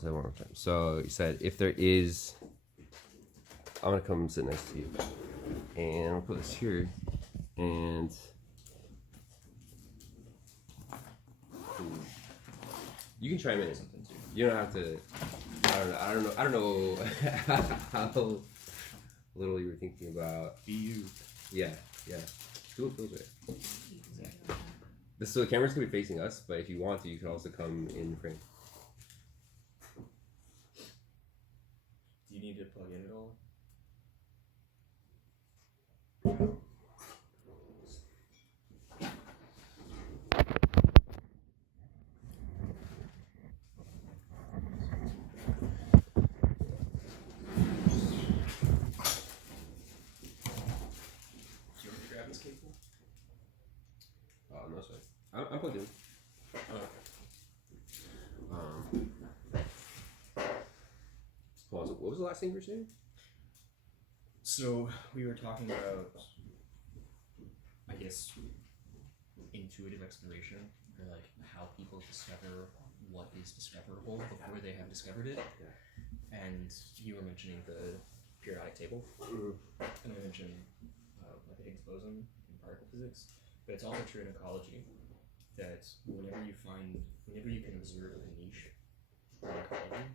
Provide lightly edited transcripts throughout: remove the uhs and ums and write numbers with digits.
say it one more time. So you said if there is, I'm gonna come sit next to you, and I'll put this here, and you can chime in or something too. You don't have to. I don't know how little you were thinking about. Be you. Yeah. Do what feels right. Exactly. So the camera's gonna be facing us, but if you want to, you can also come in frame. Do you need to plug in at all? No, sorry. I'm plugged in. Hold on, so what was the last thing you were saying? So we were talking about, I guess, intuitive exploration, or like how people discover what is discoverable before they have discovered it. Yeah. And you were mentioning the periodic table, and I mentioned like the Higgs boson in particle physics. But it's also true in ecology that whenever you can observe a niche in ecology,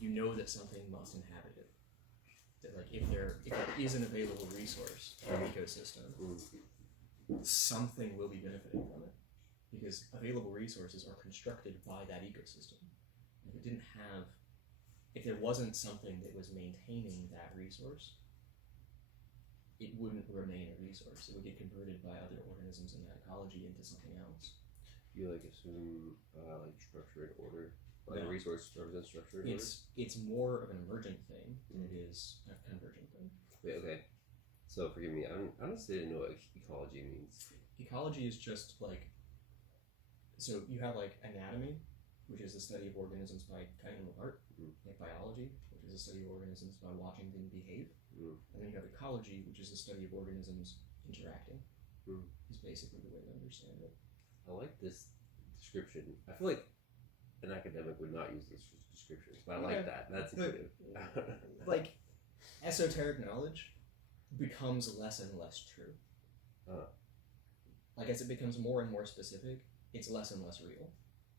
you know that something must inhabit it. That like if there is an available resource in an ecosystem, something will be benefiting from it, because available resources are constructed by that ecosystem. If there wasn't something that was maintaining that resource, it wouldn't remain a resource. It would get converted by other organisms in that ecology into something else. You like assume like structure and order, like a resource represents structure and order? It's more of an emergent thing than it is a convergent thing. Wait, okay. So forgive me, I honestly didn't know what ecology means. Ecology is just like, so you have like anatomy, which is the study of organisms by cutting them apart, like biology, which is the study of organisms by watching them behave. And then you have ecology, which is the study of organisms interacting. Is basically the way to understand it. I like this description. I feel like an academic would not use this description, but I like that. That's intuitive. Like, esoteric knowledge becomes less and less true. Like, as it becomes more and more specific, it's less and less real.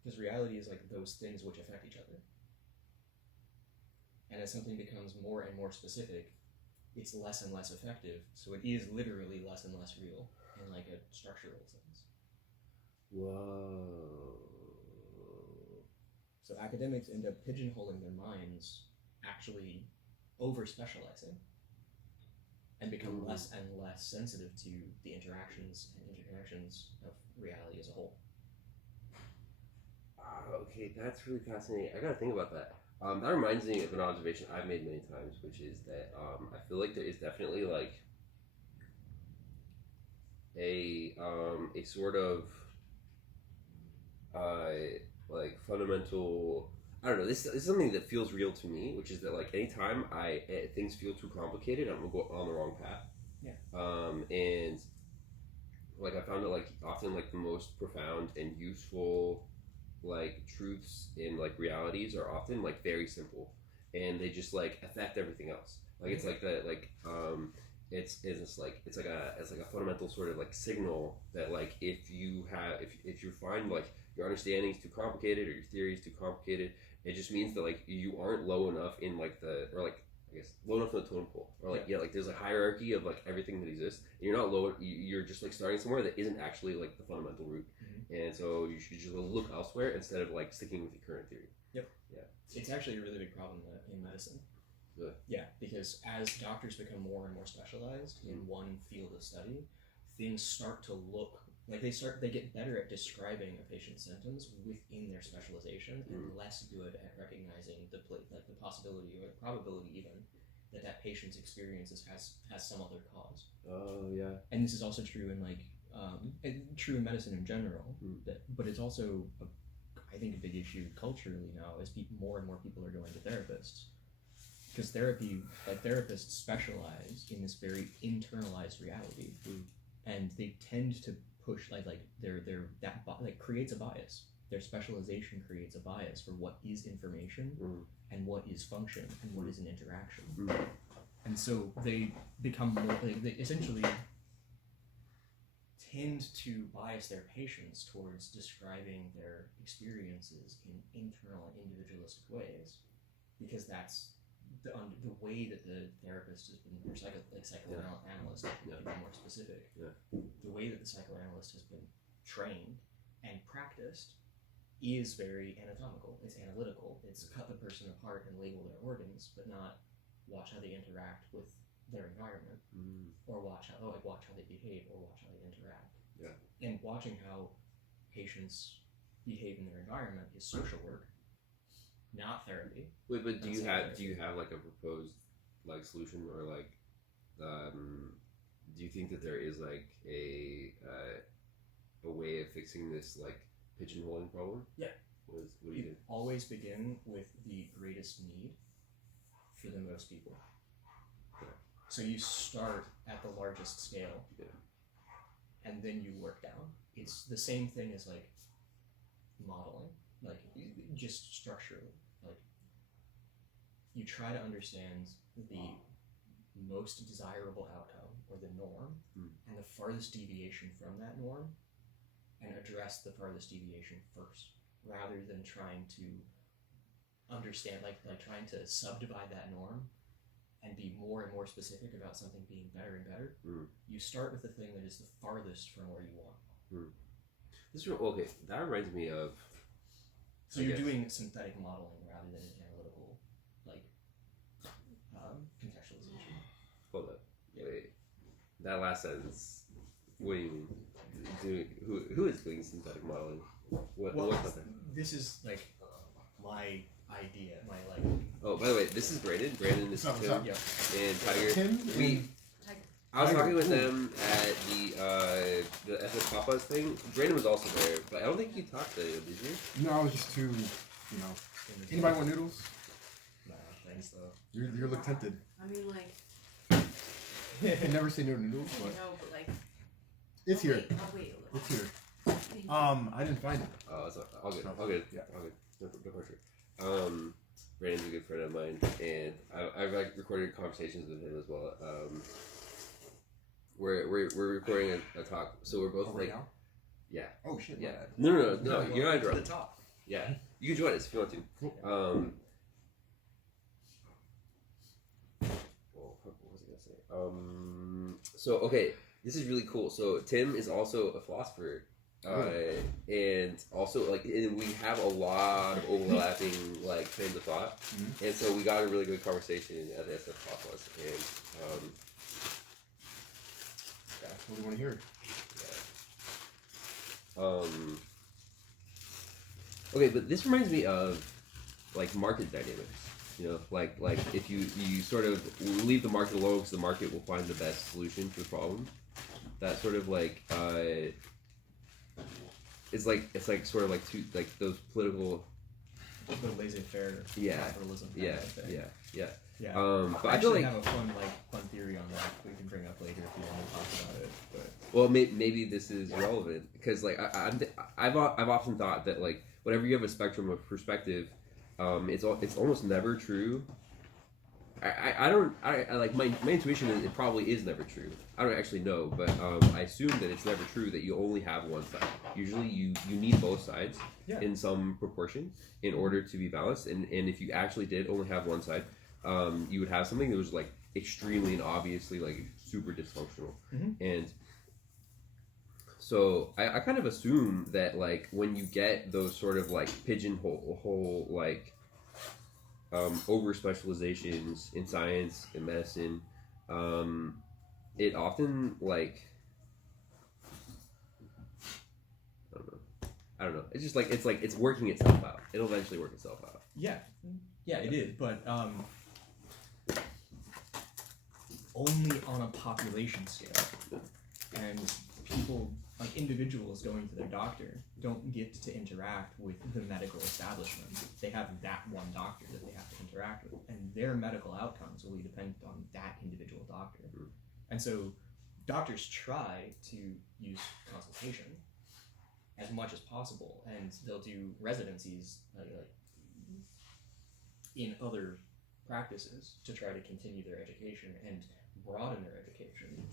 Because reality is like those things which affect each other. And as something becomes more and more specific, it's less and less effective, so it is literally less and less real in like a structural sense. Whoa. So academics end up pigeonholing their minds, actually over-specializing, and become less and less sensitive to the interactions and interconnections of reality as a whole. Okay, that's really fascinating. I gotta think about that. That reminds me of an observation I've made many times, which is that I feel like there is definitely like a sort of like fundamental. I don't know. This is something that feels real to me, which is that like anytime things feel too complicated, I'm gonna go on the wrong path. Yeah. And like I found that like often like the most profound and useful like truths in like realities are often like very simple, and they just like affect everything else. Like it's like that like it's like a fundamental sort of like signal that like if you find like your understanding is too complicated or your theory is too complicated, it just means that like you aren't low enough in like I guess low enough in the totem pole, or like like there's a hierarchy of like everything that exists, and you're not low. You're just like starting somewhere that isn't actually like the fundamental root, and so you should just look elsewhere instead of like sticking with your current theory. Yep. Yeah. It's actually a really big problem in medicine. Really? Yeah, because as doctors become more and more specialized in one field of study, things start to look like they get better at describing a patient's symptoms within their specialization, and less good at recognizing the possibility or the probability even that patient's experiences has some other cause. Oh yeah. And this is also true in like true in medicine in general. But it's also I think a big issue culturally now is more and more people are going to therapists. Because therapists specialize in this very internalized reality, and they tend to push like that creates a bias their specialization creates a bias for what is information and what is function and what is an interaction. And so they become more, they essentially tend to bias their patients towards describing their experiences in internal and individualistic ways, because that's the way that the therapist has been, or psychoanalyst, to be more specific, the way that the psychoanalyst has been trained and practiced is very anatomical. It's analytical. It's cut the person apart and label their organs, but not watch how they interact with their environment, or watch how they behave, or watch how they interact. And watching how patients behave in their environment is social work, not therapy. Wait, but do you have like a proposed like solution, or like do you think that there is like a way of fixing this like pigeonholing problem? Yeah. What do you think? Always begin with the greatest need for the most people. So you start at the largest scale, and then you work down. It's the same thing as like modeling, like just structurally. Like you try to understand the most desirable outcome, or the norm, and the farthest deviation from that norm, and address the farthest deviation first, rather than trying to understand, like trying to subdivide that norm and be more and more specific about something being better and better. You start with the thing that is the farthest from where you want. Okay, that reminds me of... So you're doing synthetic modeling rather than analytical, like, contextualization. Hold up. Wait. That last sentence, what do you mean? Who is doing synthetic modeling? What's that? This is, like, my idea, my, like... Oh, by the way, this is Brandon. Brandon is Tim. And Tiger. Tim? I was talking with them at the SS Papa's thing. Brandon was also there, but I don't think you talked to him, did you? No, I was just too, Anybody want noodles? Nah, thanks though. You look tempted. I mean, like... I never say no to noodles, but... No, but like... It's here. I'll wait a little. It's here. I didn't find it. Oh, it's all good. All good. Yeah. All good. No pressure. Brandon's a good friend of mine, and I've like recorded conversations with him as well. We're recording a talk, so we're both right like, now? Yeah. Oh shit. Yeah. No. You're not To the drunk. top. Yeah. You can join us if you want to. Cool. Well, what was I gonna say? So okay, this is really cool. So Tim is also a philosopher. And also like, and we have a lot of overlapping like trains of thought, and so we got a really good conversation at the SF Papa's, and That's what we want to hear. Okay, but this reminds me of like market dynamics. Like if you sort of leave the market alone because the market will find the best solution to the problem. That sort of like it's like sort of like those political. The laissez-faire capitalism. Yeah. But I I feel like have a fun theory on that we can bring up later if you want to talk about it. But well, maybe this is relevant because like I've often thought that like whenever you have a spectrum of perspective, it's almost never true. I like my intuition is it probably is never true. I don't actually know, but I assume that it's never true that you only have one side. Usually you need both sides in some proportion in order to be balanced. And if you actually did only have one side, you would have something that was like extremely and obviously like super dysfunctional. And so I kind of assume that like when you get those sort of like pigeonhole like over-specializations in science and medicine, it often like I don't know. It's just like it's working itself out. It'll eventually work itself out. yeah, it is, but only on a population scale, and people like individuals going to their doctor don't get to interact with the medical establishment. They have that one doctor that they have to interact with, and their medical outcomes will be dependent on that individual doctor. And so doctors try to use consultation as much as possible, and they'll do residencies like in other practices to try to continue their education and broaden their education.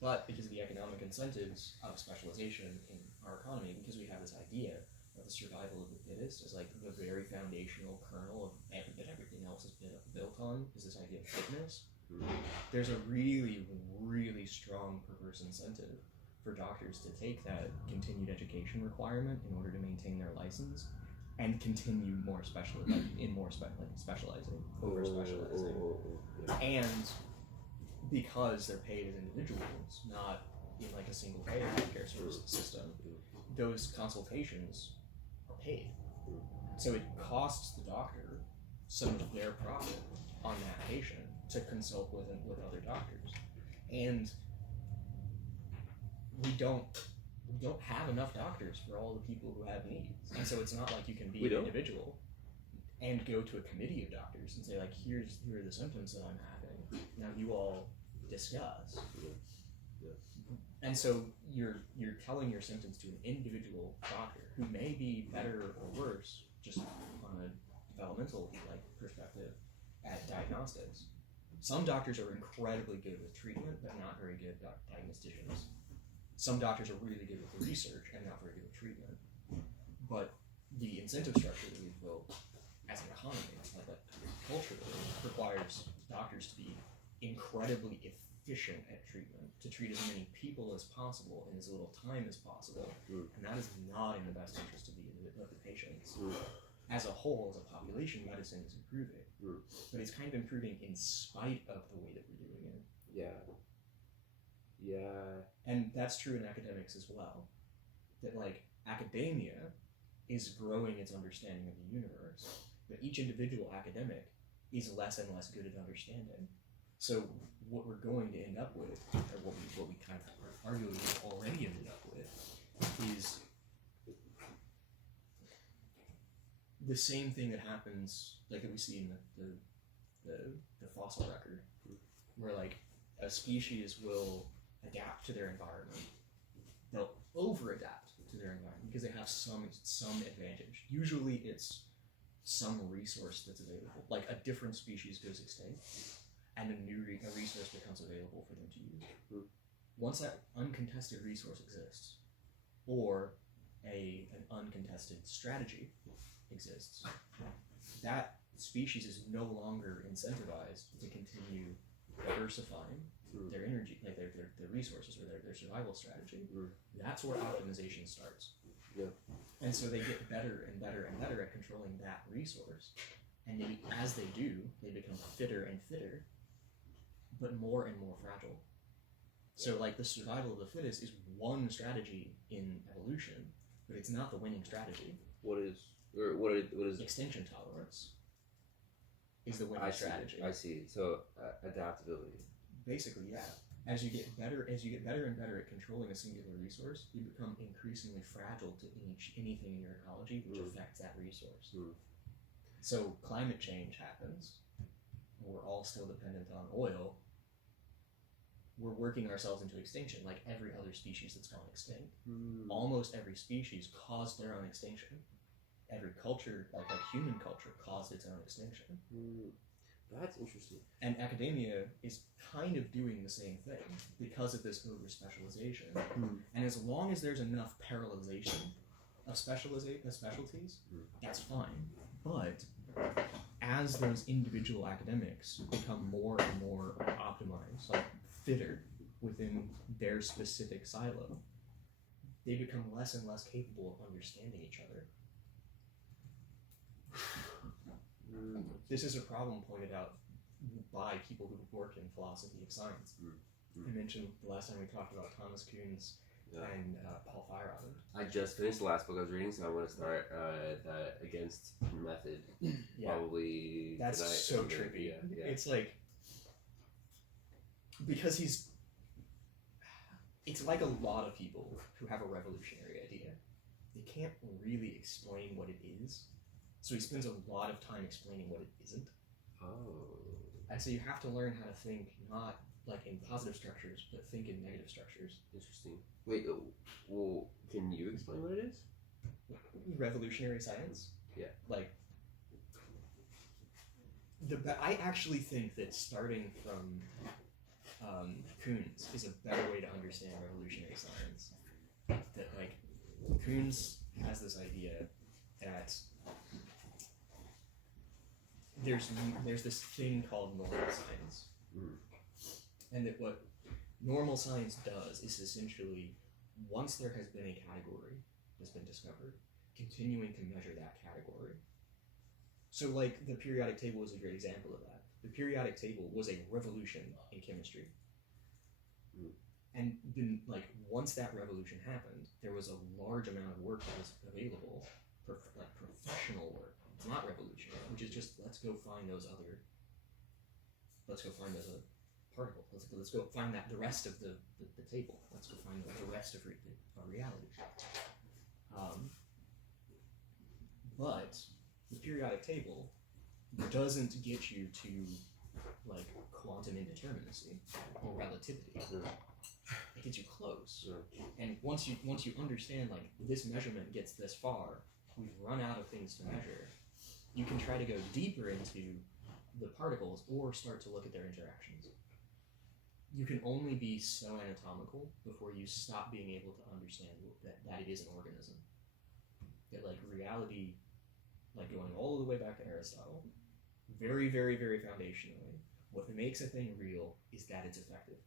But because of the economic incentives of specialization in our economy, because we have this idea of the survival of the fittest as like the very foundational kernel of that everything else is built on, is this idea of fitness. There's a really, really strong perverse incentive for doctors to take that continued education requirement in order to maintain their license and continue more specializing, over specializing. And because they're paid as individuals, not in like a single payer healthcare system, those consultations are paid. So it costs the doctor some of their profit on that patient to consult with other doctors. And we don't have enough doctors for all the people who have needs. And so it's not like you can be an individual and go to a committee of doctors and say like, here are the symptoms that I'm having. Now you all discuss. And so you're telling your symptoms to an individual doctor who may be better or worse, just on a developmental perspective, at diagnostics. Some doctors are incredibly good with treatment, but not very good diagnosticians. Some doctors are really good with the research and not very good with treatment. But the incentive structure that we've built as an economy, like culturally, requires doctors to be incredibly efficient at treatment, to treat as many people as possible in as little time as possible. And that is not in the best interest of the patients. As a whole, as a population, medicine is improving. But it's kind of improving in spite of the way that we're doing it. Yeah. And that's true in academics as well. That like academia is growing its understanding of the universe, but each individual academic is less and less good at understanding. So what we're going to end up with, or what we kind of arguably already ended up with, is the same thing that happens, like that we see in the fossil record, where like a species will adapt to their environment. They'll over-adapt to their environment because they have some advantage. Usually it's some resource that's available. Like a different species goes extinct, and a resource becomes available for them to use. Once that uncontested resource exists, or an uncontested strategy exists, that species is no longer incentivized to continue diversifying their energy, like their resources or their survival strategy. That's where optimization starts. And so they get better and better and better at controlling that resource. And as they do, they become fitter and fitter, but more and more fragile. So like the survival of the fittest is one strategy in evolution, but it's not the winning strategy. What is extinction tolerance is the winning strategy. I see. So adaptability. Basically, yeah. As you get better and better at controlling a singular resource, you become increasingly fragile to anything in your ecology which affects that resource. So climate change happens. We're all still dependent on oil. We're working ourselves into extinction, like every other species that's gone extinct. Almost every species caused their own extinction. Every culture, like human culture, caused its own extinction. That's interesting. And academia is kind of doing the same thing because of this over-specialization. And as long as there's enough parallelization of specialties, that's fine. But as those individual academics become more and more optimized, like fitter within their specific silo, they become less and less capable of understanding each other. This is a problem pointed out by people who work in philosophy of science. I mentioned the last time we talked about Thomas Kuhn's and Paul Feyerabend. I just finished the last book I was reading, so I want to start that Against Method. Probably. That's so trippy. It's like, because it's like a lot of people who have a revolutionary idea. They can't really explain what it is. So he spends a lot of time explaining what it isn't. And so you have to learn how to think not like in positive structures, but think in negative structures. Interesting. Wait, well, can you explain what it is? revolutionary science. Yeah. Like, I actually think that starting from Kuhn's is a better way to understand revolutionary science. That, like, Kuhn's has this idea that there's this thing called normal science. And that what normal science does is essentially, once there has been a category that's been discovered, continuing to measure that category. So, like, the periodic table is a great example of that. The periodic table was a revolution in chemistry. And then, like, once that revolution happened, there was a large amount of work that was available, like professional work. It's not revolutionary, which is just, let's go find those other particles. Let's go find the rest of the table. Let's go find the rest of reality. But the periodic table doesn't get you to, like, quantum indeterminacy or relativity. It gets you close. And once you understand, like, this measurement gets this far, we've run out of things to measure, you can try to go deeper into the particles or start to look at their interactions. You can only be so anatomical before you stop being able to understand that it is an organism. That, like, reality, like, going all the way back to Aristotle, very, very, very foundationally, what makes a thing real is that it's effective.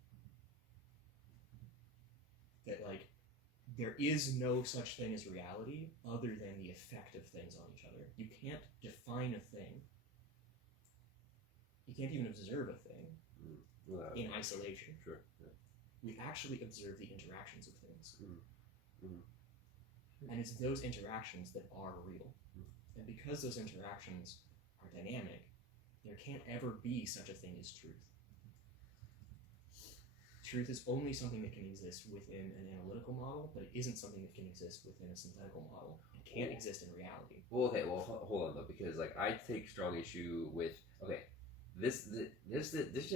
That, like, there is no such thing as reality other than the effect of things on each other. You can't define a thing. You can't even observe a thing in isolation. Sure. Yeah. We actually observe the interactions of things. And it's those interactions that are real. And because those interactions are dynamic, there can't ever be such a thing as truth. Truth is only something that can exist within an analytical model, but it isn't something that can exist within a synthetical model. It can't exist in reality. Well, okay, hold on though, because, like, I take strong issue with, okay, this is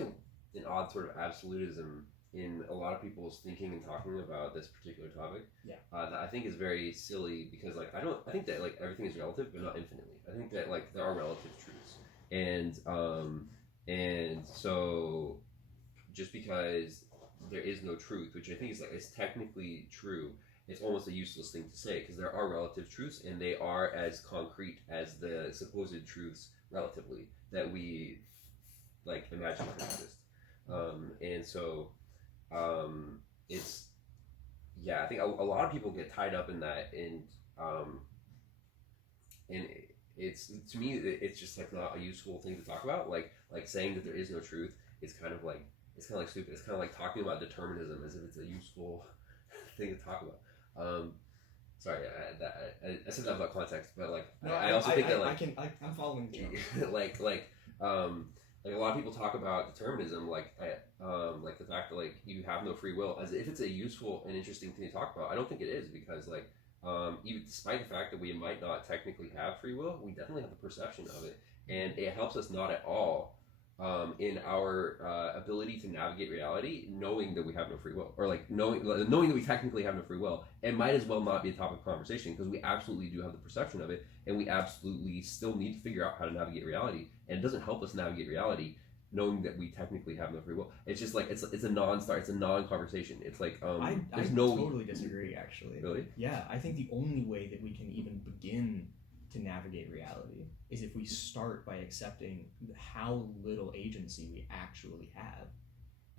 an odd sort of absolutism in a lot of people's thinking and talking about this particular topic. Yeah. That I think is very silly because, like, I think that, like, everything is relative, but not infinitely. I think that, like, there are relative truths, and so just because there is no truth, which I think is, like, is technically true, it's almost a useless thing to say because there are relative truths and they are as concrete as the supposed truths relatively that we, like, imagine can exist. And so it's, yeah, I think a lot of people get tied up in that, and it's, to me, it's just, like, not a useful thing to talk about. Like saying that there is no truth is kind of like, it's kind of like stupid. It's kind of like talking about determinism as if it's a useful thing to talk about. Sorry, I said that without context, but, like, no, I also think that, like, I'm following you. like a lot of people talk about determinism, like the fact that, like, you have no free will, as if it's a useful and interesting thing to talk about. I don't think it is, because, like, even despite the fact that we might not technically have free will, we definitely have the perception of it, and it helps us not at all in our ability to navigate reality, knowing that we have no free will, or, like, knowing that we technically have no free will. It might as well not be a topic of conversation because we absolutely do have the perception of it, and we absolutely still need to figure out how to navigate reality. And it doesn't help us navigate reality knowing that we technically have no free will. It's just, like, it's a non-start, it's a non-conversation. It's like I totally disagree, actually. Really? Yeah, I think the only way that we can even begin to navigate reality is if we start by accepting how little agency we actually have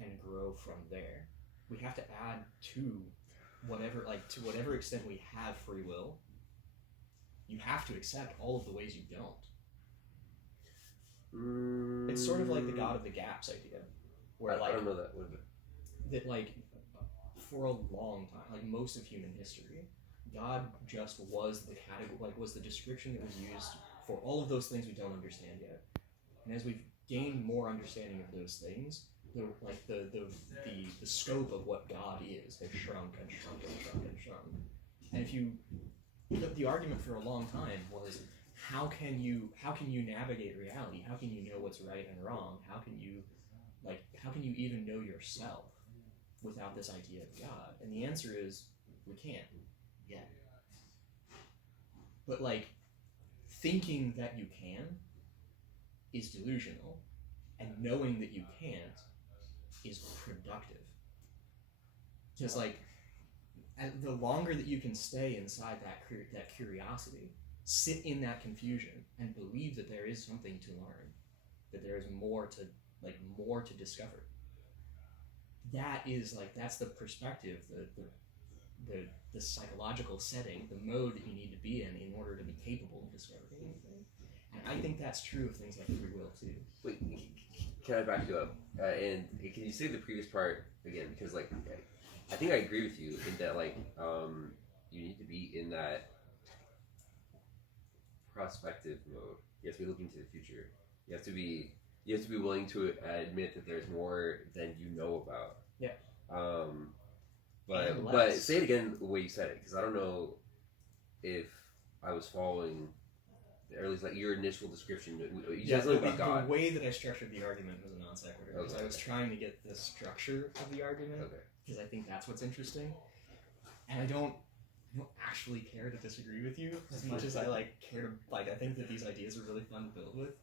and grow from there. We have to add to whatever extent we have free will, you have to accept all of the ways you don't. It's sort of like the God of the gaps idea, where, like, I don't know that. What is it? That, like, for a long time, like most of human history, God just was the category, like, was the description that was used for all of those things we don't understand yet. And as we've gained more understanding of those things, the scope of what God is has shrunk and shrunk and shrunk and shrunk. And if you, the argument for a long time was, how can you navigate reality? How can you know what's right and wrong? How can you even know yourself without this idea of God? And the answer is, we can't yet. But like thinking that you can is delusional, and knowing that you can't is productive. Because like the longer that you can stay inside that curiosity, sit in that confusion, and believe that there is something to learn, that there is more to discover. That's the perspective, the psychological setting, the mode that you need to be in order to be capable of discovering anything. And I think that's true of things like free will too. Wait, can I back you up? And can you say the previous part again? Because like, I think I agree with you in that like, you need to be in that prospective mode. You have to be looking to the future. You have to be willing to admit that there's more than you know about. Yeah. But say it again the way you said it, because I don't know if I was following, or at least like your initial description. You said something about God. The way that I structured the argument was a non sequitur, because I was trying to get the structure of the argument, because I think that's what's interesting, and I don't actually care to disagree with you as much as I care to I think that these ideas are really fun to build with.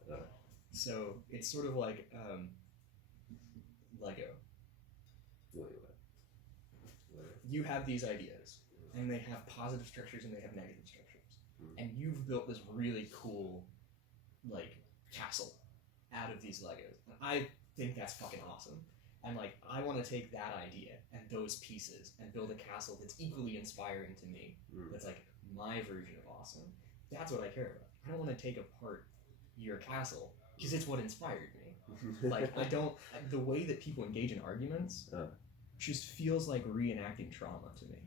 So it's sort of like Lego. You have these ideas, and they have positive structures and they have negative structures, and you've built this really cool castle out of these Legos. And I think that's fucking awesome. And I want to take that idea and those pieces and build a castle that's equally inspiring to me. That's my version of awesome. That's what I care about. I don't want to take apart your castle because it's what inspired me. I don't. The way that people engage in arguments just feels like reenacting trauma to me.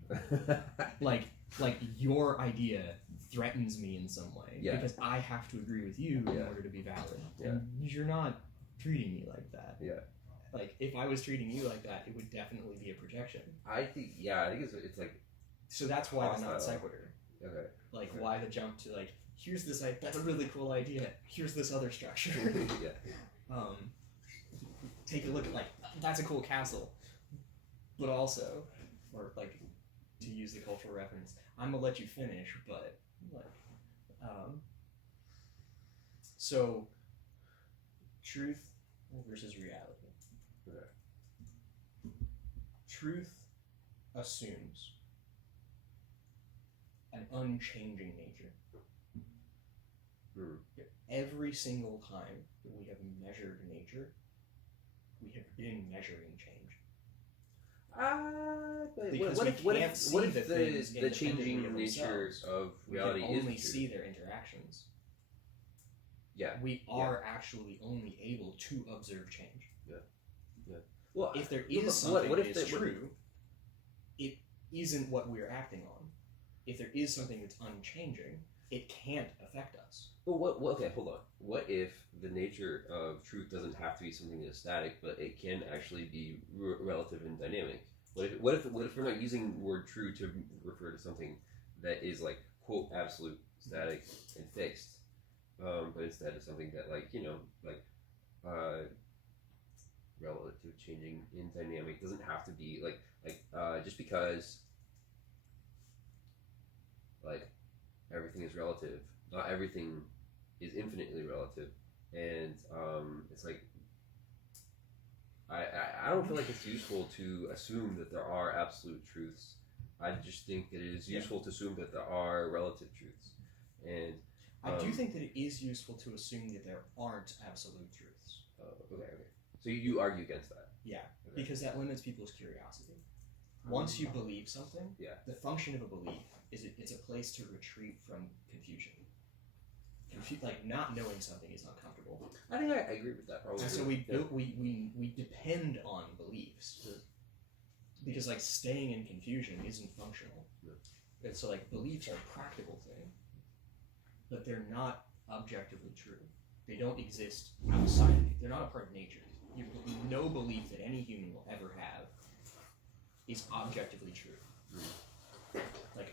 like your idea threatens me in some way because I have to agree with you in order to be valid. And you're not treating me like that. If I was treating you like that, it would definitely be a projection. I think it's like. So that's why the non sequitur. Okay. Why the jump to here's this that's a really cool idea. Here's this other structure. Take a look at that's a cool castle, but also, or to use the cultural reference, I'm gonna let you finish, but so truth versus reality. Truth assumes an unchanging nature. Every single time that we have measured nature, we have been measuring change. What if the changing nature of reality we is only see their interactions? We are actually only able to observe change. Well, if there is something that is true, it isn't what we're acting on. If there is something that's unchanging, it can't affect us. Well, okay, hold on. What if the nature of truth doesn't have to be something that's static, but it can actually be relative and dynamic? What if we're not using the word true to refer to something that is quote absolute, static, and fixed, but instead of something that relative, changing, in dynamic, doesn't have to be just because everything is relative. Not everything is infinitely relative, and it's I don't feel like it's useful to assume that there are absolute truths. I just think that it is useful to assume that there are relative truths, and I do think that it is useful to assume that there aren't absolute truths. Okay. So you argue against that? Yeah, because that limits people's curiosity. Once you believe something, the function of a belief is it's a place to retreat from confusion. Not knowing something is uncomfortable. I think I agree with that. Probably. And so we depend on beliefs because staying in confusion isn't functional. And so beliefs are a practical thing, but they're not objectively true. They don't exist outside of you. They're not a part of nature. No belief that any human will ever have is objectively true.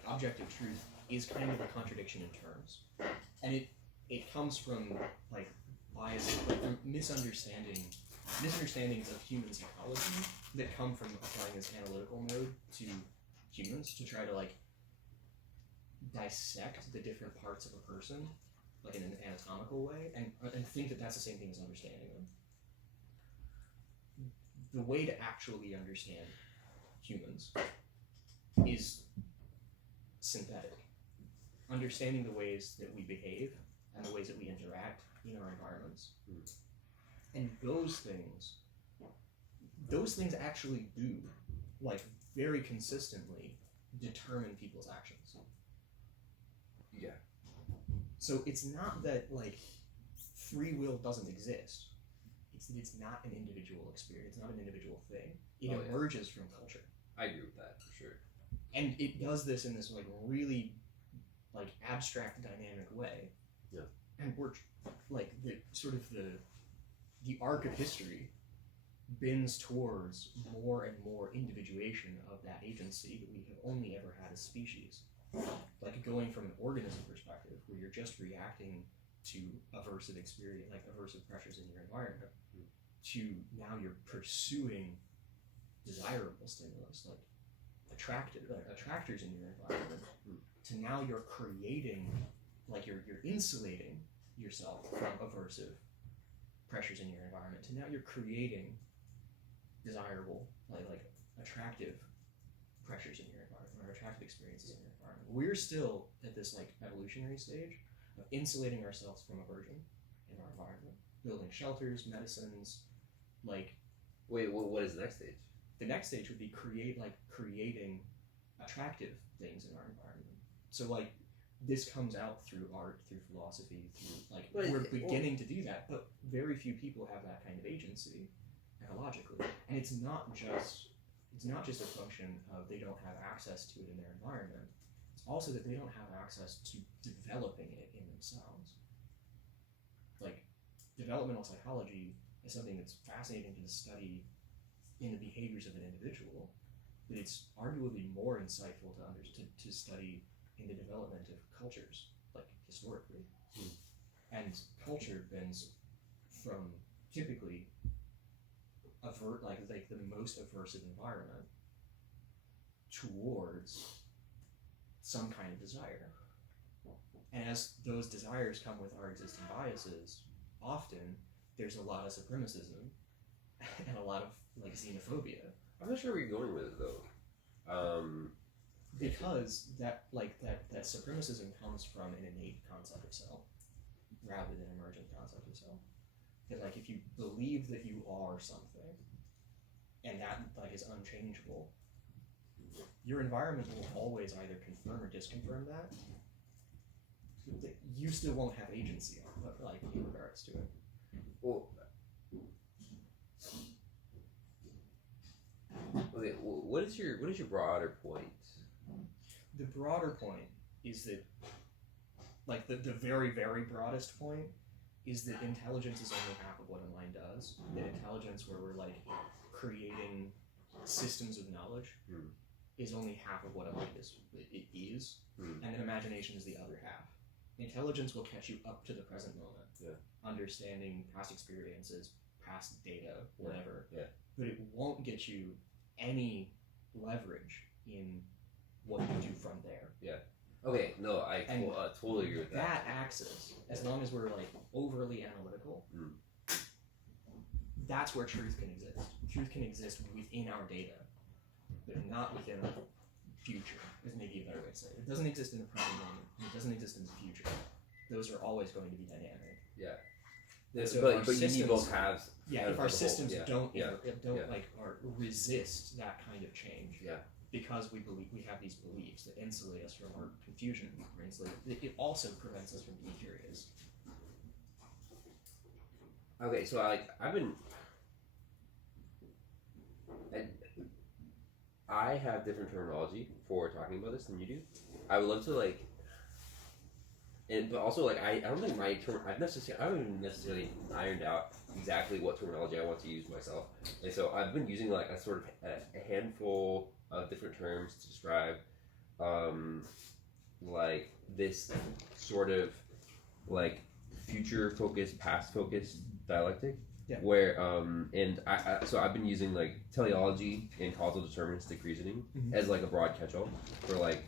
Objective truth is kind of a contradiction in terms, and it comes from bias, from misunderstandings of human psychology that come from applying this analytical mode to humans to try to dissect the different parts of a person, like in an anatomical way, and think that that's the same thing as understanding them. The way to actually understand humans is synthetic. Understanding the ways that we behave and the ways that we interact in our environments. And those things actually do, like, very consistently determine people's actions. Yeah. So it's not that, like, free will doesn't exist. It's that it's not an individual experience, it's not an individual thing. It emerges from culture. I agree with that, for sure. And it does this in this, like, really, like, abstract, dynamic way. Yeah. And we're, like, the arc of history bends towards more and more individuation of that agency that we have only ever had as species. Like, going from an organism perspective, where you're just reacting to aversive experience, like aversive pressures in your environment, to now you're pursuing desirable stimulus, like attractors in your environment, to now you're creating, like you're insulating yourself from aversive pressures in your environment, to now you're creating desirable, like attractive pressures in your environment, or attractive experiences in your environment. We're still at this, like, evolutionary stage of insulating ourselves from aversion in our environment, building shelters, medicines, like. Wait, what is the next stage? The next stage would be creating attractive things in our environment. So, like, this comes out through art, through philosophy, through, like, we're beginning to do that, but very few people have that kind of agency, ecologically. And it's not just a function of they don't have access to it in their environment. It's also that they don't have access to developing it in themselves. Like, developmental psychology is something that's fascinating to study in the behaviors of an individual, but it's arguably more insightful to study in the development of cultures, like, historically. And culture bends from typically like the most aversive environment towards some kind of desire. And as those desires come with our existing biases, often there's a lot of supremacism and a lot of, like, xenophobia. I'm not sure where you're going with it, though. Because that supremacism comes from an innate concept of self rather than an emergent concept of self. That, like, if you believe that you are something and that, like, is unchangeable, your environment will always either confirm or disconfirm that. You still won't have agency on, but, like, in regards to it. Well, okay. What is your broader point? The broader point is that, like, the very, very broadest point is that intelligence is only half of what a mind does. That intelligence, where we're, like, creating systems of knowledge, is only half of what a mind is. And then imagination is the other half. Intelligence will catch you up to the present moment, understanding past experiences, past data, whatever. But it won't get you any leverage in what you do from there. Okay, no, I totally agree with that. That axis, as long as we're, like, overly analytical, that's where truth can exist. Truth can exist within our data, but not within the future, is maybe a better way to say it. It doesn't exist in the present moment, and it doesn't exist in the future. Those are always going to be dynamic. So but you need both halves. If our systems don't resist that kind of change, because we have these beliefs that insulate us from our confusion, it also prevents us from being curious. Okay, so I have different terminology for talking about this than you do. I would love to, like, but also, like, I don't think I haven't even necessarily ironed out exactly what terminology I want to use myself. And so I've been using, like, a sort of a handful of different terms to describe, like, this sort of, like, future focused, past focused dialectic. Where so I've been using, like, teleology and causal deterministic reasoning as, like, a broad catch-all for, like,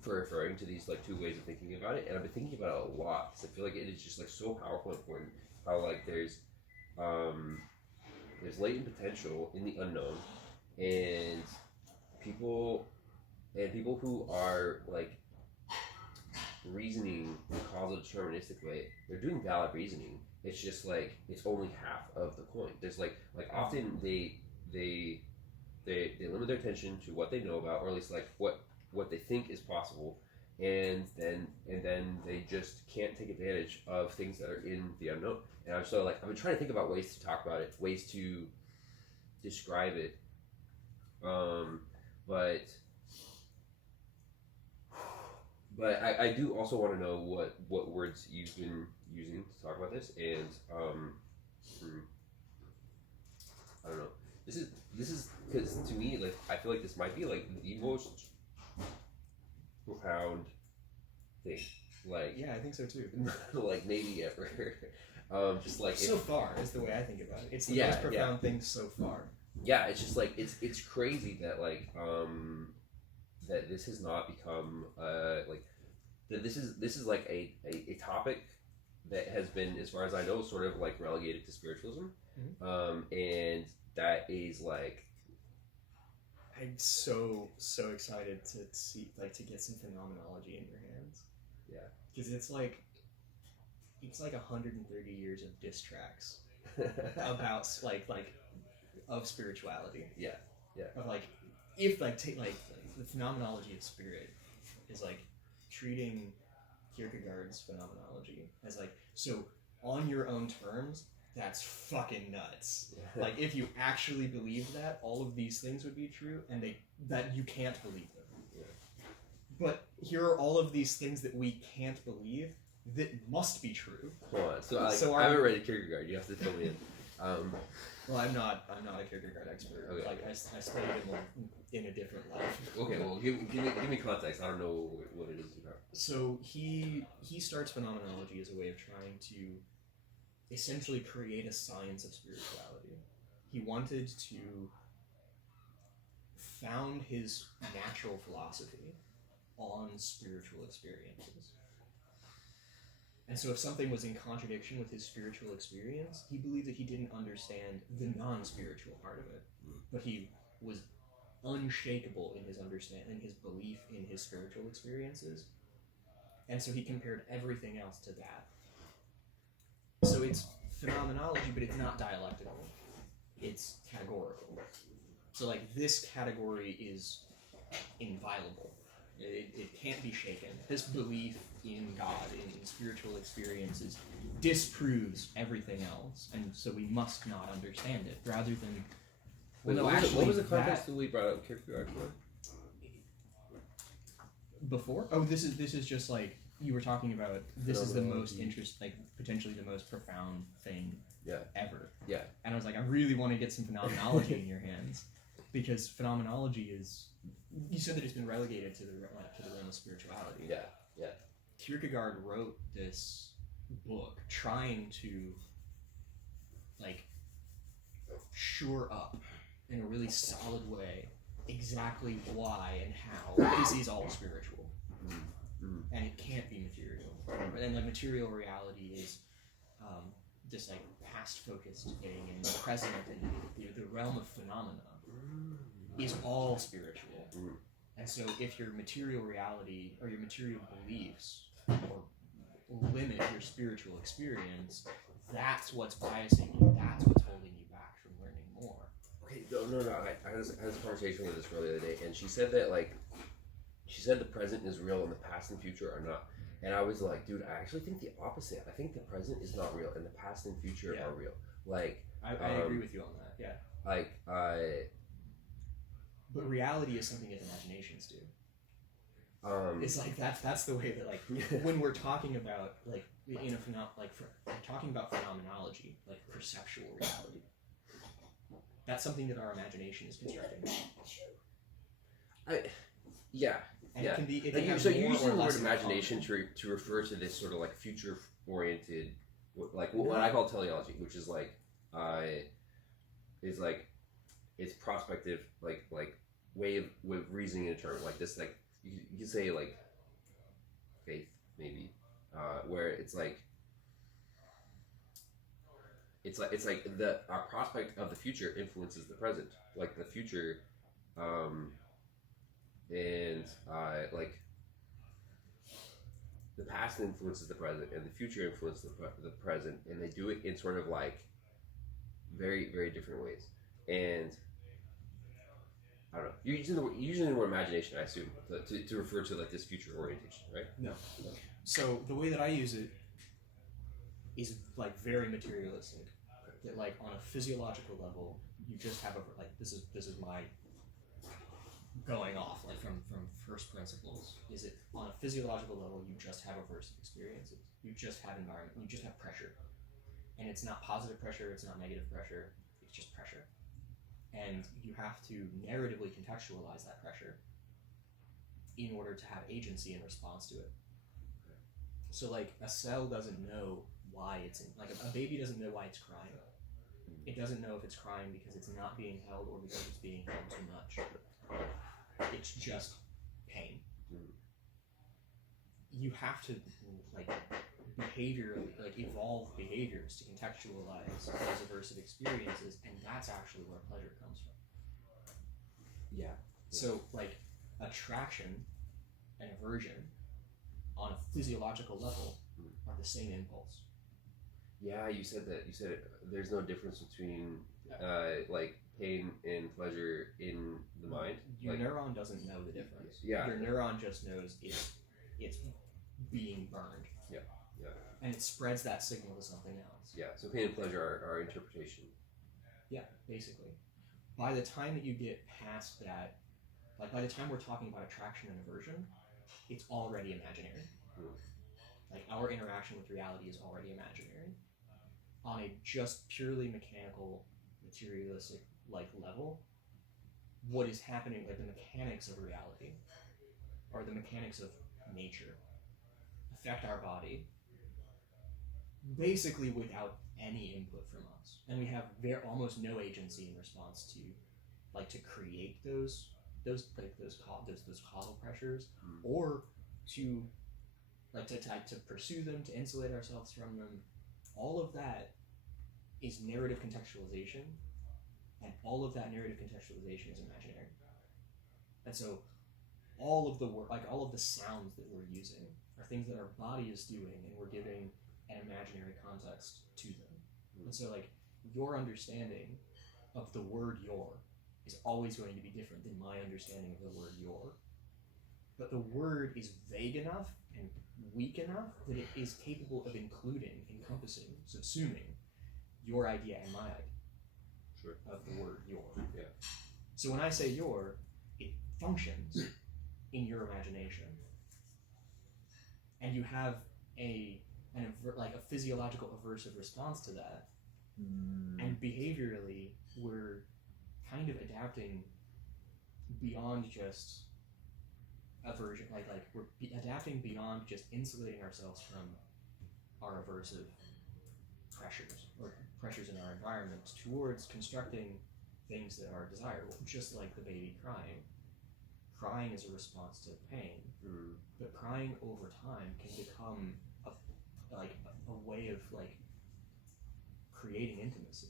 for referring to these like two ways of thinking about it, and I've been thinking about it a lot because I feel like it is just like so powerful and important. How like there's latent potential in the unknown, and people who are like reasoning in a causal deterministic way, they're doing valid reasoning. It's just like it's only half of the coin. There's like often they limit their attention to what they know about, or at least like what they think is possible, and then they just can't take advantage of things that are in the unknown. And I'm so like I've been trying to think about ways to talk about it, ways to describe it, but I do also want to know what words you've been using to talk about this, and I don't know. This is because to me, like I feel like this might be like the most profound thing. Like yeah, I think so too. like maybe ever. Just like so far is the way I think about it. It's the most profound thing so far. Yeah, it's just like it's crazy that like that this has not become like that this is like a topic that has been, as far as I know, sort of like relegated to spiritualism. And that is like I'm so excited to see to get some phenomenology in your hands. Yeah, because it's like 130 years of diss tracks about of spirituality. Yeah. Of like if take the phenomenology of spirit is like treating Kierkegaard's phenomenology as like, so on your own terms, that's fucking nuts. Like if you actually believe that all of these things would be true, and that you can't believe them. But here are all of these things that we can't believe that must be true. Hold on. So I haven't read Kierkegaard. You have to fill me in. Well, I'm not a Kierkegaard expert. Okay. Like I studied him in a different life. Okay, well, give me context. I don't know what it is about. So he starts phenomenology as a way of trying to essentially create a science of spirituality. He wanted to found his natural philosophy on spiritual experiences. And so if something was in contradiction with his spiritual experience, he believed that he didn't understand the non-spiritual part of it. But he was unshakable in his understanding, his belief in his spiritual experiences. And so he compared everything else to that. So it's phenomenology, but it's not dialectical. It's categorical. So like this category is inviolable. It can't be shaken. This belief in God, in spiritual experiences, disproves everything else, and so we must not understand it. Rather than, what was the context that we brought up Kierkegaard for? Before? Oh, this is just like you were talking about. This is the most potentially the most profound thing ever. Yeah. And I was like, I really want to get some phenomenology in your hands, because phenomenology is. You said that it's been relegated to the realm of spirituality. Yeah. Kierkegaard wrote this book trying to shore up in a really solid way exactly why and how this is all spiritual. And it can't be material. And material reality is this past focused thing, and the present and the realm of phenomena is all spiritual. And so if your material reality or your material beliefs or limit your spiritual experience, that's what's biasing you, that's what's holding you back from learning more. Okay, no. I had this conversation with this girl the other day, and she said that the present is real and the past and future are not. And I was like, dude, I actually think the opposite. I think the present is not real and the past and future are real. I agree with you on that. Yeah. But reality is something that imaginations do. It's that's the way that when we're talking about talking about phenomenology, perceptual reality, that's something that our imagination is constructing. And it can be. So you're using the word imagination to refer to this sort of future oriented, what I call teleology, which is it's prospective, way of reasoning in terms this you could say like faith maybe, where it's like our prospect of the future influences the present, like the future, and like the past influences the present and the future influences the present, and they do it in sort of like very, very different ways. And I don't know. You're using the word imagination, I assume, to refer to like this future orientation, right? No. So the way that I use it is like very materialistic. That like on a physiological level, you just have a like this is my going off like from first principles. Is it on a physiological level? You just have aversive experiences. You just have environment. You just have pressure, and it's not positive pressure. It's not negative pressure. It's just pressure. And you have to narratively contextualize that pressure in order to have agency in response to it. So like a cell doesn't know why it's in, like a baby doesn't know why it's crying. It doesn't know if it's crying because it's not being held or because it's being held too much. It's just pain. You have to like evolve behaviors to contextualize those aversive experiences, and that's actually where pleasure comes from. Yeah. So like attraction and aversion on a physiological level are the same impulse. Yeah, you said that. You said there's no difference between like pain and pleasure in the mind. Your neuron doesn't know the difference. Yeah. Your neuron just knows it's being burned. Yeah. Yeah. And it spreads that signal to something else. Yeah. So pain and pleasure are interpretation. Yeah, basically. By the time that you get past that, like by the time we're talking about attraction and aversion, it's already imaginary. Like our interaction with reality is already imaginary. On a just purely mechanical, materialistic like level, what is happening, like the mechanics of reality or the mechanics of nature affect our body basically without any input from us, and we have almost no agency in response to like to create those causal pressures, or to like to pursue them, to insulate ourselves from them. All of that is narrative contextualization, and all of that narrative contextualization is imaginary. And so all of the work, like all of the sounds that we're using are things that our body is doing, and we're giving an imaginary context to them. And so like your understanding of the word your is always going to be different than my understanding of the word your. But the word is vague enough and weak enough that it is capable of including, encompassing, subsuming your idea and my idea of the word your. Yeah. So when I say your, it functions in your imagination, and you have a physiological aversive response to that, and behaviorally we're kind of adapting beyond just aversion, like we're adapting beyond just insulating ourselves from our aversive pressures or pressures in our environment towards constructing things that are desirable, just like the baby crying. Crying is a response to pain, but crying over time can become a way of like creating intimacy.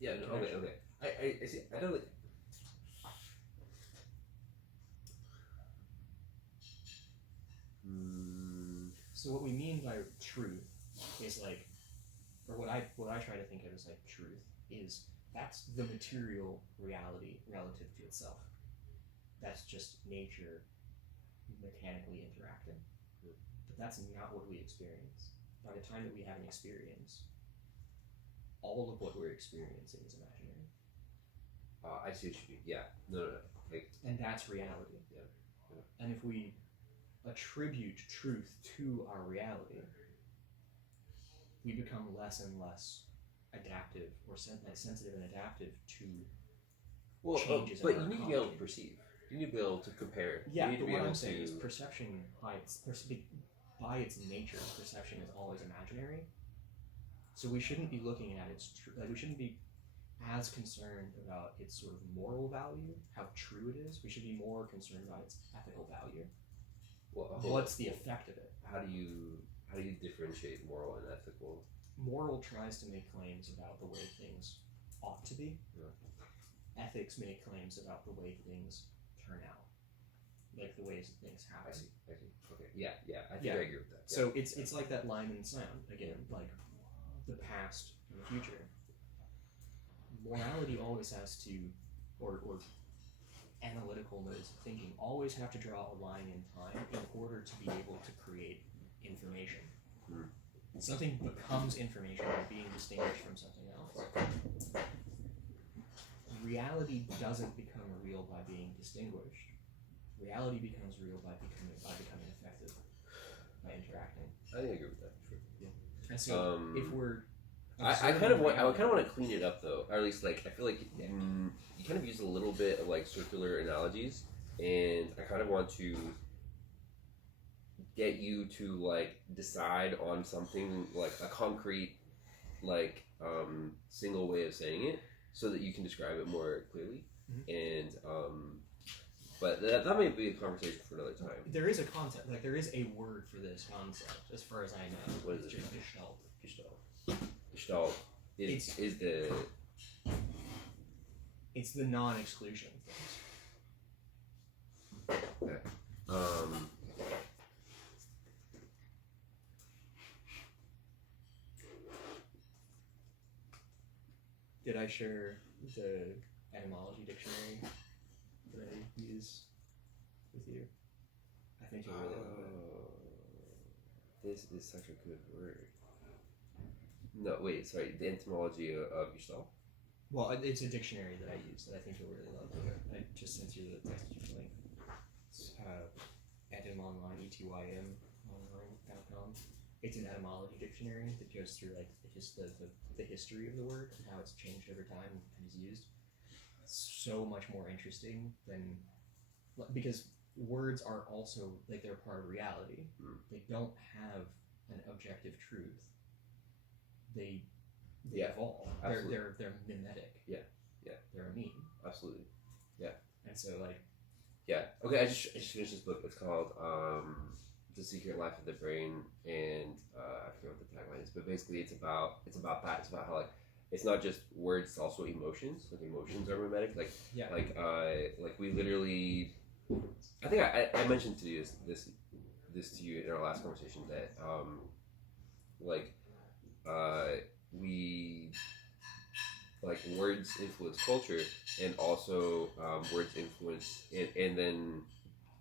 Yeah. No, okay. I see. I don't like. So what we mean by truth is like, or what I try to think of as like truth is that's the material reality relative to itself. That's just nature mechanically interacting. But that's not what we experience. By the time that we have an experience, all of what we're experiencing is imaginary. I see what you mean. Yeah. No. Like, and that's reality. Yeah. And if we attribute truth to our reality, we become less and less adaptive or sensitive and adaptive to changes. But you need to be able to perceive. You need to be able to compare. Yeah, you need but to be what able I'm saying to... is perception by its nature, perception is always imaginary. So we shouldn't be looking at its we shouldn't be as concerned about its sort of moral value, how true it is. We should be more concerned about its ethical value. Well, What's the effect of it? How do you differentiate moral and ethical? Moral tries to make claims about the way things ought to be. Yeah. Ethics make claims about the way things turn out, like the ways that things happen. I see. Okay. Yeah. I think I agree with that. Yeah. So it's like that line in sound again, like the past and the future. Morality always has to, or analytical modes of thinking always have to draw a line in time in order to be able to create information. Something becomes information by being distinguished from something else. Reality doesn't become real by being distinguished. Reality becomes real by becoming effective, by interacting. I think I agree with that. Sure. Yeah. And so if we're I kind of want to clean it up though, or at least like I feel like you kind of use a little bit of like circular analogies, and I kind of want to get you to like decide on something like a concrete like single way of saying it, so that you can describe it more clearly. And but that may be a conversation for another time. There is a concept, like there is a word for this concept, as far as I know. What is it? Gestalt. Gestalt is the it's the non-exclusion things. Okay. Did I share the etymology dictionary that I use with you? I think you'll really love it. This is such a good word. No, wait, sorry. The etymology of Gestalt? Well, it's a dictionary that I use that I think you'll really love. I just sent you the text link. It's etymon.online, etym.online.com. It's an etymology dictionary that goes through like just the history of the word and how it's changed over time and is used. It's so much more interesting than, because words are also like they're part of reality. They don't have an objective truth. They evolve. They're mimetic. Yeah. They're a meme. Absolutely. Yeah. And so like. Yeah. Okay. I just finished this book. It's called The Secret Life of the Brain, and I forget what the tagline is, but basically it's about that. It's about how like it's not just words; it's also emotions. Like emotions are mimetic. Like we literally. I think I mentioned to you this to you in our last conversation that we like words influence culture, and also words influence and then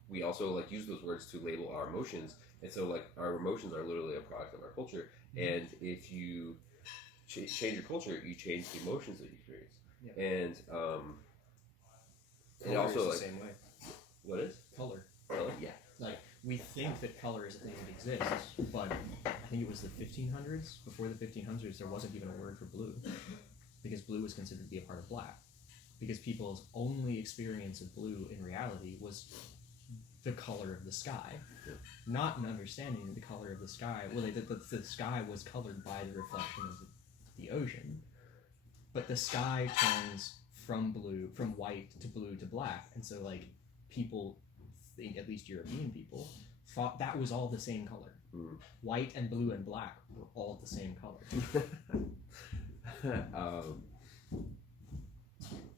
we also like use those words to label our emotions, and so like our emotions are literally a product of our culture. And if you change your culture, you change the emotions that you experience. And also the like same way. What is Color? Yeah. Like we think that color is a thing that exists, but I think it was the 1500s. Before the 1500s, there wasn't even a word for blue, because blue was considered to be a part of black. Because people's only experience of blue in reality was the color of the sky, not an understanding of the color of the sky. Well, the sky was colored by the reflection of the ocean, but the sky turns from white to blue to black, and so like people, at least European people, thought that was all the same color. White and blue and black were all the same color.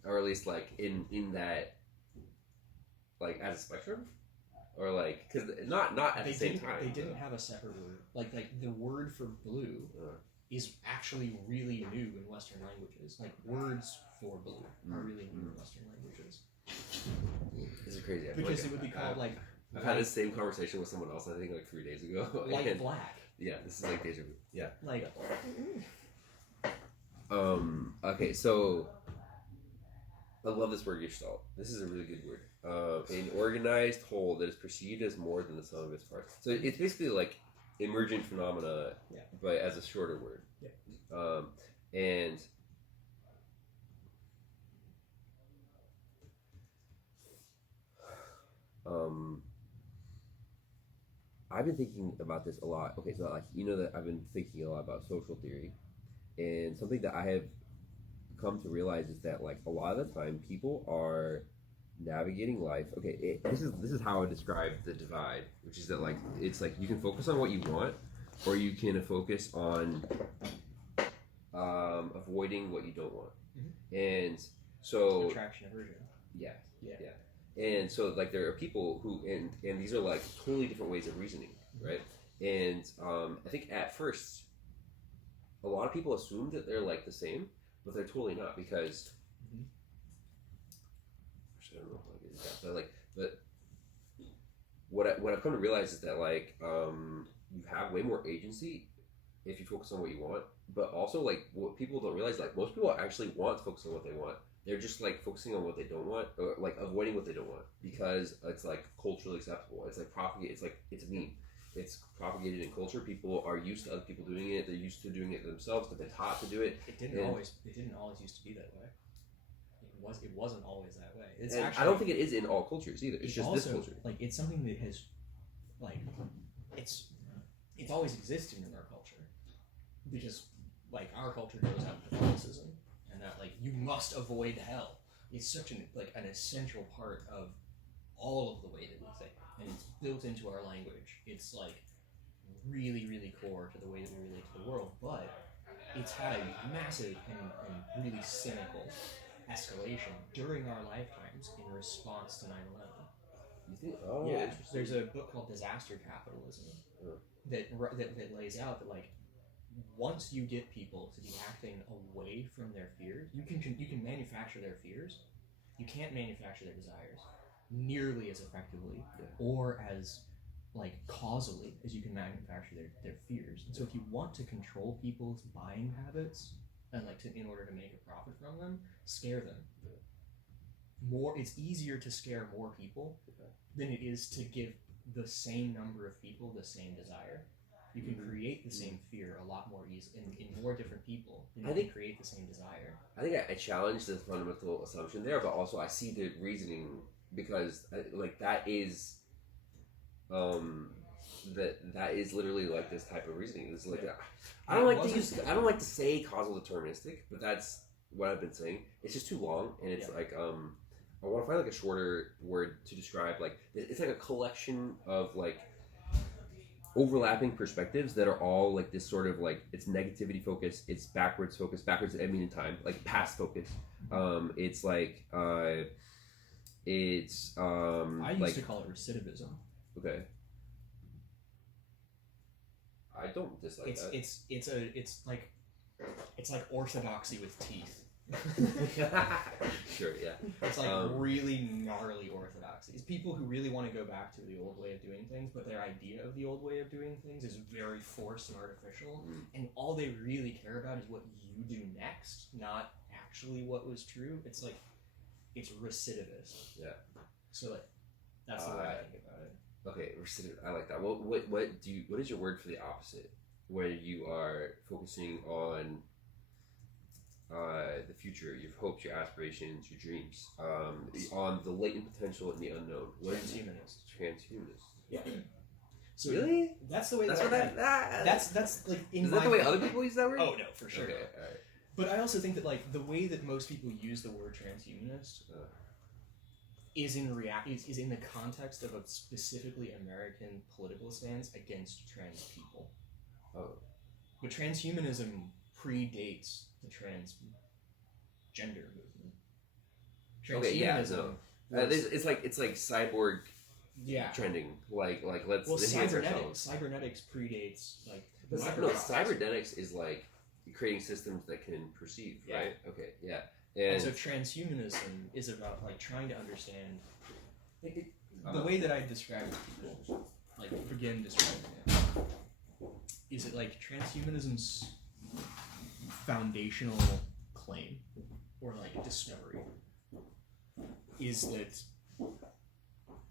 Or at least like in that, like as a spectrum, or like because not at the same time. They didn't have a separate word. Like the word for blue is actually really new in Western languages. Like words for blue are really new in Western languages. This is crazy. Because it would be called like. I've had this same conversation with someone else. I think like 3 days ago. White and black. Yeah, this is like deja vu. Yeah. Like. Okay, so I love this word Gestalt. This is a really good word. An organized whole that is perceived as more than the sum of its parts. So it's basically like emergent phenomena, but as a shorter word. Yeah. And I've been thinking about this a lot. Okay, so like you know that I've been thinking a lot about social theory, and something that I have come to realize is that like a lot of the time people are navigating life. Okay, this is how I describe the divide, which is that like it's like you can focus on what you want, or you can focus on avoiding what you don't want. And so attraction aversion. Yeah. And so like there are people who and these are like totally different ways of reasoning, right? And I think at first a lot of people assume that they're like the same, but they're totally not, because actually, I don't know how to get that, but what I've come to realize is that like you have way more agency if you focus on what you want, but also like what people don't realize, like most people actually want to focus on what they want. They're just like focusing on what they don't want, or like avoiding what they don't want, because it's like culturally acceptable. It's like propagate. It's like it's a meme. It's propagated in culture. People are used to other people doing it. They're used to doing it themselves. They've been taught to do it. It didn't always used to be that way. It wasn't always that way. It's and actually, I don't think it is in all cultures either. It's just also, this culture. Like it's something that has, like, it's always existed in our culture, because like our culture goes out to Catholicism, and that like you must avoid hell. It's such an essential part of all of the way that we think, and it's built into our language. It's like really, really core to the way that we relate to the world, but it's had a massive and really cynical escalation during our lifetimes in response to 9/11. You think? Oh, yeah. interesting. There's a book called Disaster Capitalism that lays out that like once you get people to be acting away from their fears, you can manufacture their fears. You can't manufacture their desires nearly as effectively or as like causally as you can manufacture their fears. And so if you want to control people's buying habits and like in order to make a profit from them, scare them. It's easier to scare more people than it is to give the same number of people the same desire. You can create the same fear a lot more easily in more different people than you can create the same desire. I think I challenge the fundamental assumption there, but also I see the reasoning, because like that is literally like this type of reasoning. It's like I don't like to say causal deterministic, but that's what I've been saying. It's just too long, and it's like I want to find like a shorter word to describe, like it's like a collection of like overlapping perspectives that are all like this sort of like, it's negativity focus, it's backwards focus, I mean in time, like past focus. It's like it's I used to call it recidivism. Okay. I don't dislike that. It's like orthodoxy with teeth. Sure, yeah. It's like really gnarly orthodoxy. It's people who really want to go back to the old way of doing things, but their idea of the old way of doing things is very forced and artificial, and all they really care about is what you do next, not actually what was true. It's like, it's recidivist. Yeah. So like, that's the way I think about it. Okay, recidivist. I like that. What is your word for the opposite, where you are focusing on the future, your hopes, your aspirations, your dreams, on the latent potential and the unknown? Transhumanist. Transhumanist. Yeah. So really? That's the way. That's that's like. Is that the way other people use that word? Oh no, for sure. Okay, all right. But I also think that like the way that most people use the word transhumanist is in the context of a specifically American political stance against trans people. Oh. But transhumanism predates the transgender movement. Okay, yeah, so it's like cyborg trending. Like let's cybernetics predates like. No, cybernetics is like creating systems that can perceive, right? Okay, yeah. And so transhumanism is about like trying to understand the way that I describe it to people, like begin describing it, is it like transhumanism's foundational claim or like discovery is that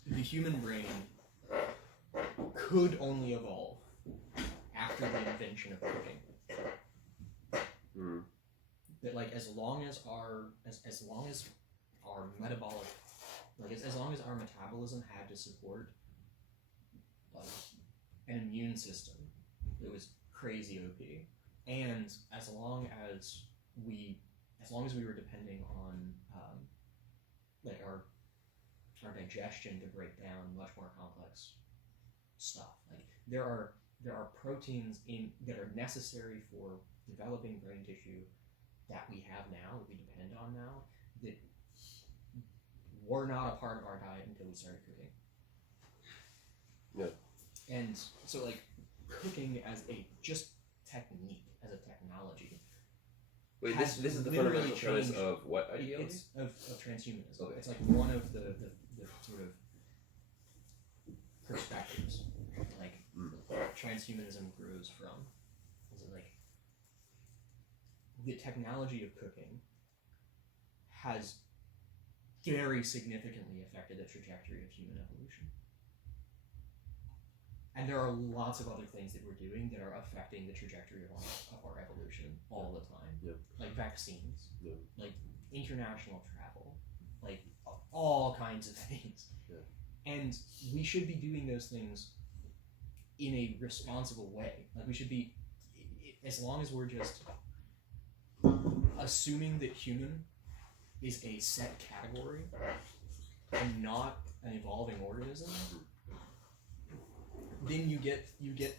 the human brain could only evolve after the invention of cooking. That like as long as our metabolic, like as long as our metabolism had to support like an immune system that was crazy OP, and as long as we as long as we were depending on like our digestion to break down much more complex stuff. Like there are proteins that are necessary for developing brain tissue that we have now, that we depend on now, that were not a part of our diet until we started cooking. Yeah. And so like cooking as a just technique, as a technology. Wait, this is the fundamental premise of what ideology? It's of transhumanism. Okay. It's like one of the sort of perspectives like transhumanism grows from. Is it like the technology of cooking has very significantly affected the trajectory of human evolution. And there are lots of other things that we're doing that are affecting the trajectory of our evolution all the time. Yeah. Like vaccines, Yeah. like international travel, like all kinds of things. Yeah. And we should be doing those things in a responsible way. Like we should be, as long as we're just assuming that human is a set category and not an evolving organism, then you get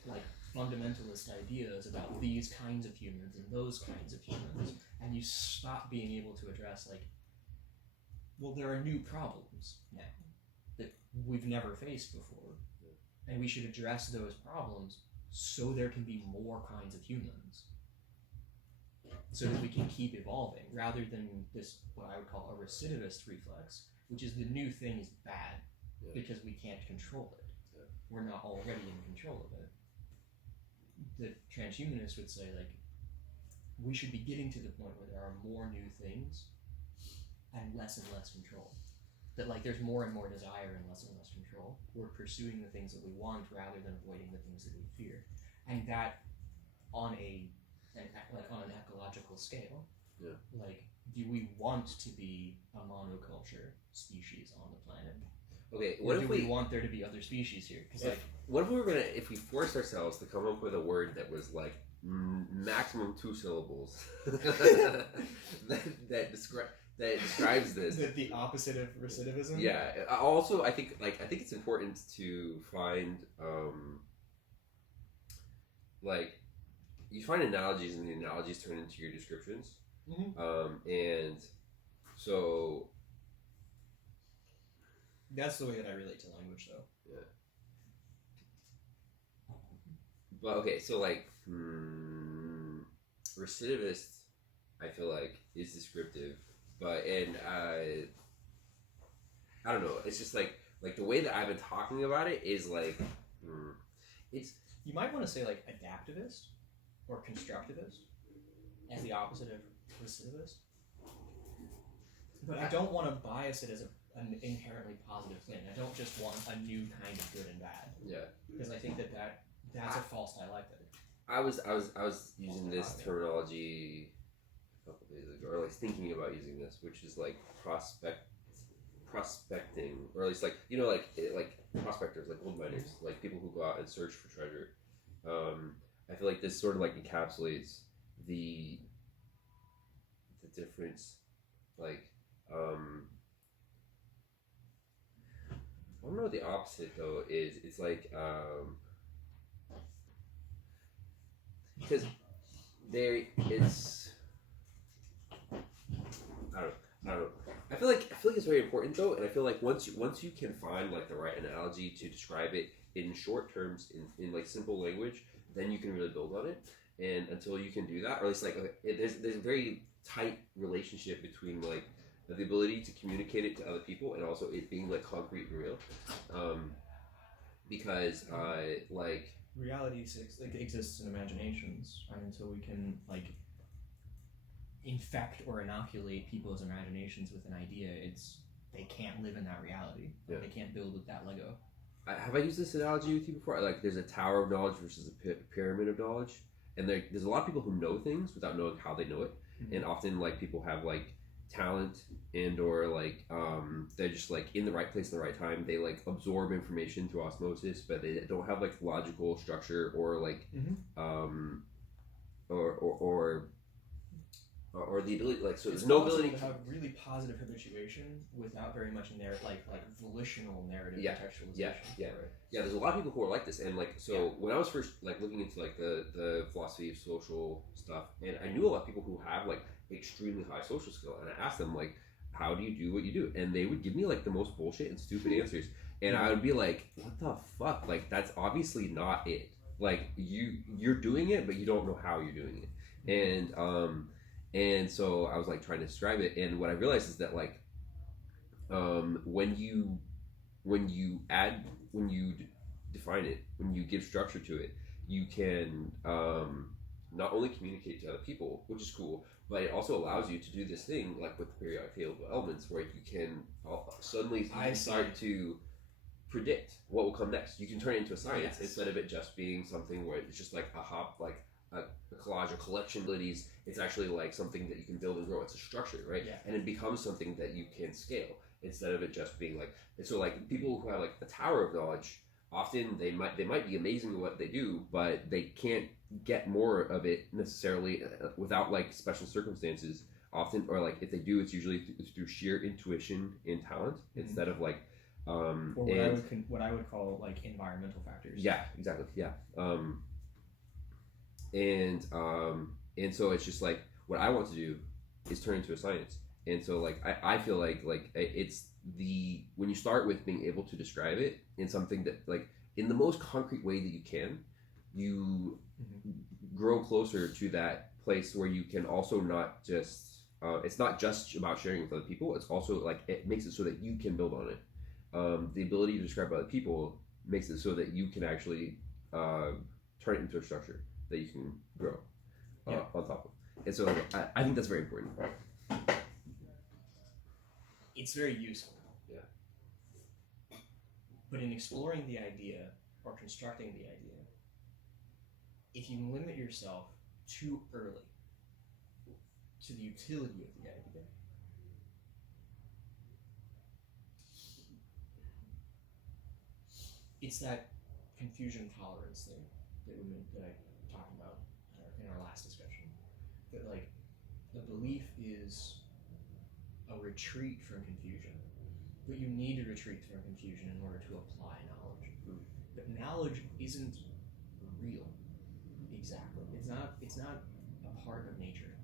like fundamentalist ideas about these kinds of humans and those kinds of humans, and you stop being able to address like, well, there are new problems now that we've never faced before, and we should address those problems so there can be more kinds of humans, so that we can keep evolving, rather than this, what I would call a recidivist reflex, which is the new thing is bad because we can't control it. We're not already in control of it. The transhumanists would say, like, we should be getting to the point where there are more new things and less control. That, like, there's more and more desire and less control. We're pursuing the things that we want rather than avoiding the things that we fear. And that, on an ecological scale, like, do we want to be a monoculture species on the planet? Okay, what if we want there to be other species here? Because like, what if we were if we forced ourselves to come up with a word that was like maximum 2 syllables that describes this? The opposite of recidivism. Yeah. Also, I think it's important to find like you find analogies, and the analogies turn into your descriptions. Mm-hmm. And so. That's the way that I relate to language, though. Yeah. But okay, so like recidivist, I feel like is descriptive, but I don't know. It's just like the way that I've been talking about it is like it's. You might want to say like adaptivist or constructivist as the opposite of recidivist, but I don't want to bias it as an inherently positive thing. I don't just want a new kind of good and bad. Yeah. Because I think that's a false dialectic. I was using this terminology a couple days ago, or like thinking about using this, which is like prospecting, or at least like like prospectors, like gold miners, like people who go out and search for treasure. I feel like this sort of like encapsulates the difference, like I don't know what the opposite though is. It's like because it's I don't know. I feel like it's very important though, and I feel like once you can find like the right analogy to describe it in short terms, in like simple language, then you can really build on it. And until you can do that, or at least like there's a very tight relationship between like the ability to communicate it to other people and also it being like concrete and real, because like reality exists in imaginations, and until we can like infect or inoculate people's imaginations with an idea, they can't live in that reality. Yeah. They can't build with that Lego. Have I used this analogy with you before? Like there's a tower of knowledge versus a pyramid of knowledge, and there's a lot of people who know things without knowing how they know it. Mm-hmm. And often like people have like talent and or like they're just like in the right place at the right time. They like absorb information through osmosis, but they don't have like logical structure or like or or the ability, like, so it's there's no possible ability to have really positive habituation without very much like volitional narrative contextualization. Yeah. Right? Yeah, there's a lot of people who are like this, and like, so when I was first like looking into like the philosophy of social stuff, and I knew a lot of people who have like extremely high social skill, and I asked them like, how do you do what you do? And they would give me like the most bullshit and stupid answers, and I would be like, what the fuck? Like, that's obviously not it. Like, you're doing it, but you don't know how you're doing it, and so I was like trying to describe it, and what I realized is that like, when you define it, when you give structure to it, you can not only communicate to other people, which is cool, but it also allows you to do this thing like with the periodic table of elements, where you can suddenly start to predict what will come next. You can turn it into a science instead of it just being something where it's just like a collage, a collection of abilities. It's actually like something that you can build and grow. It's a structure, right? Yeah. And it becomes something that you can scale instead of it just being like. And so like people who have like a tower of knowledge, often they might be amazing at what they do, but they can't get more of it necessarily without like special circumstances. Often, or like if they do, it's usually through sheer intuition and talent instead of like. Or what I would call like environmental factors. Yeah, exactly. Yeah. And so it's just like what I want to do is turn into a science. And so like I feel like it's when you start with being able to describe it in something that like in the most concrete way that you can, you grow closer to that place where you can also not just it's not just about sharing with other people. It's also like it makes it so that you can build on it. The ability to describe other people makes it so that you can actually turn it into a structure that you can grow on top of. And so I think that's very important. It's very useful. Yeah. But in exploring the idea or constructing the idea, if you limit yourself too early to the utility of the idea, it's that confusion tolerance thing that I talked about in our last discussion. That like the belief is a retreat from confusion, but you need to retreat from confusion in order to apply knowledge. But knowledge isn't real. Exactly. It's not a part of nature.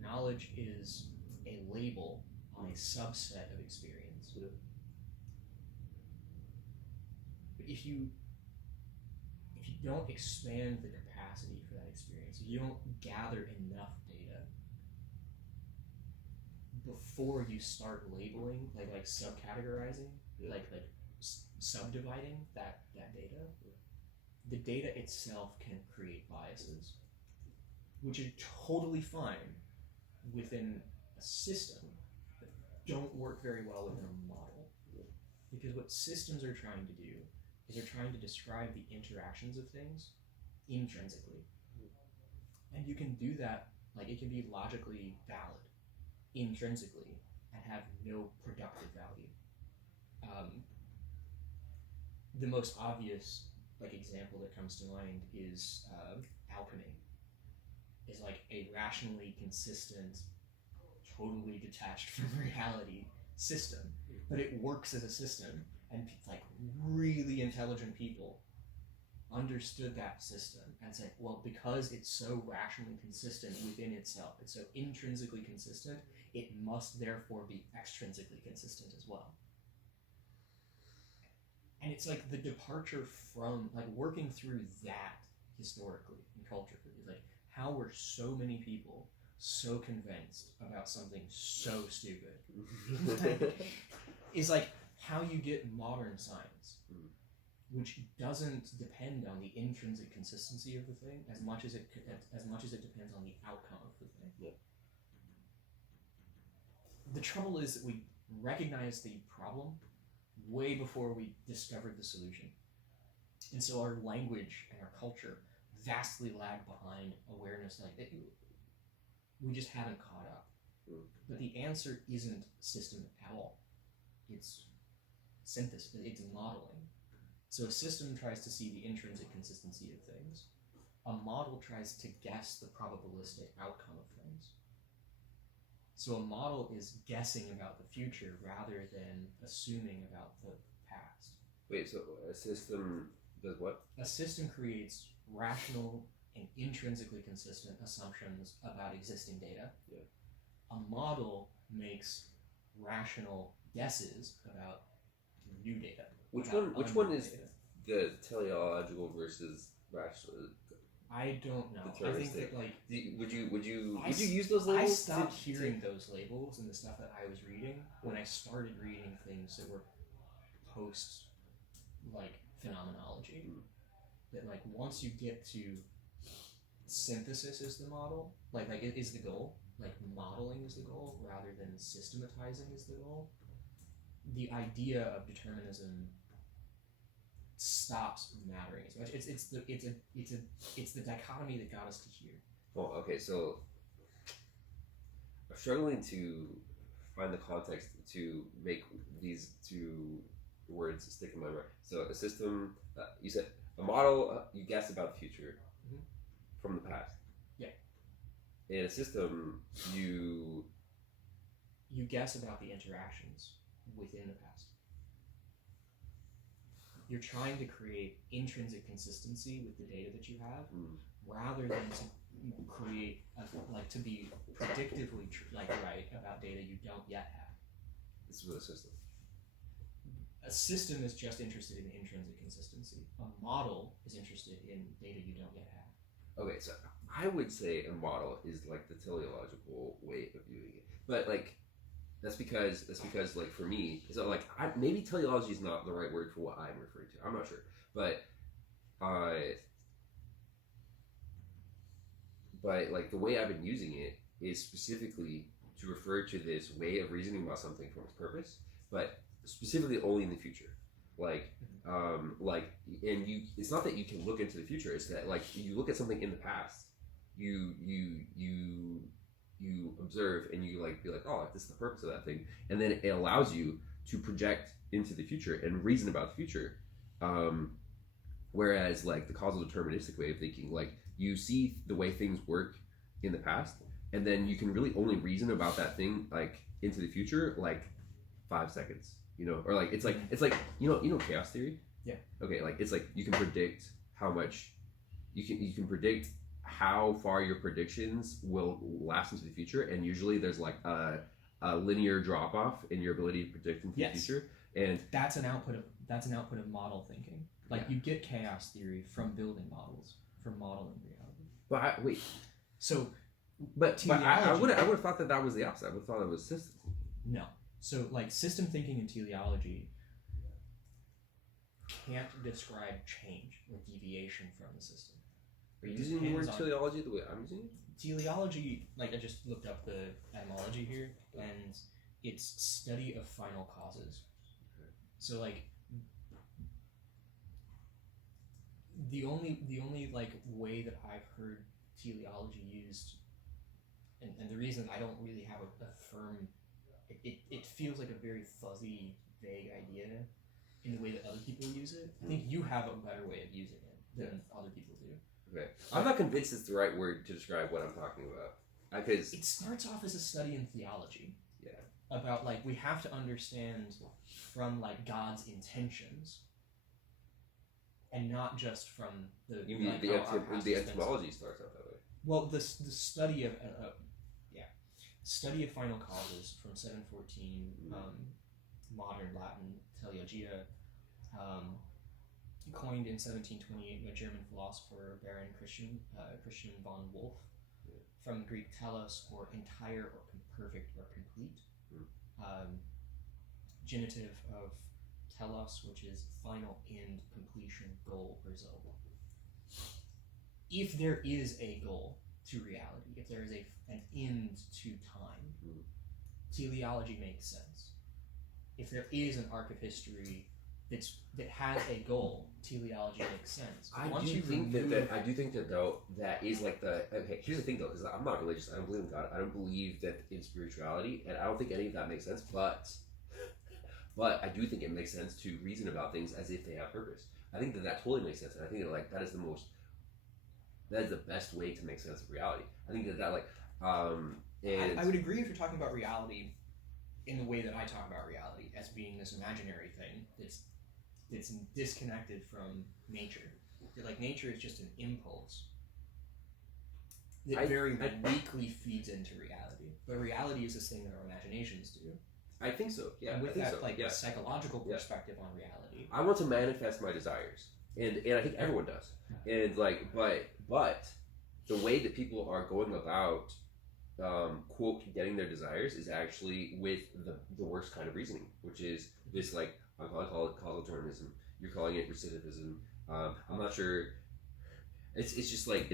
Knowledge is a label on a subset of experience. But if you don't expand the capacity for that experience, if you don't gather enough data before you start labeling, like subcategorizing, like subdividing that data, the data itself can create biases, which are totally fine within a system, but don't work very well within a model. Because what systems are trying to do is they're trying to describe the interactions of things intrinsically. And you can do that, like it can be logically valid intrinsically and have no productive value. The most obvious example that comes to mind is alchemy. Is like a rationally consistent, totally detached from reality system, but it works as a system, and like really intelligent people understood that system and said, well, because it's so rationally consistent within itself, it's so intrinsically consistent, it must therefore be extrinsically consistent as well. And it's like the departure from like working through that historically in culture is like how were so many people so convinced about something so stupid is like how you get modern science, which doesn't depend on the intrinsic consistency of the thing as much as it depends on the outcome of the thing. Yeah. The trouble is that we recognize the problem way before we discovered the solution, and so our language and our culture vastly lag behind awareness. Like we just haven't caught up. But the answer isn't system at all. It's synthesis. It's modeling. So a system tries to see the intrinsic consistency of things. A model tries to guess the probabilistic outcome of things. So a model is guessing about the future rather than assuming about the past. Wait, so a system does what? A system creates rational and intrinsically consistent assumptions about existing data. Yeah. A model makes rational guesses about new data. Which one is the teleological versus rational? I don't know. I think that would you use those labels? I stopped hearing those labels in the stuff that I was reading when I started reading things that were post phenomenology. That once you get to synthesis is the model, it is the goal. Modeling is the goal rather than systematizing is the goal. The idea of determinism stops mattering as much. It's the dichotomy that got us to here. Well, okay, so I'm struggling to find the context to make these two words stick in my mind. So a system, you said a model, you guess about the future from the past. Yeah. In a system, you guess about the interactions within the past. You're trying to create intrinsic consistency with the data that you have, rather than to create to be predictively right about data you don't yet have. This is what a system. A system is just interested in intrinsic consistency. A model is interested in data you don't yet have. Okay, so I would say a model is the teleological way of viewing it, but that's because for me, so maybe teleology is not the right word for what I'm referring to. I'm not sure, but the way I've been using it is specifically to refer to this way of reasoning about something from its purpose, but specifically only in the future. And it's not that you can look into the future. It's that you look at something in the past, you observe and you be oh, this is the purpose of that thing, and then it allows you to project into the future and reason about the future. Whereas the causal deterministic way of thinking, you see the way things work in the past, and then you can really only reason about that thing into the future 5 seconds. Or it's chaos theory. Yeah. Okay, it's you can predict how much you can predict how far your predictions will last into the future, and usually there's a linear drop off in your ability to predict into the future, and that's an output of model thinking. You get chaos theory from building models, from modeling reality. But I would have thought that was the opposite. I would have thought it was system. No. So system thinking and teleology can't describe change or deviation from the system. Are you using the word teleology the way I'm using it? Teleology, I just looked up the etymology here, and it's study of final causes. Okay. So the only way that I've heard teleology used, and the reason I don't really have a firm, it feels like a very fuzzy, vague idea in the way that other people use it. I think you have a better way of using it than other people do. Okay. I'm not convinced it's the right word to describe what I'm talking about. Because it starts off as a study in theology. Yeah. About we have to understand from God's intentions, and not just from the. You mean the etymology starts out that way? Well, the study of study of final causes from 714, modern Latin teleologia, coined in 1728 by German philosopher Baron Christian von Wolff, from Greek telos, or entire or perfect or complete, genitive of telos, which is final, end, completion, goal, result. If there is a goal to reality, if there is an end to time, teleology makes sense. If there is an arc of history that has a goal, teleology makes sense. I do think that though that is okay. Here's the thing though, because I'm not religious. I don't believe in God. I don't believe that in spirituality, and I don't think any of that makes sense. But I do think it makes sense to reason about things as if they have purpose. I think that totally makes sense, and I think that is the best way to make sense of reality. I think that And I would agree if you're talking about reality in the way that I talk about reality as being this imaginary thing that's disconnected from nature. Like nature is just an impulse that very weakly feeds into reality. But reality is this thing that our imaginations do. I think so. Yeah. And with I think that so. like yeah. psychological perspective on reality. I want to manifest my desires, and I think everyone does. And like, but the way that people are going about quote getting their desires is actually with the worst kind of reasoning, which is this like I call it causal determinism. You're calling it recidivism. I'm not sure. It's just like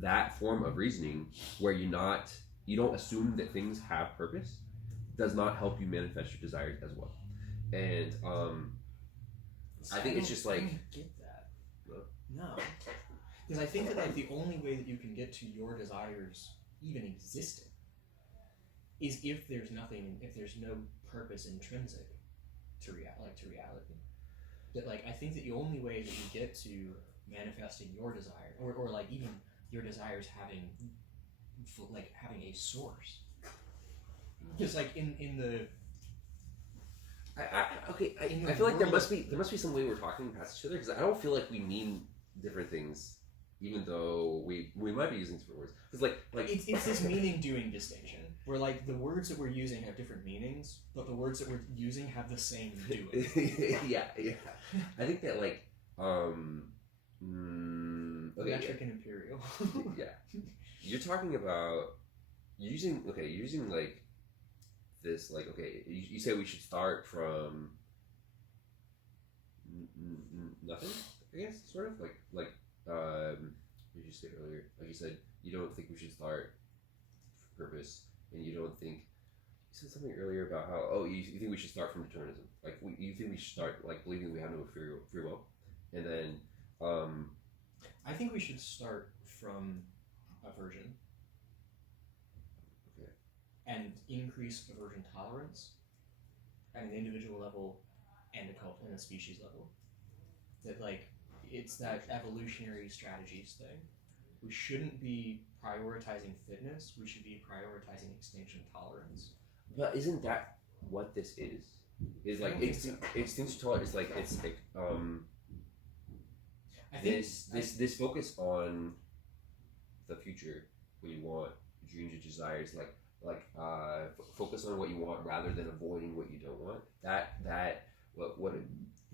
that form of reasoning where you don't assume that things have purpose does not help you manifest your desires as well. And I think it's just like I don't get that. No, because I think that like the only way that you can get to your desires even existing is if there's no purpose intrinsic to reality. That like I think that the only way that you get to manifesting your desire, or like even your desires having a source, because like in the I feel like there must be some way we're talking past each other, because I don't feel like we mean different things, even though we might be using different words. Because like it's this meaning doing distinction where like the words that we're using have different meanings, but the words that we're using have the same doing. yeah. I think that like metric and imperial. Yeah, you're talking about using like this like you say we should start from nothing, I guess, sort of like you just said earlier, like you said you don't think we should start for purpose, and you don't think you said something earlier about how you think we should start from determinism, like you think we should start like believing we have no free will, and then I think we should start from aversion. Okay. And increase aversion tolerance at an individual level and a species level. That like it's that evolutionary strategies thing. We shouldn't be prioritizing fitness. We should be prioritizing extinction tolerance. But isn't that what this is? Is like extinction tolerance is like it's like I think this focus on the future, what you want, dreams, your desires, focus on what you want rather than avoiding what you don't want.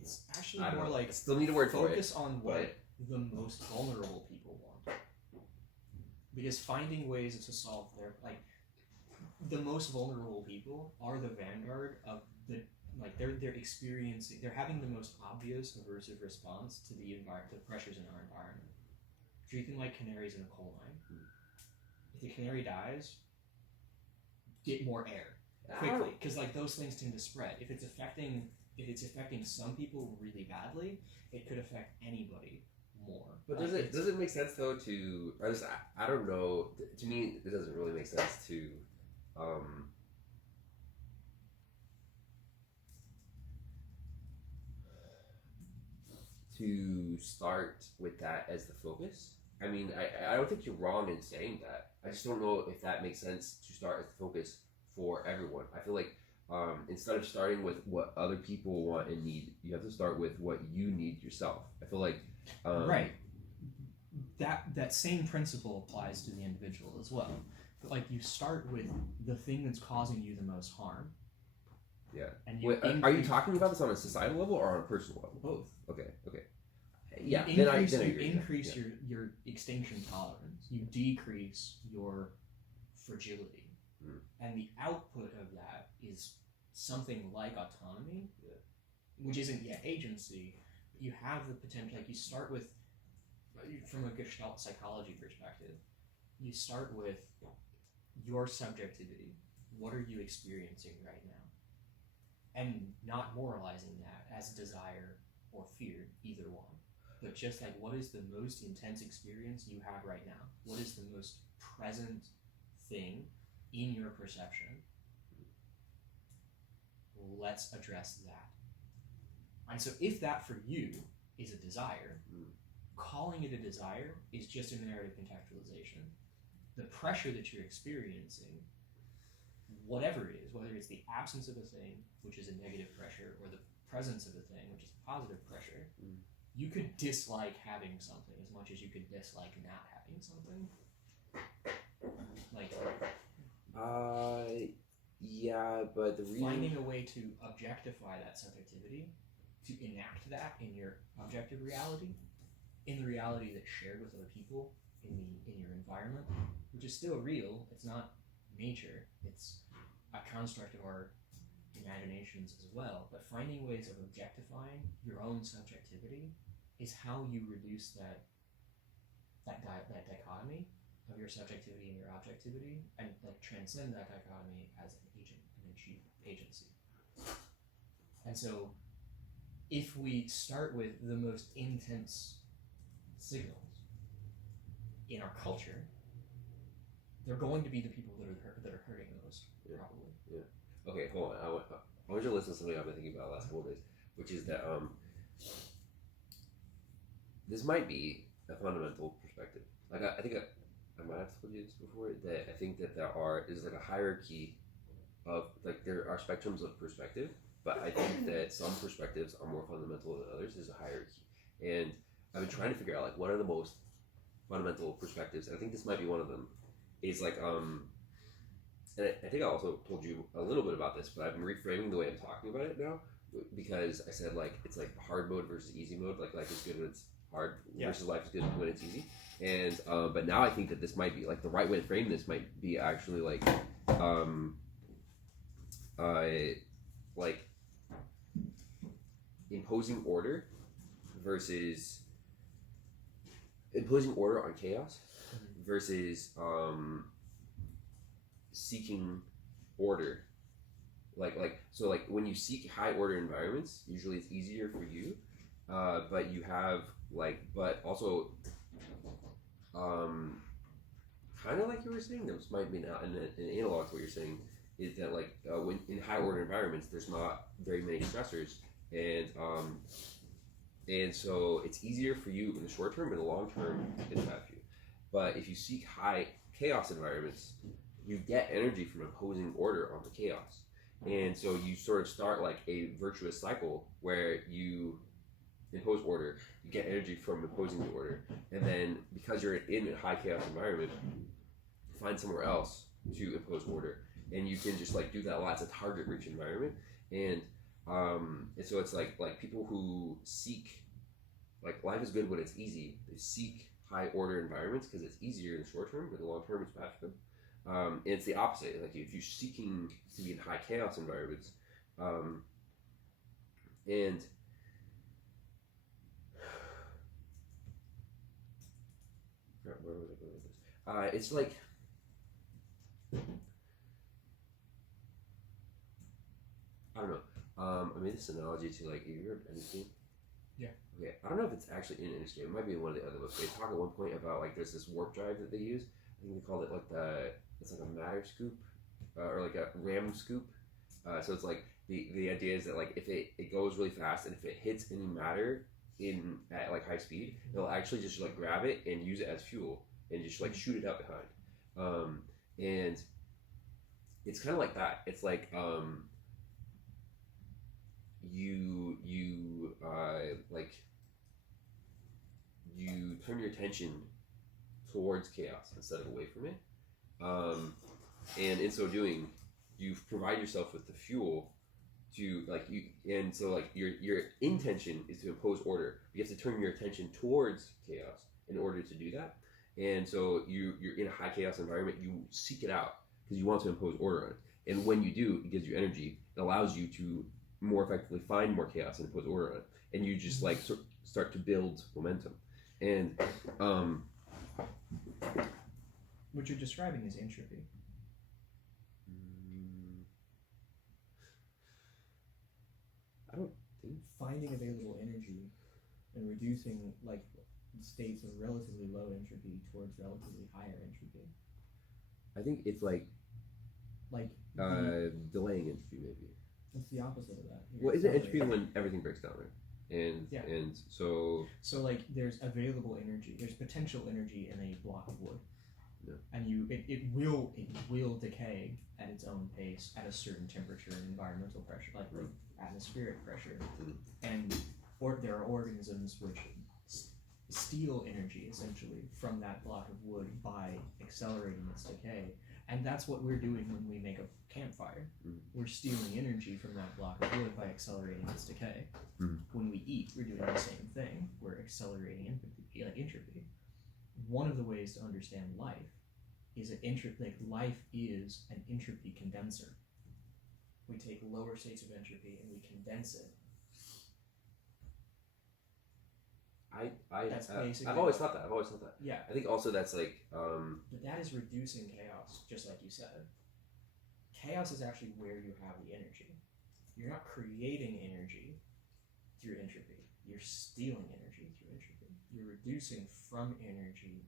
It's actually more like I still need a word for it. Focus on what the most vulnerable people want, because finding ways to solve the most vulnerable people are the vanguard of the they're experiencing, they're having the most obvious aversive response to the pressures in our environment. Treat them like canaries in a coal mine. If the canary dies, get more air quickly, because those things tend to spread. If it's affecting some people really badly, it could affect anybody more. But does it make sense though to I don't know, to me it doesn't really make sense to start with that as the focus. I mean, I don't think you're wrong in saying that. I just don't know if that makes sense to start as the focus for everyone. I feel like instead of starting with what other people want and need, you have to start with what you need yourself. I feel like right. That same principle applies to the individual as well. But you start with the thing that's causing you the most harm. Yeah. And are you talking about this on a societal level or on a personal level? Both. Okay. Yeah. You agree. Increase your extinction tolerance. You decrease your fragility. And the output of that is something like autonomy, which isn't yet agency, but you have the potential. You start with, from a Gestalt psychology perspective, you start with your subjectivity. What are you experiencing right now? And not moralizing that as desire or fear, either one. But just what is the most intense experience you have right now? What is the most present thing in your perception? Let's address that. And so if that for you is a desire, calling it a desire is just a narrative contextualization. the pressure that you're experiencing, whatever it is, whether it's the absence of a thing, which is a negative pressure, or the presence of a thing, which is positive pressure, you could dislike having something as much as you could dislike not having something. Like, yeah, but the reason... finding a way to objectify that subjectivity, to enact that in your objective reality, in the reality that's shared with other people, in your environment, which is still real. It's not nature. It's a construct of our imaginations as well. But finding ways of objectifying your own subjectivity is how you reduce that dichotomy of your subjectivity and your objectivity, and like transcend that dichotomy as an agent and achieve agency. And so, if we start with the most intense signals in our culture, they're going to be the people that are hurting the most, probably. Yeah. Okay, hold on. I want you to listen to something I've been thinking about the last couple of days, which is that this might be a fundamental perspective. Like I think I might have told you this before, that I think that there's like a hierarchy of, like, there are spectrums of perspective, but I think that some perspectives are more fundamental than others. There's a hierarchy, and I've been trying to figure out, like, what are the most fundamental perspectives, and I think this might be one of them. Is like and I think I also told you a little bit about this, but I've been reframing the way I'm talking about it now, because I said, like, it's like hard mode versus easy mode. Like life is good when it's hard versus life is good when it's easy. And but now I think that this might be, like, the right way to frame this might be actually like like imposing order versus imposing order on chaos versus seeking order. So when you seek high order environments, usually it's easier for you, but you have but also kind of like you were saying, this might be an analog to what you're saying, is that when in high order environments there's not very many stressors, and so it's easier for you in the short term, but in the long term it's bad for you. But if you seek high chaos environments, you get energy from imposing order on the chaos. And so you sort of start like a virtuous cycle where you impose order, you get energy from imposing the order, and then because you're in a high chaos environment, find somewhere else to impose order. And you can just do that a lot. It's a target rich environment. And so it's like people who seek, life is good when it's easy, they seek high order environments because it's easier in the short term, but in the long term it's bad for them. And it's the opposite. Like if you're seeking to be in high chaos environments, and where was I going with this? It's like I don't know. I made this analogy to have you heard Endgame? Yeah. Okay. I don't know if it's actually in Endgame. It might be in one of the other books. They talk at one point about there's this warp drive that they use. I think they called it it's like a matter scoop, or like a RAM scoop. So it's the idea is that if it goes really fast, and if it hits any matter at high speed, it'll actually just grab it and use it as fuel and just shoot it out behind. And it's kind of like that. It's you turn your attention towards chaos instead of away from it, and in so doing, you provide yourself with the fuel to your intention is to impose order. You have to turn your attention towards chaos in order to do that, and so you're in a high chaos environment. You seek it out because you want to impose order on it, and when you do, it gives you energy. It allows you to more effectively find more chaos and impose order on it, and you just start to build momentum. And what you're describing is entropy. I don't think finding available energy and reducing states of relatively low entropy towards relatively higher entropy. I think it's delaying entropy, maybe. It's the opposite of that. Well, isn't entropy when everything breaks down, right? And so there's available energy, there's potential energy in a block of wood. Yeah. And it will decay at its own pace at a certain temperature and environmental pressure, like atmospheric pressure. And there are organisms which steal energy essentially from that block of wood by accelerating its decay. And that's what we're doing when we make a campfire. We're stealing energy from that block of wood by accelerating its decay. When we eat, we're doing the same thing. We're accelerating entropy. One of the ways to understand life is that life is an entropy condenser. We take lower states of entropy and we condense it. I've always thought that. Yeah. I think also that's like. But that is reducing chaos, just like you said. Chaos is actually where you have the energy. You're not creating energy through entropy. You're stealing energy through entropy. You're reducing from energy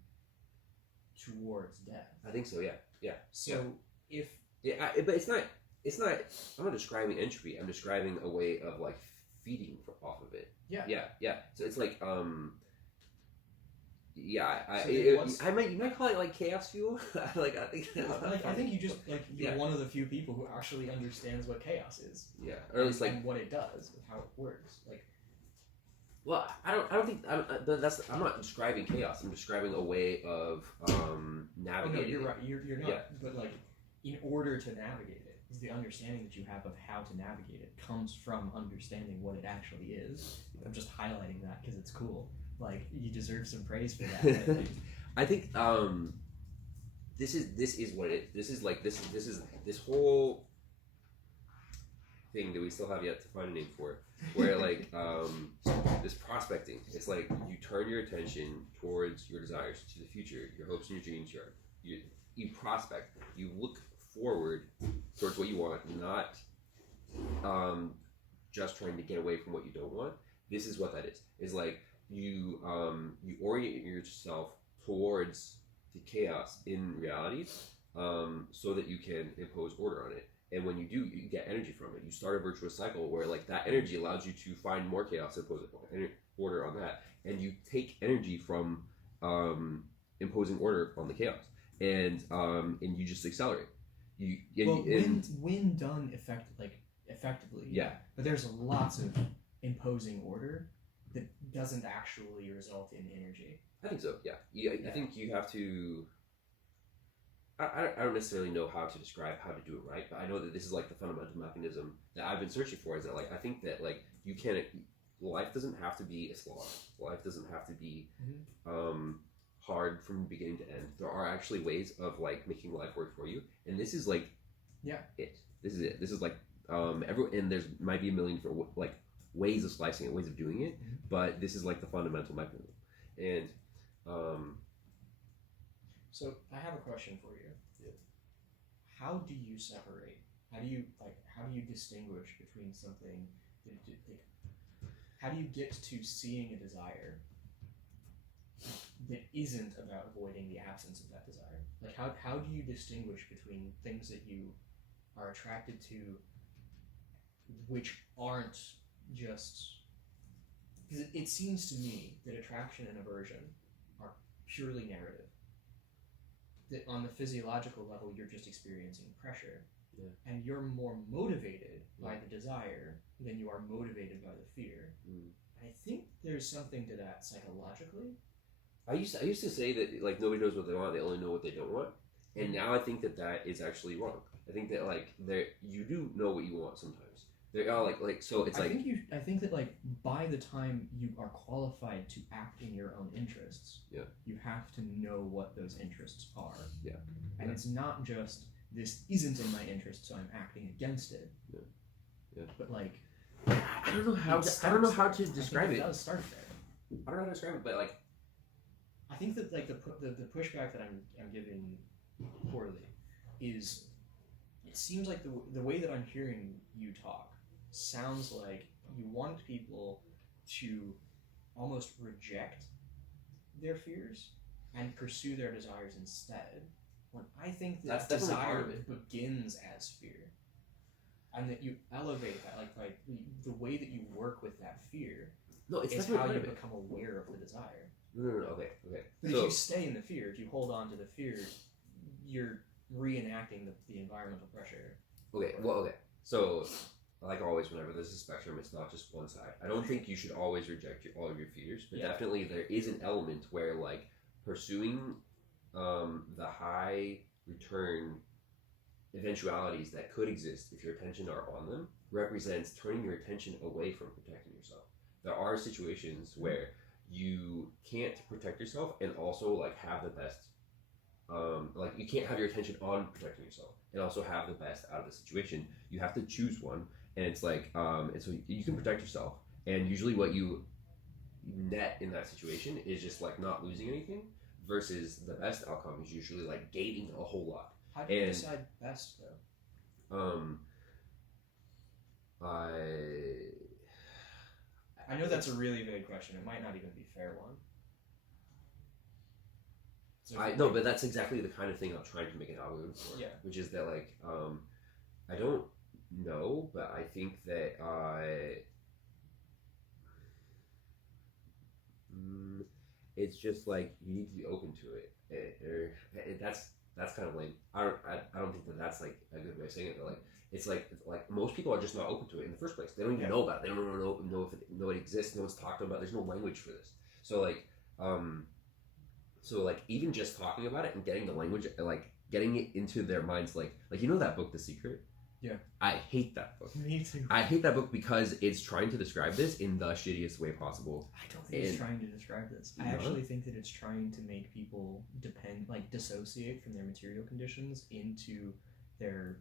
towards death. I think so. Yeah. So if but it's not. I'm not describing entropy. I'm describing a way of like feeding off of it. Yeah. So it's like you might call it like chaos fuel. I think you just you're one of the few people who actually understands what chaos is. Yeah, or at least and what it does, how it works. Well, I don't think I'm not describing chaos. I'm describing a way of navigating. Oh, no, you're right. You're not. Yeah. But in order to navigate it, the understanding that you have of how to navigate it comes from understanding what it actually is. I'm just highlighting that because it's cool. You deserve some praise for that. I think this is what it is. This is this whole thing that we still have yet to find a name for, where this prospecting. It's like you turn your attention towards your desires, to the future, your hopes and your dreams. You prospect. You look forward towards what you want, not just trying to get away from what you don't want. This is what that is. It's like you orient yourself towards the chaos in reality, so that you can impose order on it. And when you do, you get energy from it. You start a virtuous cycle where that energy allows you to find more chaos, impose order on that, and you take energy from imposing order on the chaos, and you just accelerate. When done effectively. Yeah. But there's lots of imposing order that doesn't actually result in energy. I think so. Yeah. I think you have to. I don't necessarily know how to describe how to do it right, but I know that this is the fundamental mechanism that I've been searching for. Is that I think that you can't. Life doesn't have to be a slog. Life doesn't have to be hard from beginning to end. There are actually ways of making life work for you, and this is it. This is it. This is and there's might be a million different ways of slicing it, ways of doing it, but this is the fundamental mechanism. And so I have a question for you. Yeah. How do you separate? How do you distinguish between something? How do you get to seeing a desire that isn't about avoiding the absence of that desire? How do you distinguish between things that you are attracted to, which aren't just? Because it seems to me that attraction and aversion are purely narrative. That on the physiological level, you're just experiencing pressure, and you're more motivated by the desire than you are motivated by the fear. I think there's something to that psychologically. I used to say that nobody knows what they want; they only know what they don't want. And now I think that is actually wrong. I think that you do know what you want sometimes. They're all so it's I think that by the time you are qualified to act in your own interests, you have to know what those interests are. Yeah. And it's not just this isn't in my interest, so I'm acting against it. Yeah. But I don't know how to describe it. It does start there. I don't know how to describe it, but I think that the pushback that I'm giving poorly is it seems like the way that I'm hearing you talk sounds like you want people to almost reject their fears and pursue their desires instead. When I think that desire begins as fear, and that you elevate that, the way that you work with that fear is how you become aware of the desire. No. Okay. But if you stay in the fear, if you hold on to the fear, you're reenacting the environmental pressure. Okay. So, like always, whenever there's a spectrum, it's not just one side. I don't think you should always reject all of your fears, but definitely there is an element where, like, pursuing the high return eventualities that could exist if your attention are on them represents turning your attention away from protecting yourself. There are situations where you can't protect yourself and also like have the best like you can't have your attention on protecting yourself and also have the best out of the situation. You have to choose one, and it's like and so you can protect yourself, and usually what you net in that situation is just like not losing anything, versus the best outcome is usually like gaining a whole lot. How do you decide best though? I know that's a really vague question. It might not even be a fair one. So no, but that's exactly the kind of thing I'm trying to make an algorithm for. Yeah. Which is that like I don't know, but I think that it's just like you need to be open to it. That's kind of lame. I don't think that that's like a good way of saying it. But like it's like most people are just not open to it in the first place. They don't even know about it. They don't know if it exists. No one's talking about it. There's no language for this. So like even just talking about it and getting the language, like getting it into their minds, like you know that book, The Secret. Yeah. I hate that book. Me too. I hate that book because it's trying to describe this in the shittiest way possible. I don't think it's trying to describe this. I actually think that it's trying to make people dissociate from their material conditions into their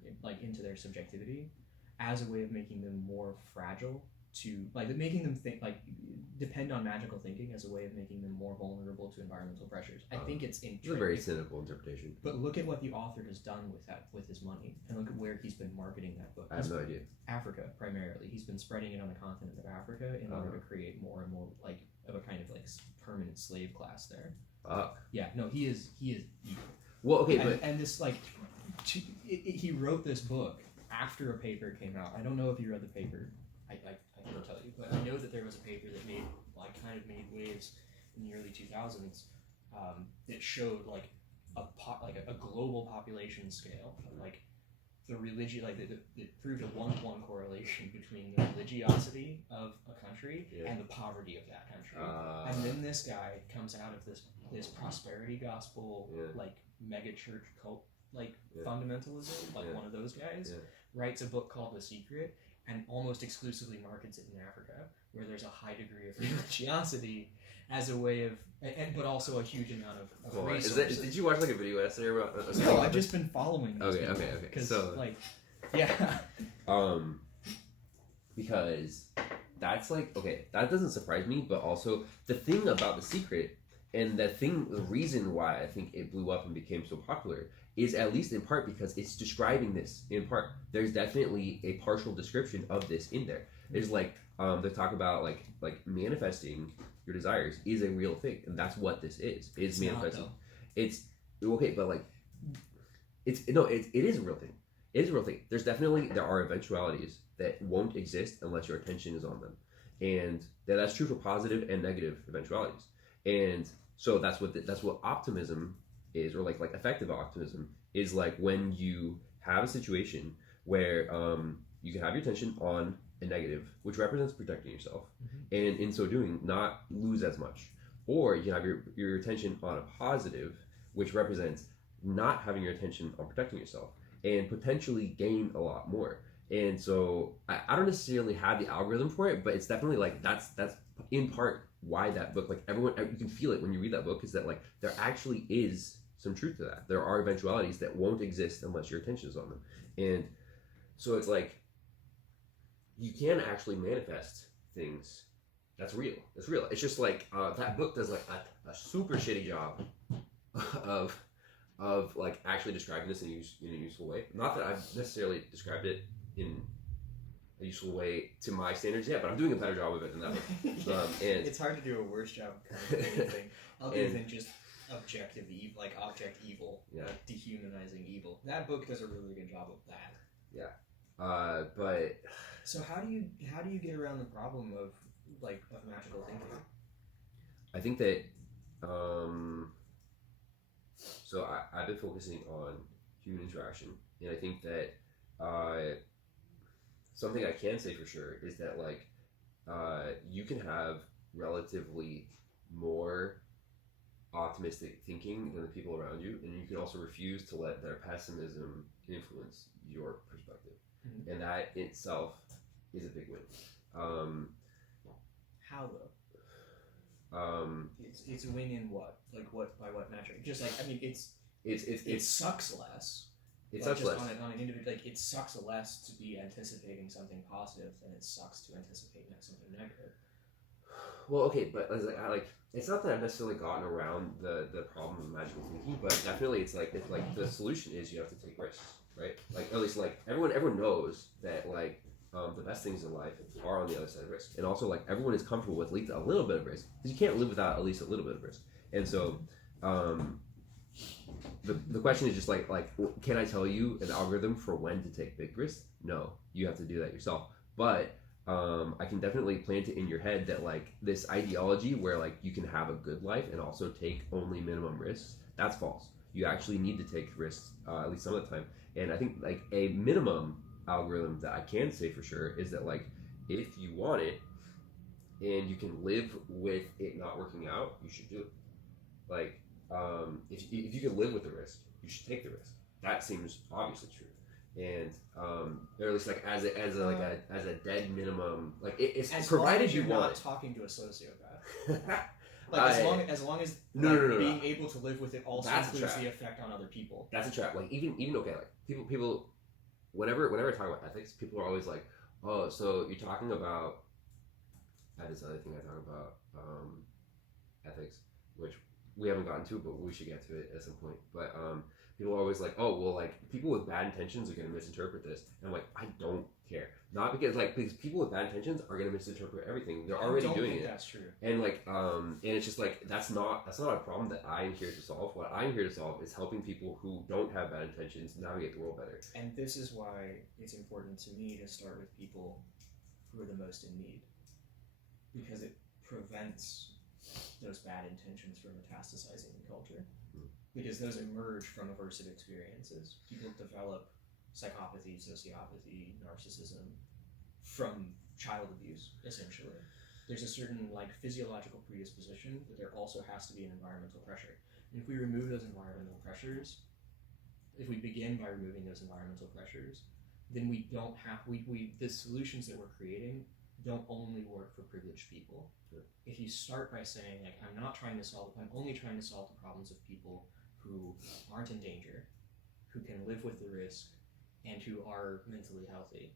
subjectivity as a way of making them more fragile to making them think depend on magical thinking as a way of making them more vulnerable to environmental pressures. I think it's a very cynical interpretation. But look at what the author has done with his money, and look at where he's been marketing that book. I have no idea. Africa primarily. He's been spreading it on the continent of Africa in order to create more and more of a kind of permanent slave class there. Fuck. Yeah. No, he is evil. Well, okay, and this he wrote this book after a paper came out. I don't know if you read the paper. I can't tell you, but I know that there was a paper that made waves in the early 2000s that showed a global population scale of the religion, it proved a 1-to-1 correlation between the religiosity of a country and the poverty of that country. And then this guy comes out of this prosperity gospel mega church cult fundamentalism, one of those guys, writes a book called The Secret, and almost exclusively markets it in Africa, where there's a high degree of religiosity as a way of, but also a huge amount of resources. Did you watch a video essay about? No, I've just been following. Okay. So because that's that doesn't surprise me, but also the thing about The Secret, and the reason why I think it blew up and became so popular is at least in part because it's describing this in part. There's definitely a partial description of this in there. There's they talk about manifesting your desires is a real thing, and that's what this is. It's manifesting. It's okay, but it is a real thing. It is a real thing. There are eventualities that won't exist unless your attention is on them, and that's true for positive and negative eventualities. And so that's what optimism is, or effective optimism is, when you have a situation where you can have your attention on a negative, which represents protecting yourself, and in so doing not lose as much, or you can have your attention on a positive, which represents not having your attention on protecting yourself and potentially gain a lot more. And so I don't necessarily have the algorithm for it, but it's definitely that's in part why that book, everyone, you can feel it when you read that book, is that there actually is some truth to that. There are eventualities that won't exist unless your attention is on them. And so it's you can actually manifest things that's real. It's real. It's just that book does a super shitty job of actually describing this in a useful way. Not that I've necessarily described it in a useful way to my standards yet, but I'm doing a better job of it than that book. And it's hard to do a worse job of anything other than just objective evil, object evil, dehumanizing evil. That book does a really good job of that. Yeah. But so how do you get around the problem of magical thinking? I think that So I've been focusing on human interaction, and I think that something I can say for sure is that like you can have relatively more optimistic thinking than the people around you, and you can also refuse to let their pessimism influence your perspective, and that itself is a big win. How though? It's a win in what? Like what? By what metric? Just like I mean, it sucks less. It like sucks just less. On an individual, like it sucks less to be anticipating something positive than it sucks to anticipate something negative. Well, okay, but it's not that I've necessarily gotten around the problem of magical thinking, but definitely it's like the solution is you have to take risks, right? Like at least like everyone knows that like the best things in life are on the other side of risk, and also like everyone is comfortable with at least a little bit of risk because you can't live without at least a little bit of risk, and so. The question is just like can I tell you an algorithm for when to take big risks? No, you have to do that yourself. But I can definitely plant it in your head that like this ideology where like you can have a good life and also take only minimum risks, that's false. You actually need to take risks at least some of the time. And I think like a minimum algorithm that I can say for sure is that like if you want it and you can live with it not working out, you should do it. Like if you can live with the risk, you should take the risk. That seems obviously true, and or at least like as a dead minimum, like it's as provided long as you you're want not it. talking to a sociopath. Like as long as no. being able to live with it also includes the effect on other people. That's a trap. Like even okay, like people, whenever I talk about ethics, people are always like, oh, so you're talking about. I have this other thing I talk about ethics, which we haven't gotten to, but we should get to it at some point. But people are always like, oh, well, like people with bad intentions are going to misinterpret this, and I'm like, I don't care. Not because because people with bad intentions are going to misinterpret everything. They're already doing it. That's true. And like and it's just like that's not a problem that I'm here to solve. What I'm here to solve is helping people who don't have bad intentions navigate the world better. And this is why it's important to me to start with people who are the most in need, because it prevents those bad intentions from metastasizing in culture, because those emerge from aversive experiences. People develop psychopathy, sociopathy, narcissism from child abuse, essentially. There's a certain like physiological predisposition, but there also has to be an environmental pressure. And if we remove those environmental pressures, if we begin by removing those environmental pressures, then we don't have the solutions that we're creating don't only work for privileged people. Sure. If you start by saying like I'm only trying to solve the problems of people who aren't in danger, who can live with the risk, and who are mentally healthy,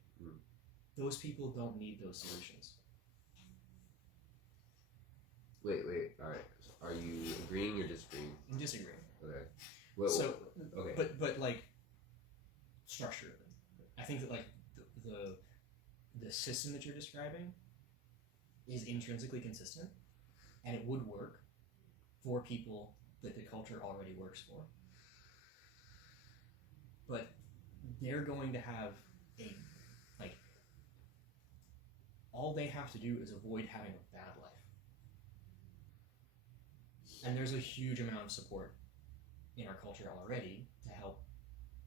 those people don't need those solutions. Wait, all right. Are you agreeing or disagreeing? I'm disagreeing. Okay. Okay. But like structurally, I think that like the system that you're describing is intrinsically consistent, and it would work for people that the culture already works for. But they're going to have all they have to do is avoid having a bad life. And there's a huge amount of support in our culture already to help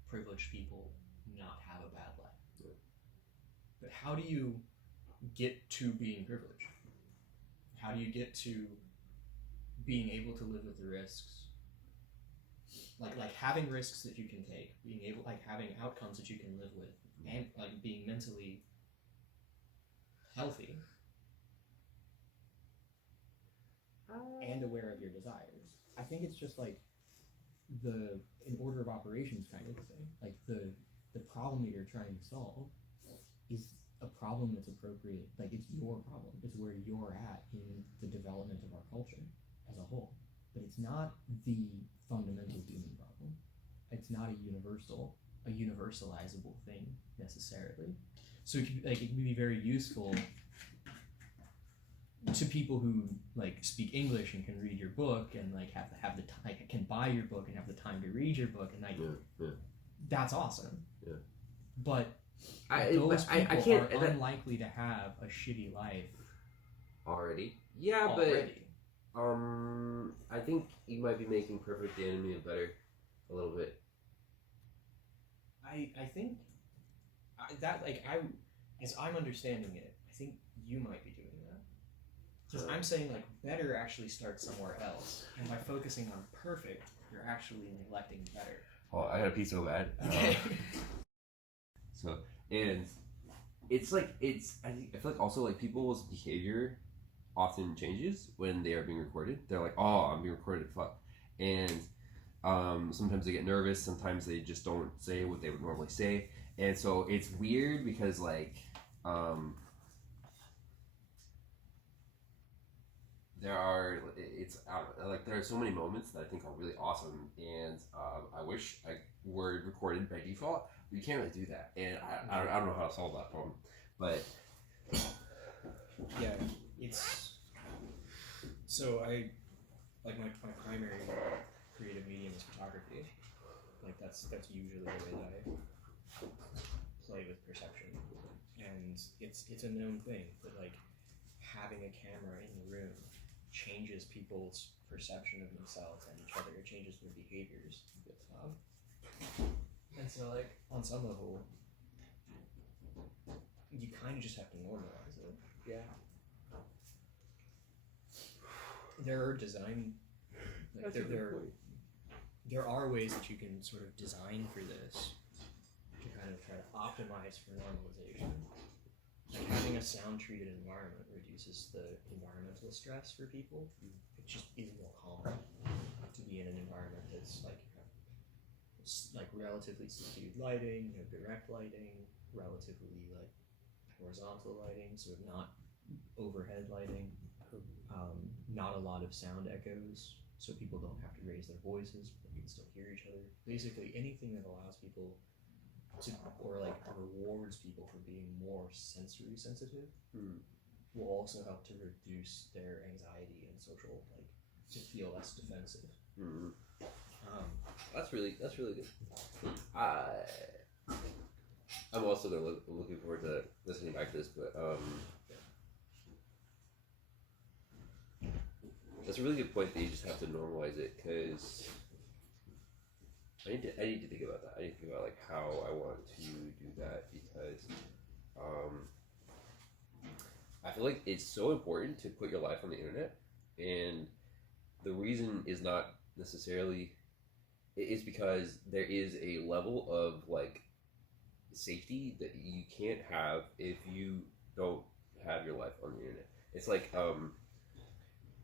privileged people not have a bad life. Yeah. But how do you get to being privileged? How do you get to being able to live with the risks? Like having risks that you can take, being able having outcomes that you can live with, and like being mentally healthy and aware of your desires. I think it's just like an order of operations kind of thing. Like the problem that you're trying to solve is a problem that's appropriate. Like it's your problem. It's where you're at in the development of our culture as a whole. But it's not the fundamental human problem. It's not a universalizable thing necessarily. So it can be very useful to people who like speak English and can read your book and like have the time, can buy your book and have the time to read your book, and like that's awesome. Yeah. But those people are unlikely to have a shitty life already. Yeah, already. but I think you might be making perfect the enemy of better a little bit. I think as I'm understanding it, I think you might be doing that. Because I'm saying like better actually starts somewhere else, and by focusing on perfect, you're actually neglecting better. Oh, I got a pee so bad. Okay. So, and it's like, I feel like also like people's behavior often changes when they are being recorded. They're like, oh, I'm being recorded, fuck. And sometimes they get nervous, sometimes they just don't say what they would normally say. And so it's weird because like, there are so many moments that I think are really awesome, and I wish I were recorded by default, but you can't really do that, and I don't know how to solve that problem, but yeah, it's so I like my primary creative medium is photography. Like that's usually the way that I play with perception, and it's a known thing that like having a camera in the room changes people's perception of themselves and each other. It changes their behaviors. And so, like, on some level, you kind of just have to normalize it. yeah, There are design, like, there are ways that you can sort of design for this to kind of try to optimize for normalization. Like having a sound-treated environment reduces the environmental stress for people. It just is more common to be in an environment that's like relatively subdued lighting, direct lighting, relatively like horizontal lighting, so not overhead lighting, not a lot of sound echoes, so people don't have to raise their voices, but you can still hear each other. Basically, anything that allows people to, or like rewards people for being more sensory sensitive will also help to reduce their anxiety and social, like, to feel less defensive. That's really good. I'm also looking forward to listening back to this, but that's a really good point that you just have to normalize it, because I need to think about that. I need to think about like how I want to do that, because I feel like it's so important to put your life on the internet, and the reason is not necessarily, it is because there is a level of like safety that you can't have if you don't have your life on the internet. It's like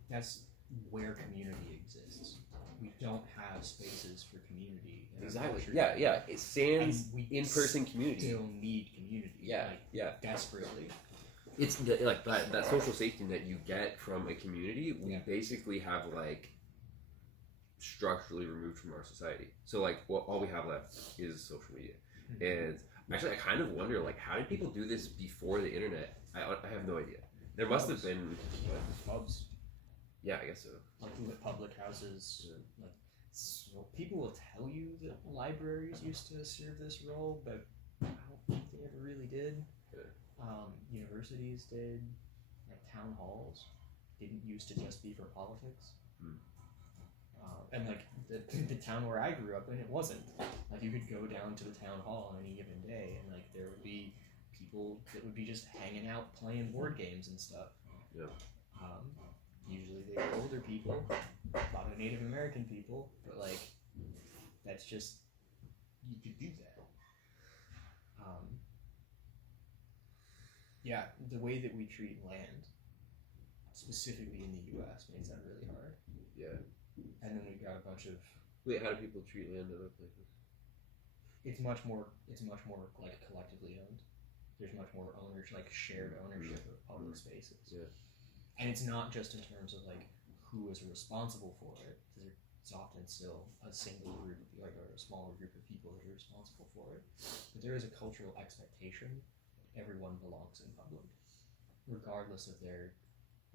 that's where community exists. We don't have spaces for community. Exactly. Yeah. It sans in-person community. Still need community. Yeah. Desperately. It's like that social safety that you get from a community. We basically have like structurally removed from our society. So like, all we have left is social media. And actually, I kind of wonder like, how did people do this before the internet? I have no idea. There must have been pubs. Yeah, I guess so. Like public houses. Like, so people will tell you that libraries used to serve this role, but I don't think they ever really did. Universities did. Like town halls didn't used to just be for politics. And like the town where I grew up in, it wasn't. Like you could go down to the town hall on any given day, and like there would be people that would be just hanging out playing board games and stuff. Yeah. Usually they were older people, a lot of Native American people, but like that's just, you could do that. Yeah, the way that we treat land, specifically in the U.S., makes that really hard. Yeah. And then we've got a bunch of. Wait, how do people treat land in other places? It's much more like collectively owned. There's much more like shared ownership of public spaces. Yeah. And it's not just in terms of like who is responsible for it, because it's often still a single group, like a smaller group of people that are responsible for it. But there is a cultural expectation that everyone belongs in public, regardless of their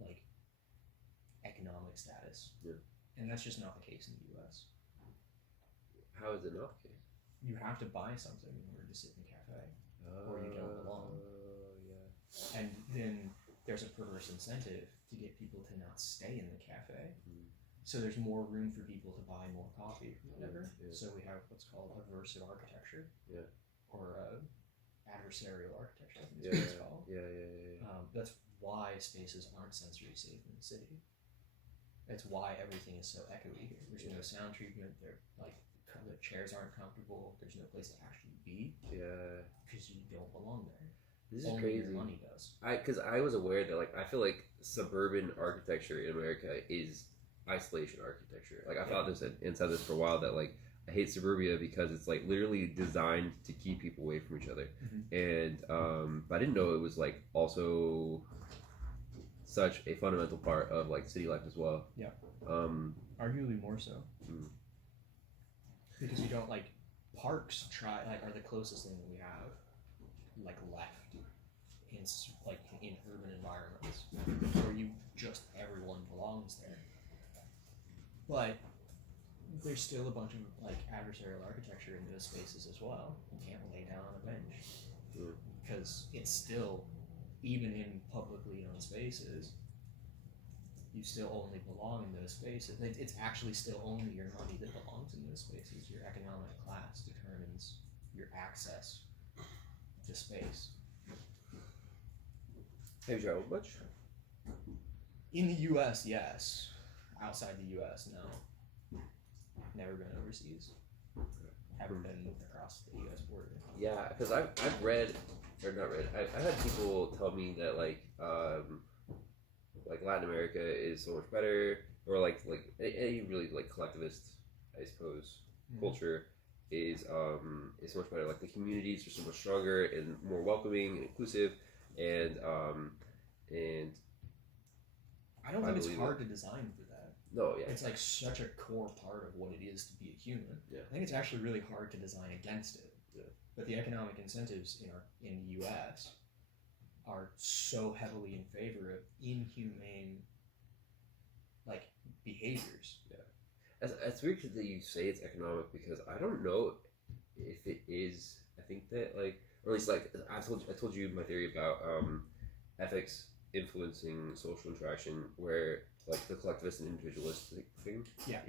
like economic status. Yeah. And that's just not the case in the U.S. How is it not the case? You have to buy something in order to sit in a cafe, or you don't belong. Yeah. And then there's a perverse incentive to get people to not stay in the cafe. So there's more room for people to buy more coffee or whatever. Yeah. So we have what's called aversive architecture. Yeah. Or adversarial architecture, I think Yeah, is what it's called. yeah. That's why spaces aren't sensory safe in the city. That's why everything is so echoey here. There's no sound treatment. The chairs aren't comfortable. There's no place to actually be. Yeah. Because you don't belong there. This is Only crazy. your money does. Because I was aware that I feel like suburban architecture in America is isolation architecture. I thought this and said this for a while that I hate suburbia because it's literally designed to keep people away from each other. And but I didn't know it was also such a fundamental part of city life as well. Yeah. Arguably more so. Because you don't parks are the closest thing that we have left in urban environments where everyone belongs there. But there's still a bunch of adversarial architecture in those spaces as well. You can't lay down on a bench because it's still, even in publicly owned spaces, you still only belong in those spaces. It's actually still only your money that belongs in those spaces. Your economic class determines your access to space. Have you traveled much? In the U.S., yes. Outside the U.S., no. Never been overseas. Haven't been across the U.S. border. Yeah, because I've read, or not read, I've had people tell me that Latin America is so much better, or any really collectivist, I suppose, culture is so much better. The communities are so much stronger and more welcoming and inclusive, and I don't think it's hard to design for that. No, yeah. It's such a core part of what it is to be a human. Yeah. I think it's actually really hard to design against it. Yeah. But the economic incentives in the U.S. are so heavily in favor of inhumane behaviors. Yeah. It's weird that you say it's economic because I don't know if it is. I think that or at least I told you my theory about ethics influencing social interaction, where the collectivist and individualist thing. Yeah.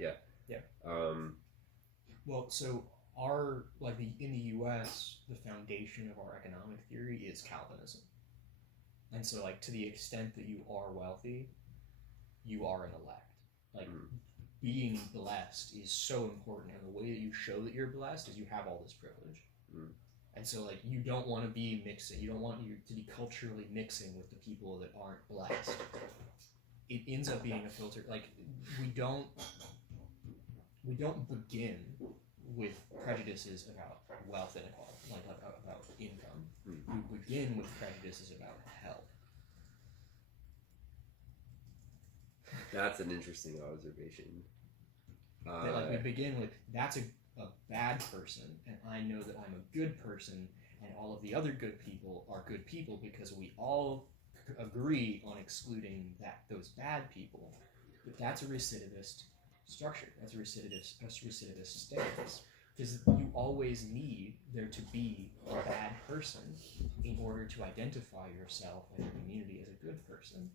Well, so our in the U.S. the foundation of our economic theory is Calvinism, and so to the extent that you are wealthy, you are an elect. Being blessed is so important, and the way that you show that you're blessed is you have all this privilege. And so you don't want to be mixing. You don't want you to be culturally mixing with the people that aren't blessed. It ends up being a filter. We don't begin with prejudices about wealth inequality, about income. We begin with prejudices about health. That's an interesting observation. We begin with that's a bad person, and I know that I'm a good person, and all of the other good people are good people because we all agree on excluding those bad people. But that's a recidivist structure. That's a recidivist stance. Because you always need there to be a bad person in order to identify yourself and your community as a good person.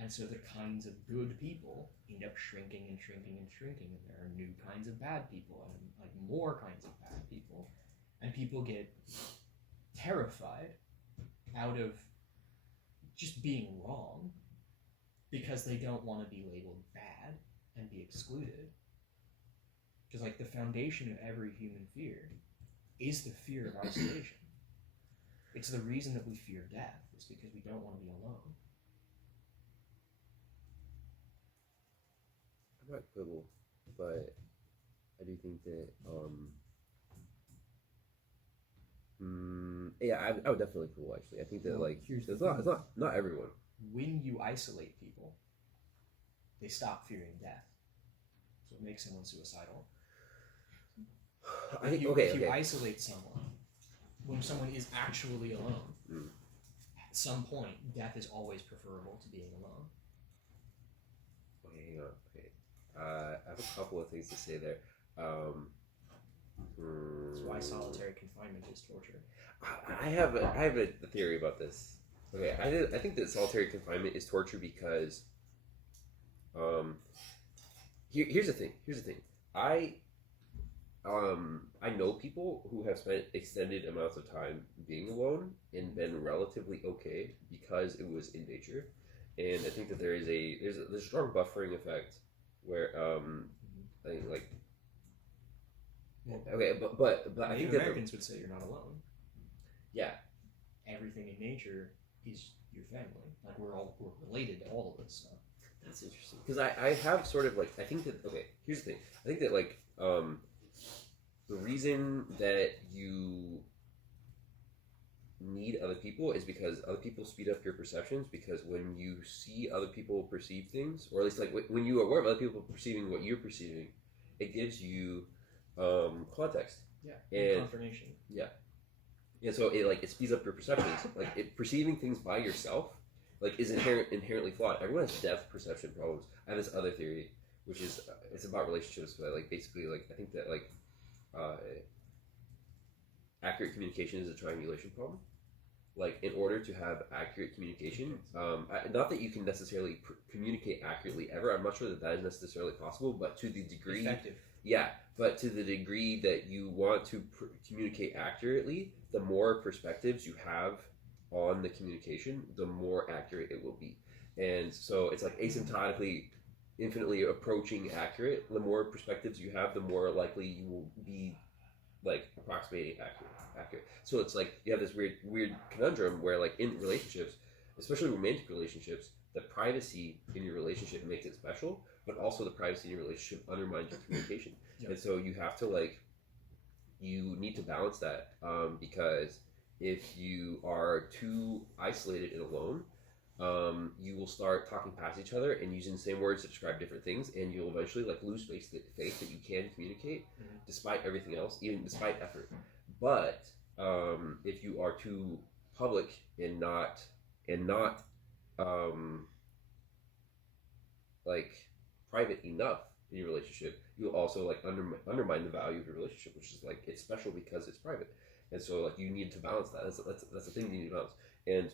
And so the kinds of good people end up shrinking and shrinking and shrinking, and there are new kinds of bad people and more kinds of bad people. And people get terrified out of just being wrong because they don't want to be labeled bad and be excluded. Because the foundation of every human fear is the fear of isolation. It's the reason that we fear death. It's because we don't want to be alone. I might quibble, but I do think that I would definitely quibble. Actually, I think that it's not everyone. When you isolate people, they stop fearing death. So it makes someone suicidal. If you isolate someone, when someone is actually alone, at some point, death is always preferable to being alone. Okay, hang on. Okay. I have a couple of things to say there. That's why solitary confinement is torture. I have a theory about this. Okay, I think that solitary confinement is torture because Here's the thing. I know people who have spent extended amounts of time being alone and been relatively okay because it was in nature, and I think that there's a strong buffering effect where I think like okay, but I think that Americans would say you're not alone. Yeah, everything in nature is your family. Like we're related to all of this stuff. That's interesting because I have sort of like I think that here's the thing. I think that like the reason that you need other people is because other people speed up your perceptions, because when you see other people perceive things, or at least like when you are aware of other people perceiving what you're perceiving, it gives you context. Yeah, and confirmation. Yeah. And so it speeds up your perceptions. Like perceiving things by yourself is inherently flawed. Everyone has depth perception problems. I have this other theory, which is it's about relationships, but basically I think that accurate communication is a triangulation problem. In order to have accurate communication, not that you can necessarily communicate accurately ever. I'm not sure that is necessarily possible, but to the degree, effective. Yeah, but to the degree that you want to communicate accurately, the more perspectives you have on the communication, the more accurate it will be. And so it's asymptotically, infinitely approaching accurate. The more perspectives you have, the more likely you will be approximating accurate. So it's you have this weird conundrum where in relationships, especially romantic relationships, the privacy in your relationship makes it special, but also the privacy in your relationship undermines your communication. Yep. And so you have to you need to balance that, because if you are too isolated and alone, you will start talking past each other and using the same words to describe different things, and you'll eventually lose faith that you can communicate, despite everything else, even despite effort. But if you are too public and not private enough in your relationship, you'll also undermine the value of your relationship, which is it's special because it's private. And so you need to balance that. That's the thing you need to balance. And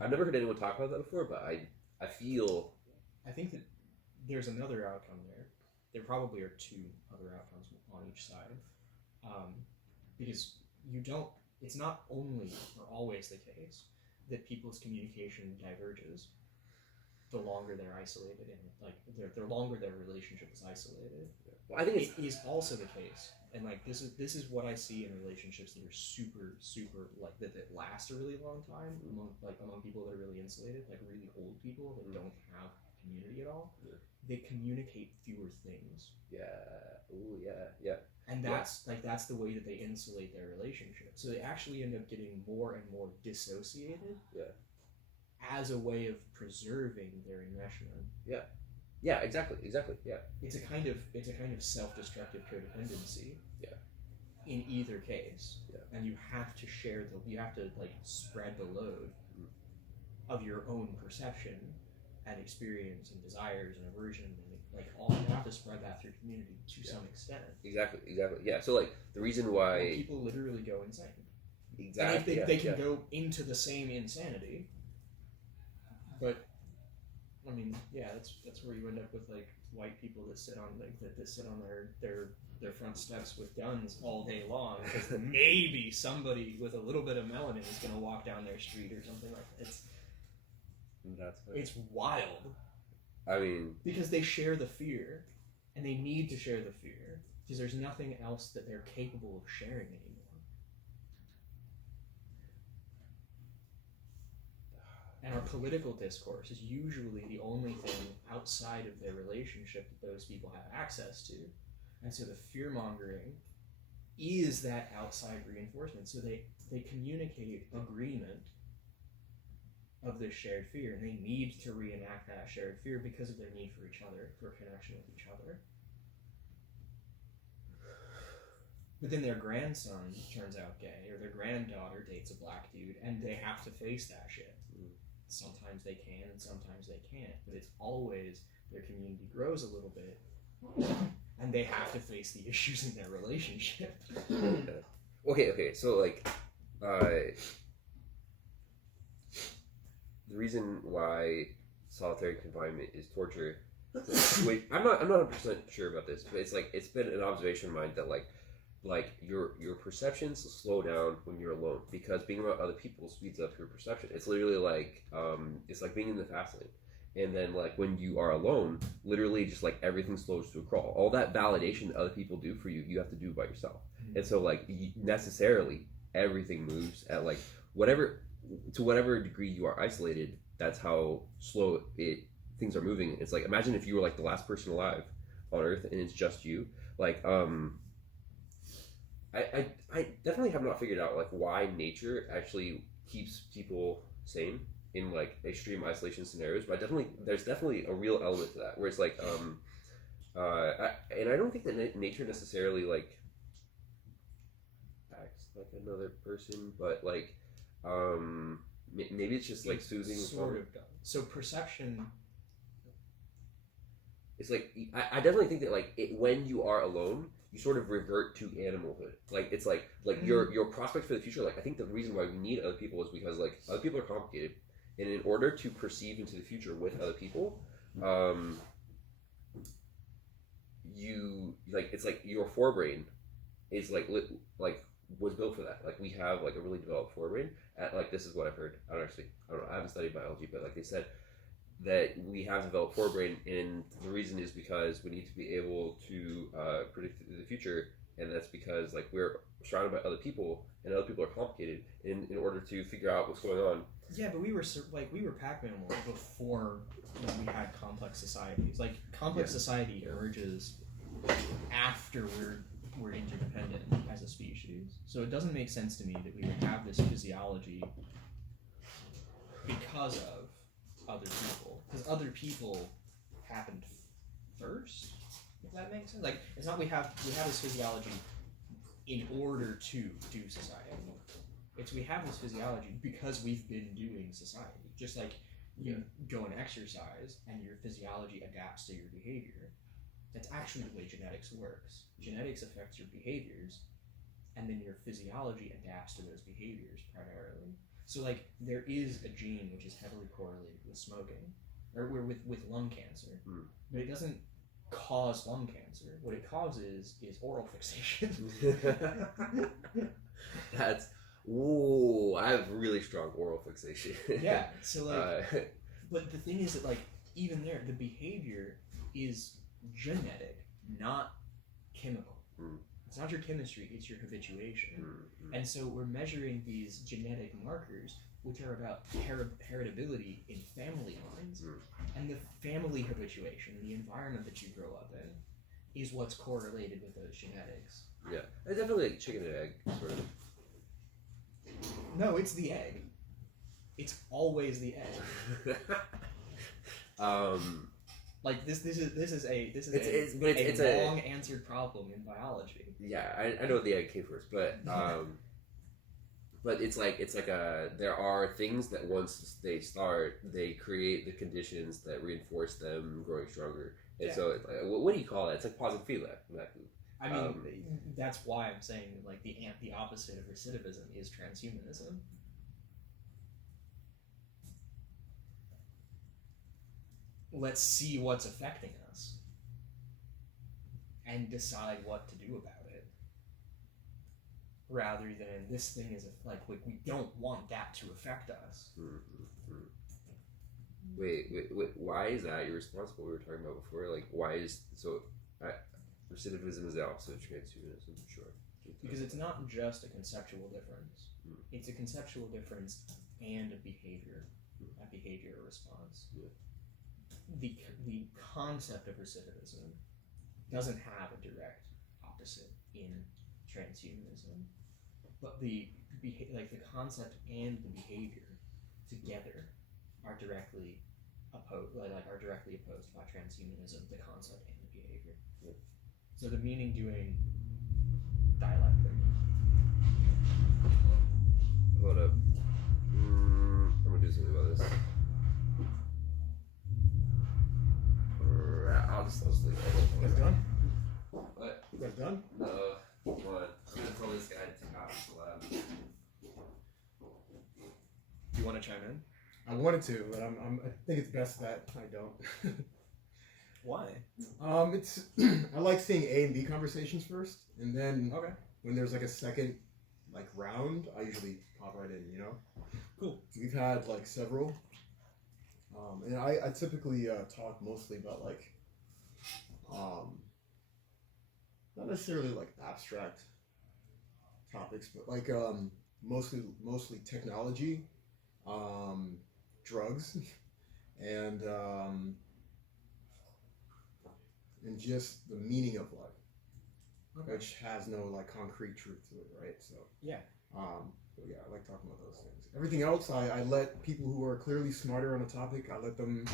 I've never heard anyone talk about that before, but I think that there's another outcome there. There probably are two other outcomes on each side, because it's not only or always the case that people's communication diverges the longer they're isolated and the longer their relationship is isolated. Well, I think it is also the case, and this is what I see in relationships that are super that last a really long time among people that are really insulated, really old people that don't have community at all. Yeah. They communicate fewer things. Yeah. Ooh, yeah. And that's that's the way that they insulate their relationship. So they actually end up getting more and more dissociated. Yeah. As a way of preserving their enmeshment. Yeah. Yeah, exactly. Yeah. It's a kind of self-destructive codependency. Yeah. In either case. Yeah. And you have to spread the load of your own perception and experience and desires and aversion and you have to spread that through community to some extent. Exactly. Yeah. So the reason why people literally go insane. Exactly. And they can go into the same insanity. But I mean, that's where you end up with white people that sit on their front steps with guns all day long, because maybe somebody with a little bit of melanin is going to walk down their street or something like that. It's wild. I mean, because they share the fear, and they need to share the fear because there's nothing else that they're capable of sharing anymore. And our political discourse is usually the only thing outside of their relationship that those people have access to. And so the fear-mongering is that outside reinforcement. So they communicate agreement of this shared fear, and they need to reenact that shared fear because of their need for each other, for connection with each other. But then their grandson turns out gay, or their granddaughter dates a black dude, and they have to face that shit. Sometimes they can, and sometimes they can't. But it's always their community grows a little bit, and they have to face the issues in their relationship. Okay. So the reason why solitary confinement is torture Wait, I'm not 100% sure about this, but it's been an observation of mine that like your perceptions slow down when you're alone because being around other people speeds up your perception. It's literally like it's like being in the fast lane. And then like when you are alone, literally just like everything slows to a crawl. All that validation that other people do for you, you have to do by yourself. And so like necessarily everything moves at like whatever degree you are isolated. That's how slow things are moving. It's like imagine if you were like the last person alive on Earth and it's just you. Like I definitely have not figured out like why nature actually keeps people sane in like extreme isolation scenarios, but there's definitely a real element to that where it's like and I don't think that nature necessarily like acts like another person, but like maybe it's just like soothing sort of does. So perception, it's like I definitely think that like when you are alone you sort of revert to animalhood. Like it's like your prospects for the future. Like I think the reason why we need other people is because like other people are complicated, and in order to perceive into the future with other people, you like it's like your forebrain is like was built for that. Like we have like a really developed forebrain. At like this is what I've heard. I don't know. I haven't studied biology, but like they said that we have developed forebrain, and the reason is because we need to be able to predict the future, and that's because like we're surrounded by other people, and other people are complicated. In order to figure out what's going on. Yeah, but we were pack mammals before we had complex societies. Like complex society emerges after we're interdependent as a species. So it doesn't make sense to me that we would have this physiology because of other people, because other people happened first. If that makes sense, like it's not we have this physiology in order to do society. It's we have this physiology because we've been doing society. Just like you go and exercise, and your physiology adapts to your behavior. That's actually the way genetics works. Genetics affects your behaviors, and then your physiology adapts to those behaviors primarily. So like there is a gene which is heavily correlated with smoking, or with lung cancer, but it doesn't cause lung cancer. What it causes is oral fixation. That's I have really strong oral fixation. Yeah. So like, but the thing is that like even there, the behavior is genetic, not chemical. It's not your chemistry, it's your habituation. And so we're measuring these genetic markers, which are about heritability in family lines. And the family habituation, the environment that you grow up in, is what's correlated with those genetics. Yeah. It's definitely like chicken and egg, sort of. No, it's the egg. It's always the egg. Like this is a long answered problem in biology. Yeah, I know the egg came first, but it's like there are things that once they start, they create the conditions that reinforce them growing stronger. And so it's like, what do you call that? It's like positive feedback. I mean, that's why I'm saying like the opposite of recidivism is transhumanism. Let's see what's affecting us and decide what to do about it, rather than this thing is like we don't want that to affect us. Wait, why is that irresponsible? We were talking about before. Like, why is recidivism is the opposite of transhumanism? Sure. Because it's not just a conceptual difference; it's a conceptual difference and a behavior response. Yeah. The concept of recidivism doesn't have a direct opposite in transhumanism, but the concept and the behavior together are directly opposed. Are directly opposed by transhumanism, the concept and the behavior. Yeah. So the meaning doing dialectic. Hold up. I'm gonna do something about this. I'll just leave it. That's done? What? That's done? No. Come on. I'm gonna tell this guy to take off his lab. Do you want to chime in? I wanted to, but I think it's best that I don't. Why? It's I like seeing A and B conversations first, and then when there's like a second like round, I usually pop right in. You know. Cool. We've had like several, and I typically talk mostly about like, not necessarily like abstract topics, but like mostly technology, drugs, and just the meaning of life, which has no like concrete truth to it, right? So but yeah, I like talking about those things. Everything else, I let people who are clearly smarter on a topic, I let them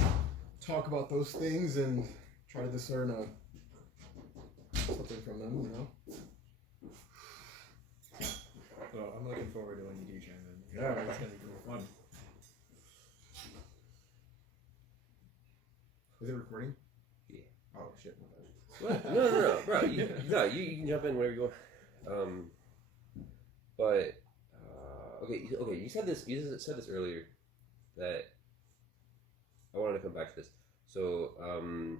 talk about those things and try to discern something from them, you know? Well, I'm looking forward to when you do chime in. Yeah, it's going to be pretty fun. Is it recording? Yeah. Oh, shit, my bad. What? No, bro. You can jump in whenever you want. But okay. You said this earlier that I wanted to come back to this. So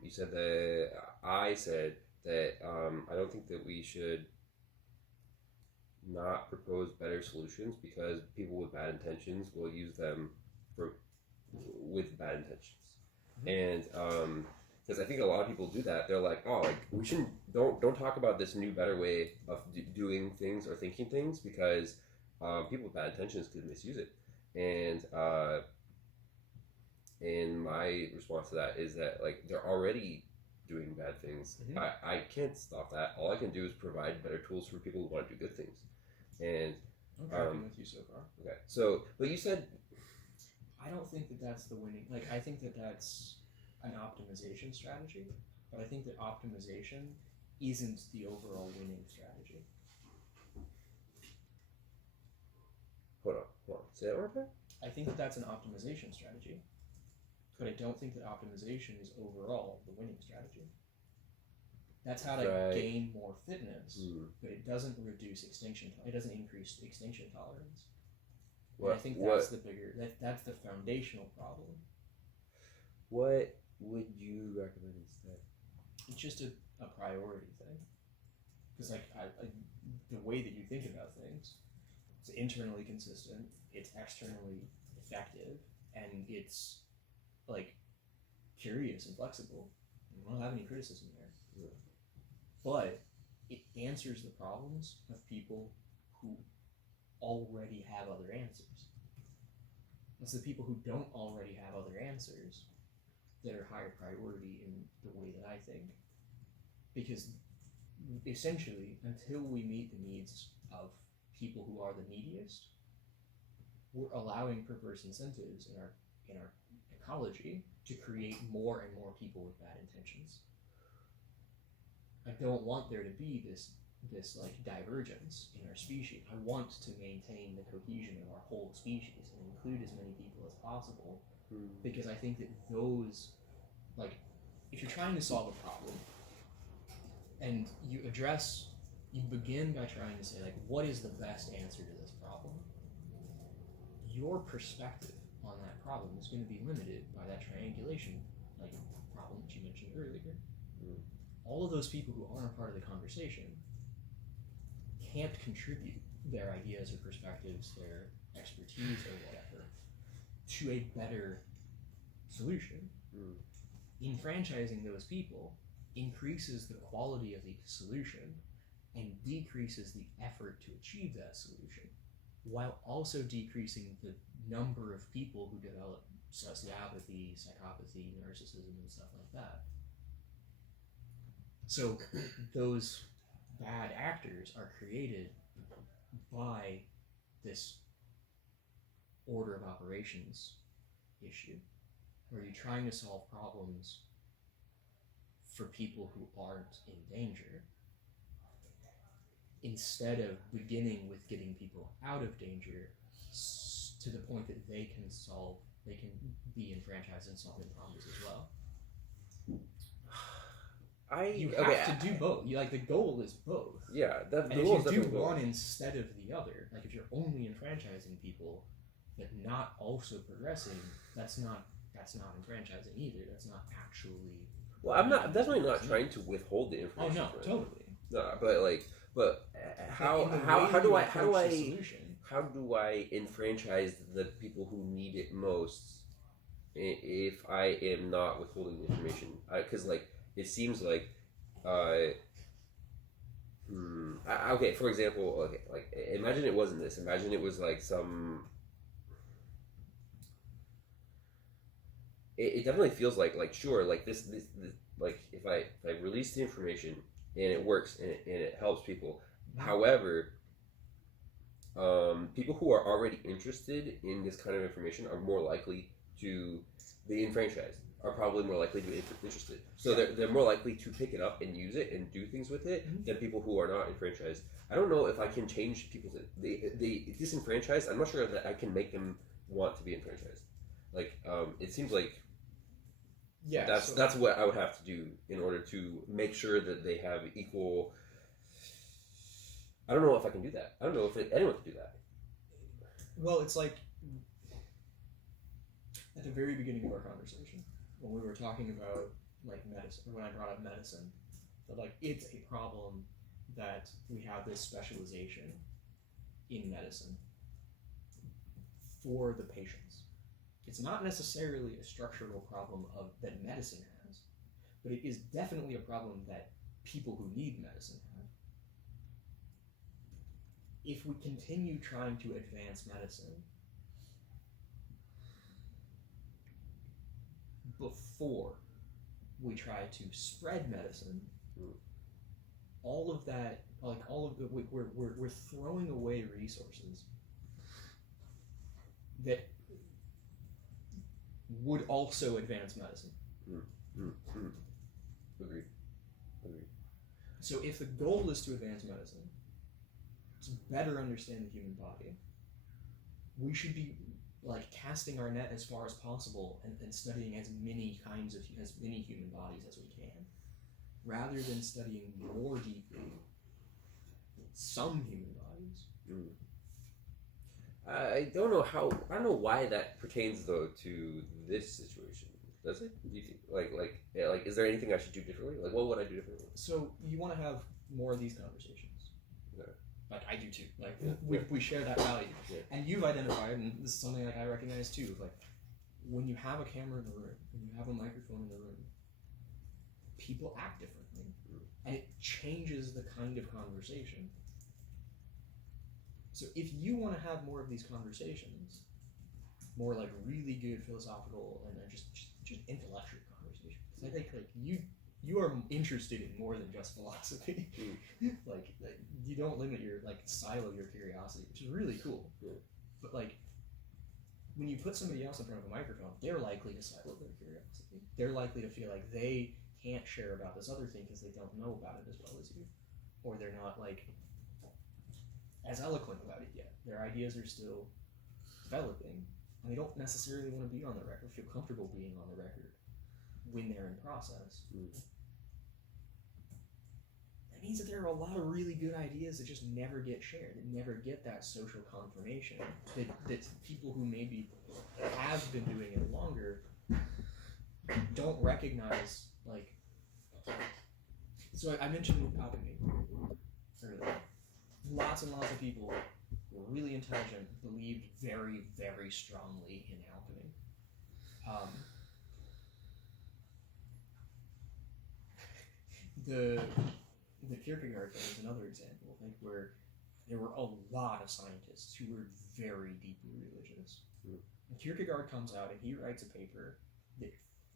you said that I said that I don't think that we should not propose better solutions because people with bad intentions will use them with bad intentions, and because I think a lot of people do that. They're like, oh, like we shouldn't don't talk about this new better way of doing things or thinking things because people with bad intentions could misuse it. And my response to that is that like they're already doing bad things. I can't stop that. All I can do is provide better tools for people who want to do good things. And I'm tracking with you so far. Okay, so but you said I don't think that that's the winning. Like I think that that's an optimization strategy, but I think that optimization isn't the overall winning strategy. Hold on. Say that one more time. I think that that's an optimization strategy, but I don't think that optimization is overall the winning strategy. That's how to gain more fitness, but it doesn't reduce extinction. It doesn't increase extinction tolerance. I think that's the bigger. That's the foundational problem. What would you recommend instead? It's just a priority thing. Because like the way that you think about things, it's internally consistent, it's externally effective, and it's like curious and flexible. I don't have any criticism there. Yeah. But it answers the problems of people who already have other answers. It's the people who don't already have other answers that are higher priority in the way that I think. Because essentially, until we meet the needs of people who are the neediest, we're allowing perverse incentives in our ecology to create more and more people with bad intentions. I don't want there to be this like divergence in our species. I want to maintain the cohesion of our whole species and include as many people as possible, because I think that those, like, if you're trying to solve a problem and you begin by trying to say, like, what is the best answer to this problem? Your perspective on that problem is going to be limited by that triangulation, like, problem that you mentioned earlier. All of those people who aren't part of the conversation can't contribute their ideas or perspectives, their expertise or whatever, to a better solution. Enfranchising those people increases the quality of the solution and decreases the effort to achieve that solution, while also decreasing the number of people who develop sociopathy, psychopathy, narcissism, and stuff like that. So those bad actors are created by this order of operations issue, where you're trying to solve problems for people who aren't in danger, instead of beginning with getting people out of danger to the point that they can be enfranchised and solving problems as well. You have to do both. The goal is both. Yeah, the and goal is if you do definitely one instead of the other, like if you're only enfranchising people but not also progressing, that's not enfranchising either. That's not actually Well, I'm definitely not trying to withhold the information. Oh no, totally. No, but how do I enfranchise the people who need it most if I am not withholding the information? Because it seems like, okay. For example, okay, imagine it wasn't this. Imagine it was some. It definitely feels like sure, this if I release the information and it works and it helps people. However, people who are already interested in this kind of information are more likely to be enfranchised. Are probably more likely to be interested. So they're more likely to pick it up and use it and do things with it than people who are not enfranchised. I don't know if I can change people to they disenfranchised. I'm not sure that I can make them want to be enfranchised. It seems like that's what I would have to do in order to make sure that they have equal. I don't know if I can do that. I don't know if anyone can do that. Well, it's like at the very beginning of our conversation, when we were talking about medicine, when I brought up medicine, that it's a problem that we have this specialization in medicine for the patients. It's not necessarily a structural problem that medicine has, but it is definitely a problem that people who need medicine have. If we continue trying to advance medicine before we try to spread medicine, all of that, we're throwing away resources that would also advance medicine. Agreed. So if the goal is to advance medicine, to better understand the human body, we should be casting our net as far as possible and studying as many human bodies as we can, rather than studying more deeply some human bodies. I don't know why that pertains though to this situation. Does it? Do you think, is there anything I should do differently? What would I do differently? So you want to have more of these conversations. Okay. I do too. We share that value. Yeah. And you've identified, and this is something I recognize too, when you have a camera in the room, when you have a microphone in the room, people act differently. And it changes the kind of conversation. So if you want to have more of these conversations, more really good philosophical and just intellectual conversations, because I think you are interested in more than just philosophy. You don't limit your silo your curiosity, which is really cool. But when you put somebody else in front of a microphone, they're likely to silo their curiosity. They're likely to feel like they can't share about this other thing because they don't know about it as well as you, or they're not as eloquent about it yet. Their ideas are still developing, and they don't necessarily want to be on the record, feel comfortable being on the record when they're in process. That means that there are a lot of really good ideas that just never get shared, that never get that social confirmation, that people who maybe have been doing it longer don't recognize. So I mentioned alchemy earlier. Lots and lots of people who were really intelligent believed very, very strongly in alchemy. The Kierkegaard thing is another example, where there were a lot of scientists who were very deeply religious. And Kierkegaard comes out and he writes a paper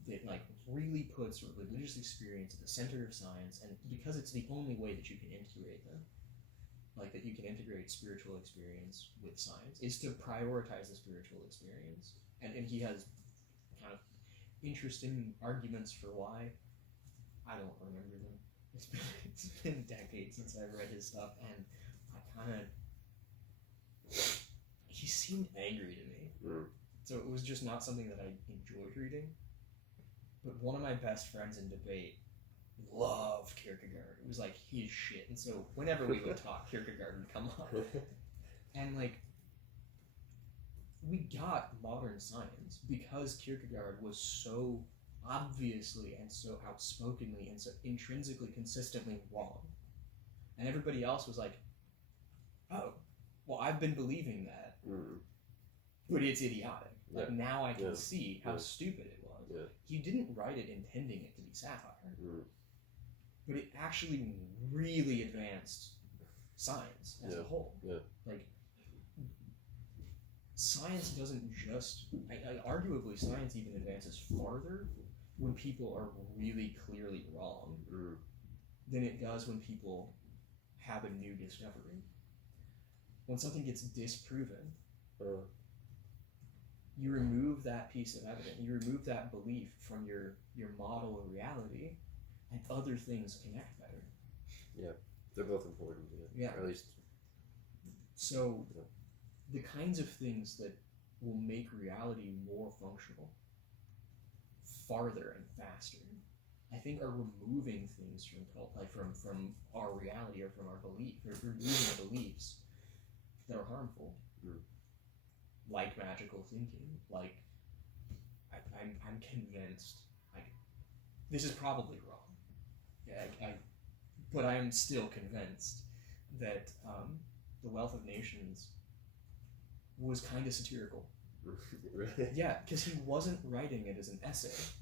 that really puts religious experience at the center of science, and because it's the only way that you can integrate them, that you can integrate spiritual experience with science, is to prioritize the spiritual experience. And he has kind of interesting arguments for why. I don't remember them. It's been decades since I've read his stuff, and he seemed angry to me. So it was just not something that I enjoyed reading. But one of my best friends in debate loved Kierkegaard. It was his shit. And so whenever we would talk, Kierkegaard would come up. And we got modern science because Kierkegaard was so obviously and so outspokenly and so intrinsically consistently wrong. And everybody else was like, oh, well, I've been believing that, but it's idiotic. Like, now I can see how stupid it was. Yeah. He didn't write it intending it to be satire, but it actually really advanced science as a whole. Yeah. Like, science doesn't just... arguably, science even advances farther when people are really clearly wrong than it does when people have a new discovery. When something gets disproven, you remove that piece of evidence, you remove that belief from your model of reality, and other things connect better. Yeah, they're both important. Yeah. Or at least. So, the kinds of things that will make reality more functional, farther and faster, I think are removing things from our reality or from our belief, or removing beliefs that are harmful, like magical thinking. Like, I'm convinced. This is probably wrong. But I am still convinced that The Wealth of Nations was kind of satirical. Really? Yeah, because he wasn't writing it as an essay.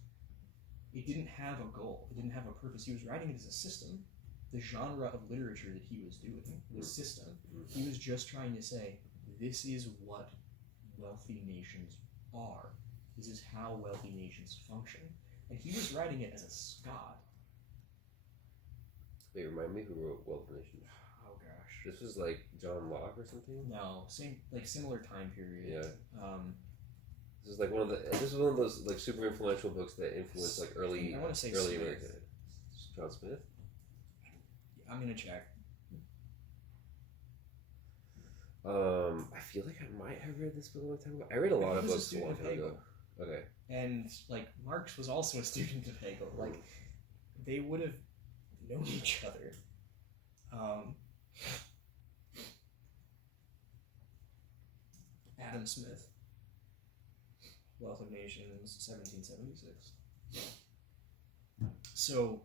It didn't have a goal. It didn't have a purpose. He was writing it as a system. The genre of literature that he was doing was system. He was just trying to say, this is what wealthy nations are. This is how wealthy nations function. And he was writing it as a Scot. Wait, remind me who wrote Wealth of Nations? Oh gosh. This was like John Locke or something? No, similar time period. Yeah. This is like one of those like super influential books that influenced like early America. John Smith? I'm gonna check. I feel like I might have read this book a long time ago. I read a lot of books a long time ago. Okay. And like Marx was also a student of Hegel. Like, they would have known each other. Adam Smith, Wealth of Nations, 1776. So,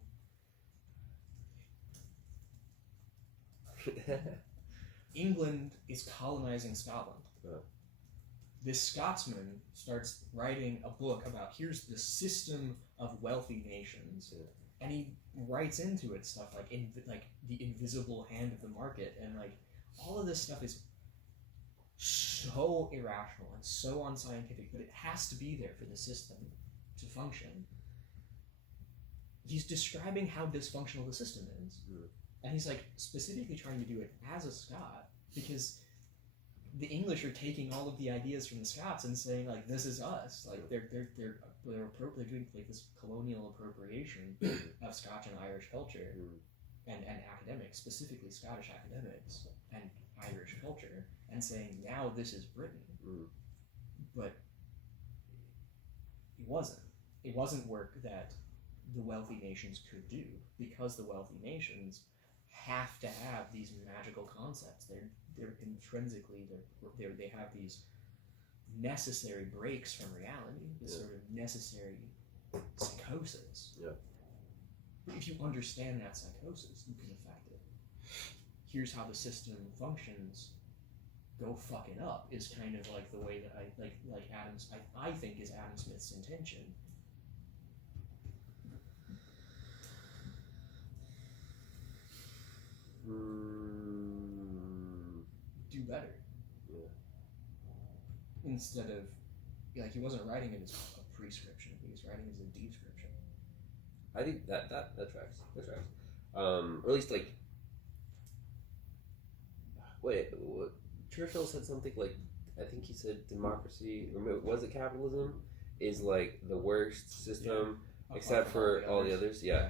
England is colonizing Scotland. This Scotsman starts writing a book about, here's the system of wealthy nations, and he writes into it stuff like the invisible hand of the market, and like all of this stuff is so irrational and so unscientific, but it has to be there for the system to function. He's describing how dysfunctional the system is, and he's like specifically trying to do it as a Scot, because the English are taking all of the ideas from the Scots and saying like, this is us. Like they're doing like this colonial appropriation of Scotch and Irish culture and academics, specifically Scottish academics and Irish culture, and saying now this is Britain. But it wasn't. It wasn't work that the wealthy nations could do, because the wealthy nations have to have these magical concepts. They're intrinsically they have these necessary breaks from reality, this sort of necessary psychosis. If you understand that psychosis, you can affect it. Here's how the system functions. Go fuck it up is kind of like the way that I think is Adam Smith's intention. Do better. Instead of, like, he wasn't writing it as a prescription, he was writing it as a description. I think that tracks. That tracks. Or at least like, wait, Churchill said something like, I think he said democracy, or was it capitalism, is like the worst system except for all the others. Yeah,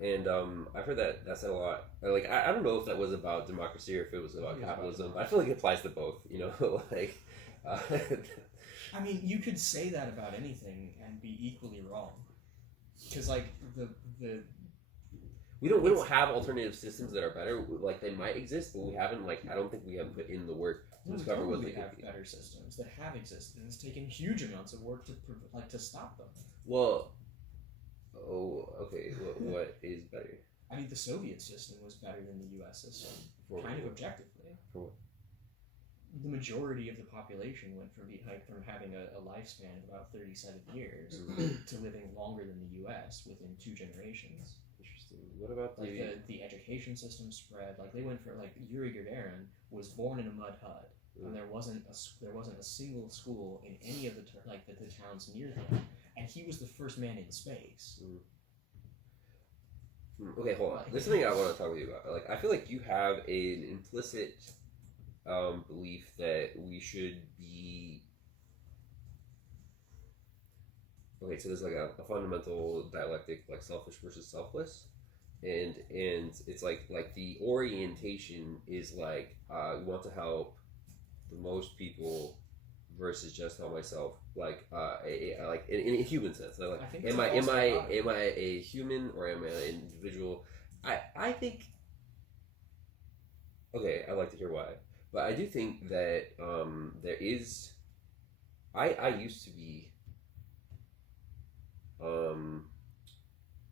and I've heard that said a lot. Like, I don't know if that was about democracy or if it was about capitalism, but I feel like it applies to both, you know, like... I mean, you could say that about anything and be equally wrong. Because, like, We don't have alternative systems that are better. Like, they might exist, but we haven't, like, I don't think we have put in the work to discover what they have better systems that have existed, and it's taken huge amounts of work to stop them. Well, Oh, okay. What is better? I mean, the Soviet system was better than the U.S. system, kind of objectively. For what? The majority of the population went from having a lifespan of about 37 years to living longer than the U.S. within 2 generations. Interesting. What about the education system spread? Like they went for Yuri Gagarin was born in a mud hut, and there wasn't a single school in any of the towns near him, and he was the first man in space. Okay, hold on. There's something I want to talk with you about. Like, I feel like you have an implicit belief that we should be. Okay, so there's like a fundamental dialectic, like selfish versus selfless, and it's like the orientation is like we want to help the most people versus just help myself, like in a human sense. Like, am I a human or am I an individual? I think. Okay, I'd like to hear why, but I do think that there is. I used to be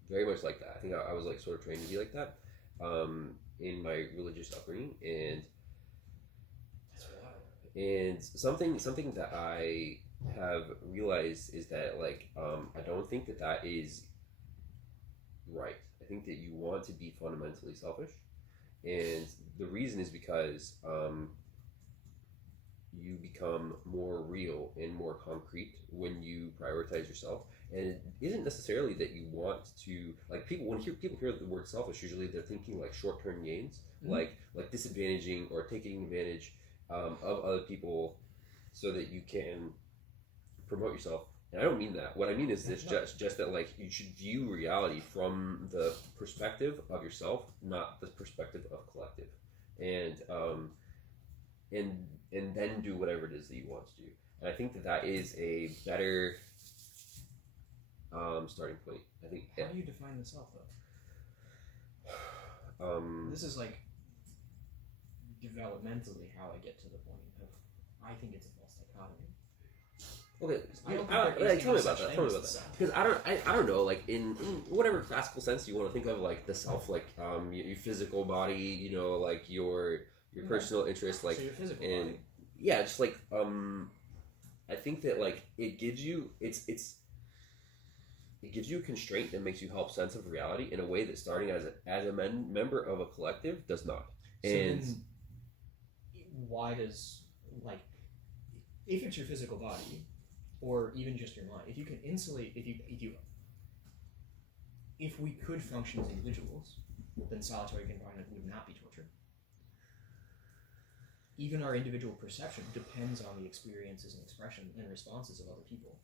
very much like that. I think I was like sort of trained to be like that in my religious upbringing, and something that I have realized is that like I don't think that is right. I think that you want to be fundamentally selfish, and the reason is because you become more real and more concrete when you prioritize yourself. And it isn't necessarily that you want to, like, people people hear the word selfish, usually they're thinking like short-term gains, like disadvantaging or taking advantage of other people so that you can promote yourself. And I don't mean that. What I mean is this: just that like you should view reality from the perspective of yourself, not the perspective of collective, and then do whatever it is that you want to do. And I think that is a better starting point. I think. How do you define the self, though? This is like developmentally how I get to the point of I think it's a false dichotomy. Okay, tell me about that. Because I don't know. Like in whatever classical sense you want to think of, like the self, like your physical body, you know, like your personal interest, like so your physical and body. Yeah, just like I think that like it gives you it gives you a constraint that makes you help sense of reality in a way that starting as a member of a collective does not. And so why does like if it's your physical body or even just your mind, if you can insulate, if we could function as individuals, then solitary confinement would not be torture. Even our individual perception depends on the experiences and expression and responses of other people.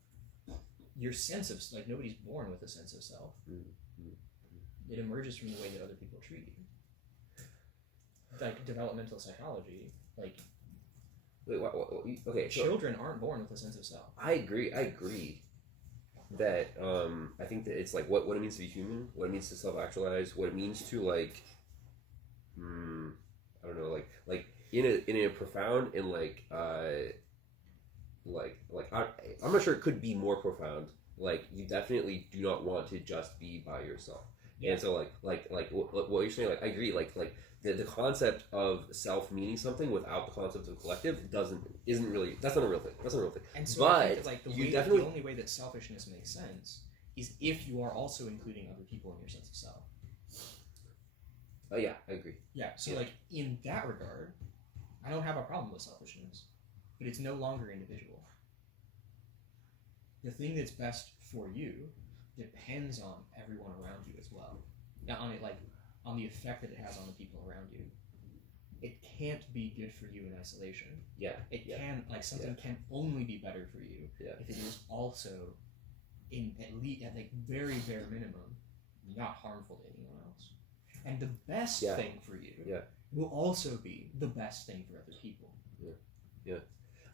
Your sense of, like, nobody's born with a sense of self. It emerges from the way that other people treat you. Like, developmental psychology, like... Wait, okay, children aren't born with a sense of self. I agree that, I think that it's, like, what it means to be human, what it means to self-actualize, what it means to, like, I don't know, like, in a profound and I'm not sure it could be more profound. Like, you definitely do not want to just be by yourself. Yeah. And so like what you're saying, like I agree, like the concept of self meaning something without the concept of collective isn't really, that's not a real thing. And so but I think that, like, the only way that selfishness makes sense is if you are also including other people in your sense of self. Oh yeah, I agree. Yeah, so like in that regard, I don't have a problem with selfishness, but it's no longer individual. The thing that's best for you depends on everyone around you as well. Now, on the effect that it has on the people around you. It can't be good for you in isolation. Yeah. It can, like, something can only be better for you if it is also, at like very bare minimum, not harmful to anyone else. And the best thing for you will also be the best thing for other people. Yeah.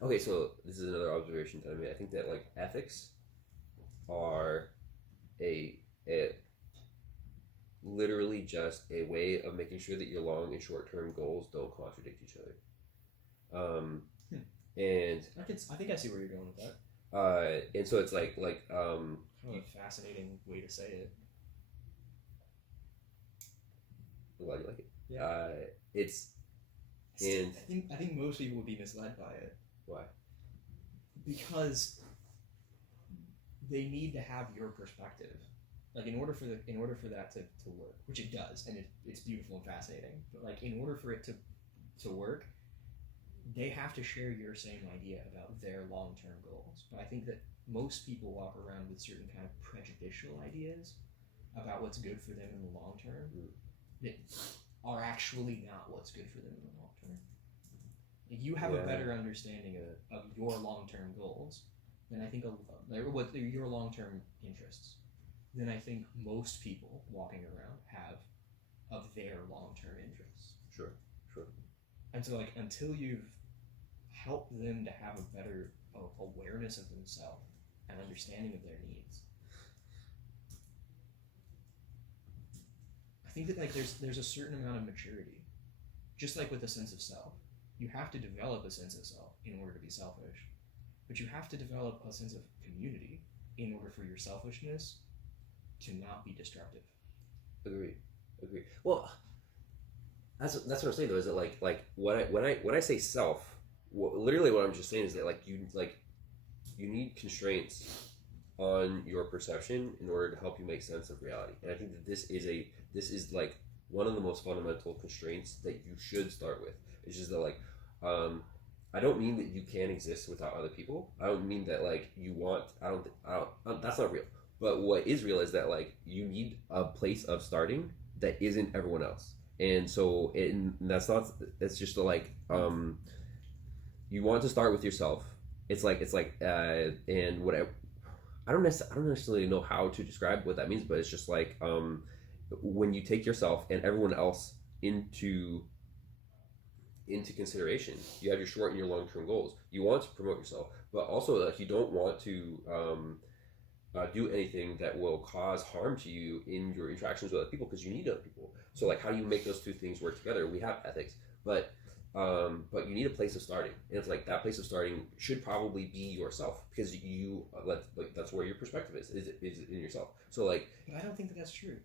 Okay, so this is another observation that I made. I think that, like, ethics are literally just a way of making sure that your long and short-term goals don't contradict each other. And I think I see where you're going with that. And so it's like a fascinating way to say it. I'm glad you like it. Yeah. I think most people would be misled by it. Why? Because they need to have your perspective. Like in order for that to work, which it does, and it's beautiful and fascinating. But like in order for it to work, they have to share your same idea about their long-term goals. But I think that most people walk around with certain kind of prejudicial ideas about what's good for them in the long term that are actually not what's good for them in the long term. If you have a better understanding of your long-term goals, then I think what your long-term interests, then I think most people walking around have of their long-term interests. Sure. And so, like, until you've helped them to have a better awareness of themselves and understanding of their needs, I think that like there's a certain amount of maturity, just like with a sense of self. You have to develop a sense of self in order to be selfish, but you have to develop a sense of community in order for your selfishness to not be destructive. Agree. Well, that's what I'm saying though. Is that like when I say self, literally what I'm just saying is that like you need constraints on your perception in order to help you make sense of reality. And I think that this is like one of the most fundamental constraints that you should start with. It's just that like I don't mean that you can't exist without other people. I don't mean that like you want. I don't. That's not real. But what is real is that like you need a place of starting that isn't everyone else. And so that's not. It's just like you want to start with yourself. It's like and whatever. I don't necessarily know how to describe what that means, but it's just like when you take yourself and everyone else into consideration. You have your short and your long-term goals. You want to promote yourself, but also like you don't want to do anything that will cause harm to you in your interactions with other people, because you need other people. So like, how do you make those two things work together? We have ethics, but you need a place of starting, and it's like that place of starting should probably be yourself, because that's where your perspective is in yourself. So like, but I don't think that's true.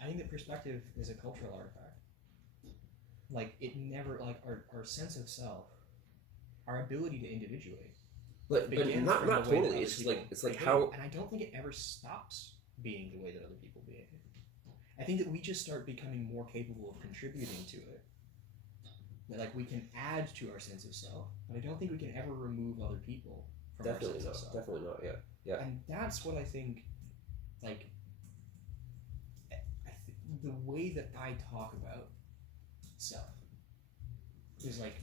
I think that perspective is a cultural artifact. Like it never, like our sense of self, our ability to individuate. But not totally. It's just like how. And I don't think it ever stops being the way that other people behave. I think that we just start becoming more capable of contributing to it. That like we can add to our sense of self, but I don't think we can ever remove other people from our sense of self. Definitely not. Yeah. And that's what I think. Like, the way that I talk about self is like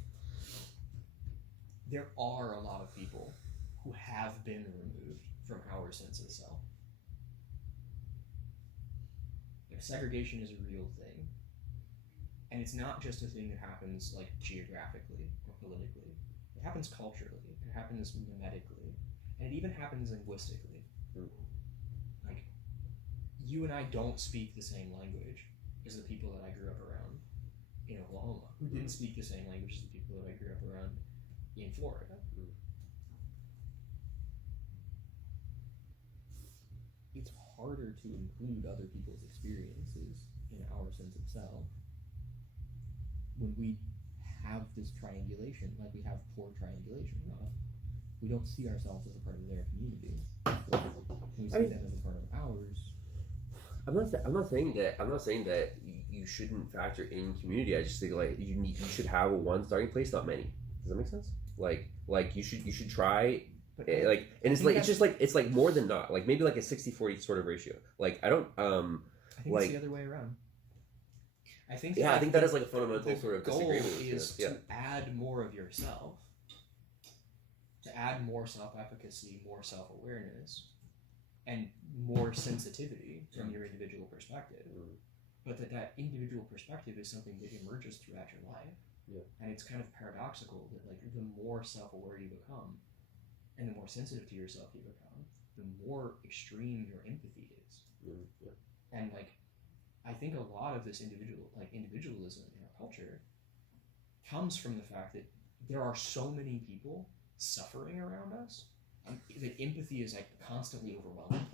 there are a lot of people who have been removed from our sense of self. Like, segregation is a real thing, and it's not just a thing that happens like geographically or politically. It happens culturally, it happens mimetically, and it even happens linguistically. Like, you and I don't speak the same language as the people that I grew up around in Oklahoma, who didn't speak the same language as the people that I grew up around in Florida. It's harder to include other people's experiences in our sense of self when we have this triangulation, like we have poor triangulation. We don't see ourselves as a part of their community. We see them as a part of ours. I'm not saying that you shouldn't factor in community. I just think like you should have one starting place, not many. Does that make sense? Like you should try, and it's like more than not, like maybe like a 60-40 sort of ratio. Like I think it's the other way around. I think that is like a fundamental sort of disagreement. The goal is to add more of yourself, to add more self-efficacy, more self-awareness, and more sensitivity from your individual perspective. But that individual perspective is something that emerges throughout your life. Yeah. And it's kind of paradoxical that like the more self-aware you become and the more sensitive to yourself you become, the more extreme your empathy is. Yeah. And like I think a lot of this individualism in our culture comes from the fact that there are so many people suffering around us that empathy is like constantly overwhelming,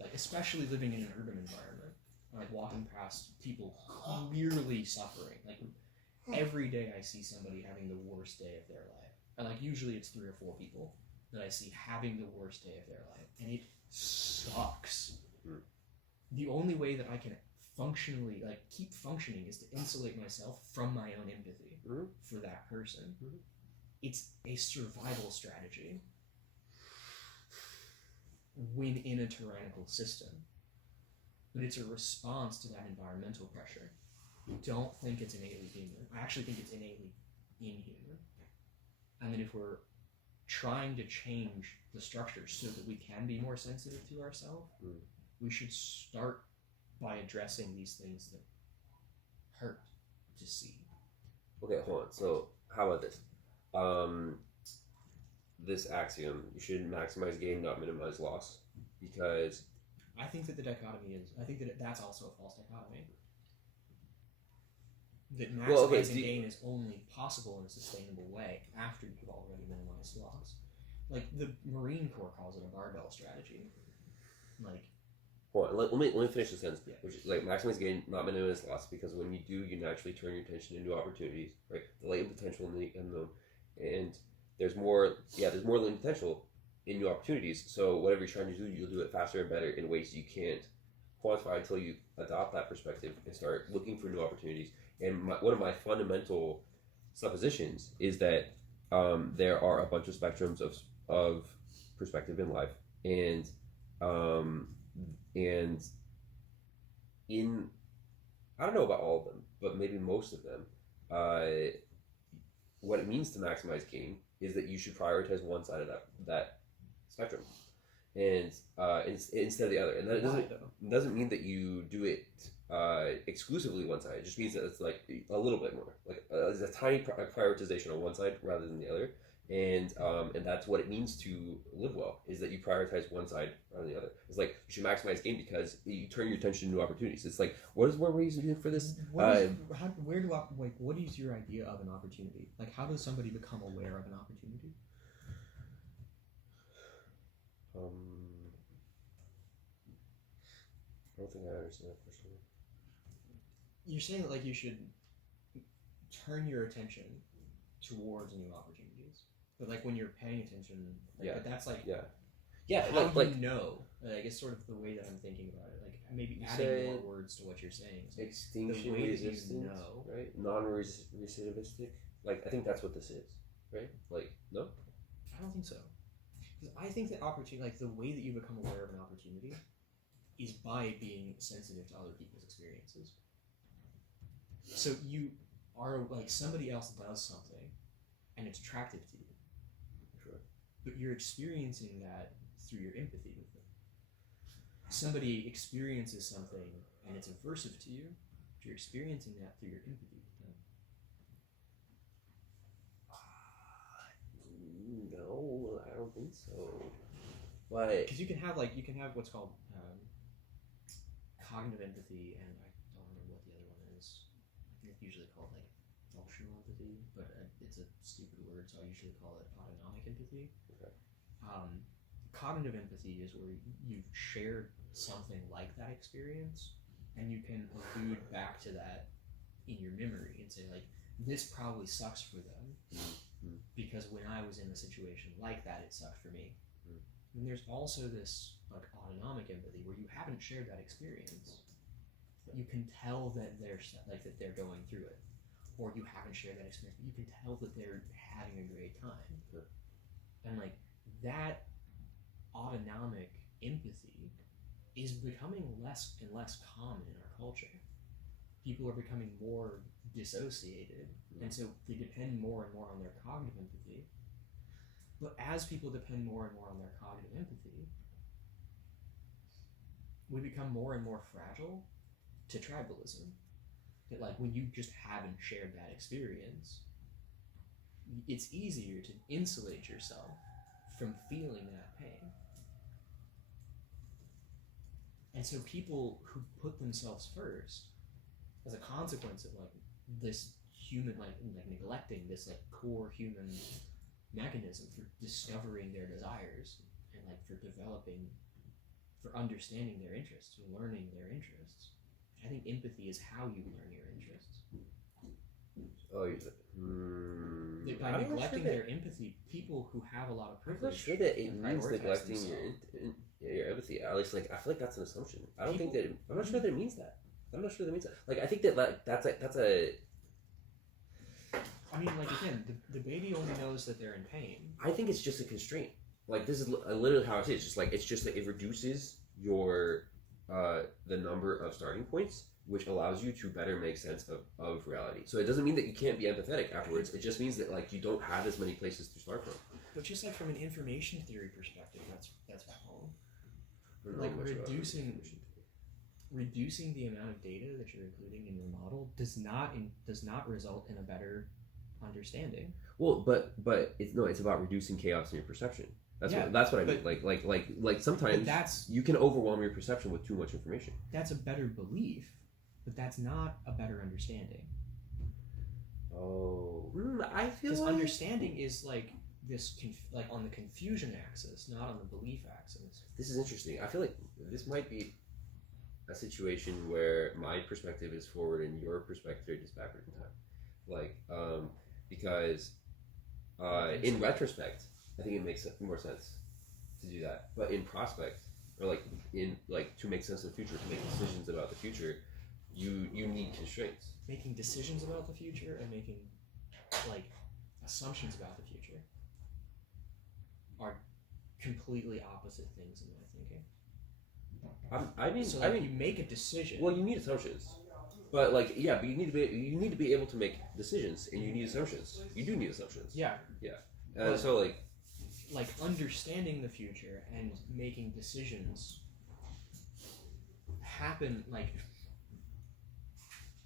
like especially living in an urban environment, like walking past people clearly suffering. Like every day I see somebody having the worst day of their life, and like usually it's 3 or 4 people that I see having the worst day of their life, and it sucks. The only way that I can functionally like keep functioning is to insulate myself from my own empathy for that person. It's a survival strategy when in a tyrannical system, but it's a response to that environmental pressure. Don't think it's innately human. I actually think it's innately inhuman. And then if we're trying to change the structure so that we can be more sensitive to ourselves, we should start by addressing these things that hurt to see. Okay, hold on. So how about this? This axiom: you should maximize gain, not minimize loss, because I think that the dichotomy is. I think that that's also a false dichotomy. That maximizing gain is only possible in a sustainable way after you've already minimized loss. Like the Marine Corps calls it a barbell strategy. Like, hold on, let me finish the sentence. Yeah. Which is like maximize gain, not minimize loss, because when you do, you naturally turn your attention into opportunities, right? The latent potential in the unknown, and there's more latent potential in new opportunities. So whatever you're trying to do, you'll do it faster and better in ways you can't quantify until you adopt that perspective and start looking for new opportunities. And one of my fundamental suppositions is that there are a bunch of spectrums of perspective in life, and in I don't know about all of them, but maybe most of them, what it means to maximize gain is that you should prioritize one side of that spectrum, and instead of the other. And that doesn't mean that you do it exclusively one side. It just means that it's like a little bit more, like there's a tiny prioritization on one side rather than the other, and that's what it means to live well, is that you prioritize one side rather than the other. It's like you should maximize gain because you turn your attention to new opportunities. It's like, what is more reason for this? What is your idea of an opportunity? Like, how does somebody become aware of an opportunity? I don't think I understand that question. You're saying that like you should turn your attention towards new opportunities, but like when you're paying attention, like, that's like how do you know? Like it's sort of the way that I'm thinking about it. Like maybe adding more words to what you're saying. So extinction resistant, right? Non-recidivistic. Like I think that's what this is, right? Like no, I don't think so. Because I think that opportunity, like the way that you become aware of an opportunity, is by being sensitive to other people's experiences. So you are like somebody else does something, and it's attractive to you. Sure. But you're experiencing that through your empathy with them. Somebody experiences something and it's aversive to you, but you're experiencing that through your empathy with them. No, I don't think so. Why? Because you can have what's called cognitive empathy, and I don't remember what the other one is. I think it's usually called like functional empathy, but it's a stupid word, so I usually call it autonomic empathy. Okay. Cognitive empathy is where you've shared something like that experience, and you can allude back to that in your memory and say like, this probably sucks for them because when I was in a situation like that, it sucked for me. And there's also this like autonomic empathy where you haven't shared that experience, but you can tell that they're going through it, or you haven't shared that experience, but you can tell that they're having a great time. Sure. And like that autonomic empathy is becoming less and less common in our culture. People are becoming more dissociated, and so they depend more and more on their cognitive empathy. But as people depend more and more on their cognitive empathy, we become more and more fragile to tribalism. That like when you just haven't shared that experience, it's easier to insulate yourself from feeling that pain. And so people who put themselves first, as a consequence of like this human, like neglecting this like core human mechanism for discovering their desires and like for understanding their interests, learning their interests. I think empathy is how you learn your interests. Oh, by neglecting their empathy, people who have a lot of privilege. I'm not sure that it means neglecting your empathy. At least, like, I feel like that's an assumption. I'm not sure that it means that. Like, I think that that's a. I mean, like, again, the baby only knows that they're in pain. I think it's just a constraint. Like, this is literally how I say it. It's just that it reduces your the number of starting points, which allows you to better make sense of reality. So it doesn't mean that you can't be empathetic afterwards. It just means that, like, you don't have as many places to start from. But just like from an information theory perspective, that's wrong. Like reducing the amount of data that you're including in your model does not result in a better understanding. Well, but it's about reducing chaos in your perception. That's what I mean. Like sometimes you can overwhelm your perception with too much information. That's a better belief, but that's not a better understanding. Oh, I feel because understanding is like this, like on the confusion axis, not on the belief axis. This is interesting. I feel like this might be a situation where my perspective is forward and your perspective is backward in time. Like, because in retrospect, I think it makes more sense to do that. But in prospect, or to make sense of the future, to make decisions about the future, you need constraints. Making decisions about the future and making like assumptions about the future are completely opposite things in my thinking. You make a decision. Well, you need assumptions, but but you need to be able to make decisions, and you need assumptions. You do need assumptions. Yeah. So like understanding the future and making decisions happen. Like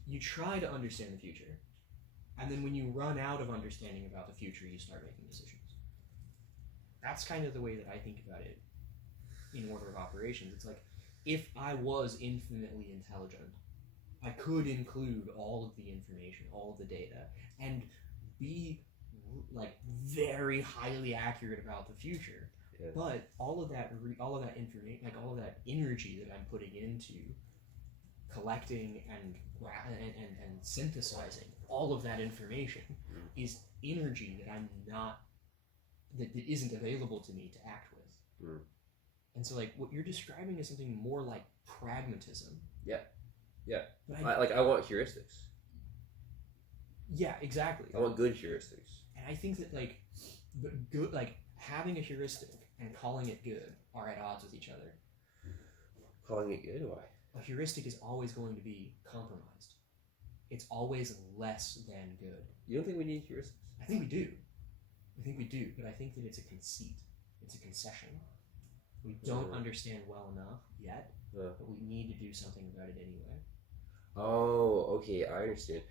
you try to understand the future, and then when you run out of understanding about the future, you start making decisions. That's kind of the way that I think about it in order of operations. It's like, if I was infinitely intelligent, I could include all of the information, all of the data, and be like very highly accurate about the future. Yeah. But all of that information, like all of that energy that I'm putting into collecting and synthesizing all of that information is energy that isn't available to me to act with. And so, like, what you're describing is something more like pragmatism. Yeah. But I want heuristics. Yeah, exactly. I want good heuristics. And I think that, like, good, like, having a heuristic and calling it good are at odds with each other. Calling it good? Why? A heuristic is always going to be compromised. It's always less than good. You don't think we need heuristics? I think we do. But I think that it's a conceit. It's a concession. We don't understand well enough yet, but we need to do something about it anyway. Oh, okay, I understand.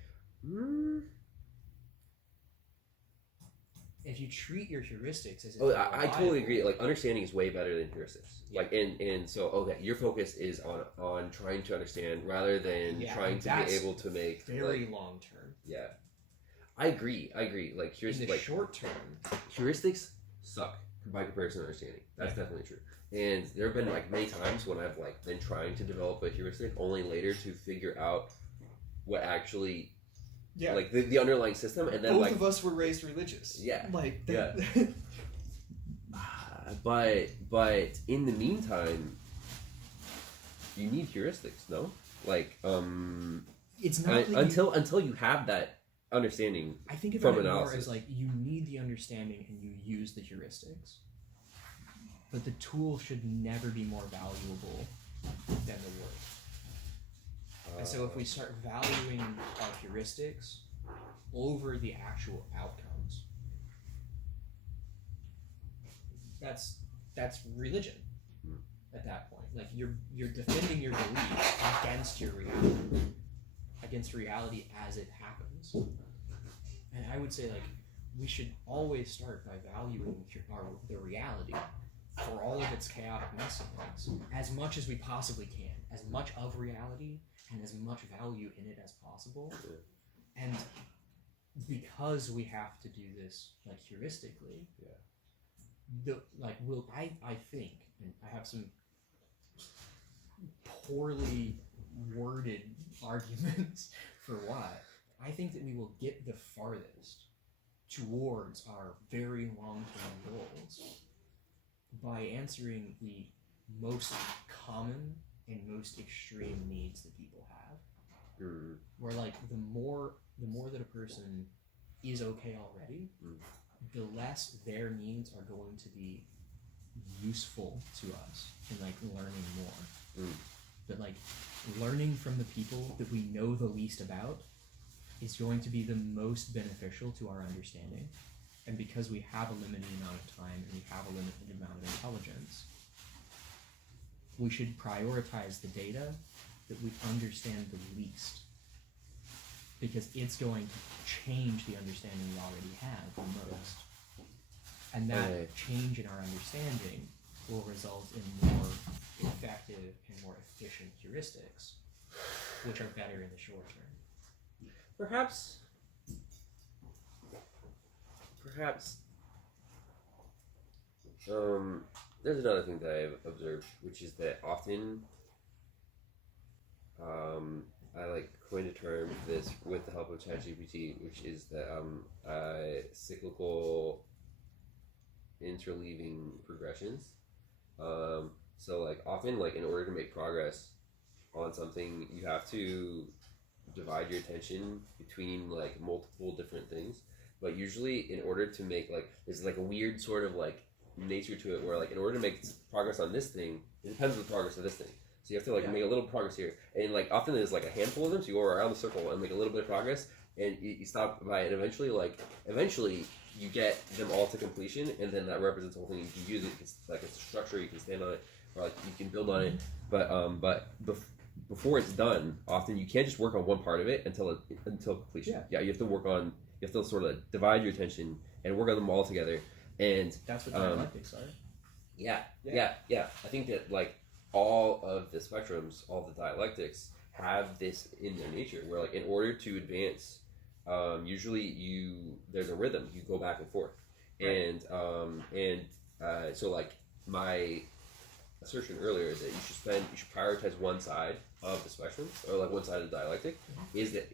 If you treat your heuristics as I totally agree. Like, understanding is way better than heuristics. Yeah. Like, and so okay, your focus is on trying to understand rather than trying to be able to make very long term. Yeah, I agree. Like, in the short term, heuristics suck by comparison to understanding. That's definitely true. And there have been like many times when I've like been trying to develop a heuristic, only later to figure out what actually. Yeah, like the underlying system, and then both of us were raised religious. Yeah, like that. Yeah. But in the meantime, you need heuristics, no? Like it's not until you have that understanding. I think about it more as like you need the understanding and you use the heuristics, but the tool should never be more valuable than the work. And so if we start valuing our heuristics over the actual outcomes, that's religion at that point. Like you're defending your belief against reality as it happens. And I would say like we should always start by valuing the reality for all of its chaotic messiness as much as we possibly can, as much of reality and as much value in it as possible. And because we have to do this like heuristically. I think, and I have some poorly worded arguments for why. I think that we will get the farthest towards our very long-term goals by answering the most common and most extreme needs that people have. Where like the more that a person is okay already, the less their needs are going to be useful to us in like learning more. But like learning from the people that we know the least about is going to be the most beneficial to our understanding. And because we have a limited amount of time and we have a limited amount of intelligence, we should prioritize the data that we understand the least, because it's going to change the understanding we already have the most. And that change in our understanding will result in more effective and more efficient heuristics, which are better in the short term. Perhaps there's another thing that I've observed, which is that often I like coined a term for this with the help of ChatGPT, which is that cyclical interleaving progressions. So like often, like in order to make progress on something, you have to divide your attention between like multiple different things. But usually, in order to make like there's like a weird sort of like nature to it, where like in order to make progress on this thing, it depends on the progress of this thing. So you have to like make a little progress here, and like often there's like a handful of them, so you go around the circle and make a little bit of progress, and you stop by it. Eventually you get them all to completion, and then that represents the whole thing. You can use it like it's a structure, you can stand on it, or like you can build on it. But before it's done, often you can't just work on one part of it until completion. You have to work on. You have to sort of divide your attention and work on them all together. And that's what dialectics are. Yeah. I think that like all of the spectrums, all the dialectics have this in their nature, where like in order to advance, usually there's a rhythm. You go back and forth, and so like my assertion earlier is that you should prioritize one side of the spectrum, or like one side of the dialectic, is that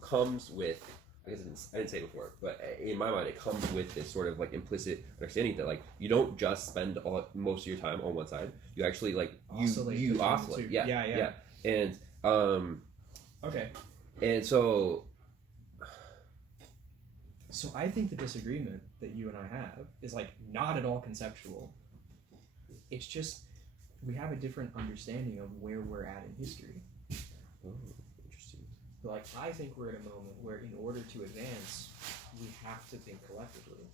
comes with. I guess I didn't say it before, but in my mind, it comes with this sort of like implicit understanding that like you don't just spend most of your time on one side. You actually like you oscillate. Yeah. And okay. And so I think the disagreement that you and I have is like not at all conceptual. It's just we have a different understanding of where we're at in history. Like, I think we're at a moment where in order to advance, we have to think collectively.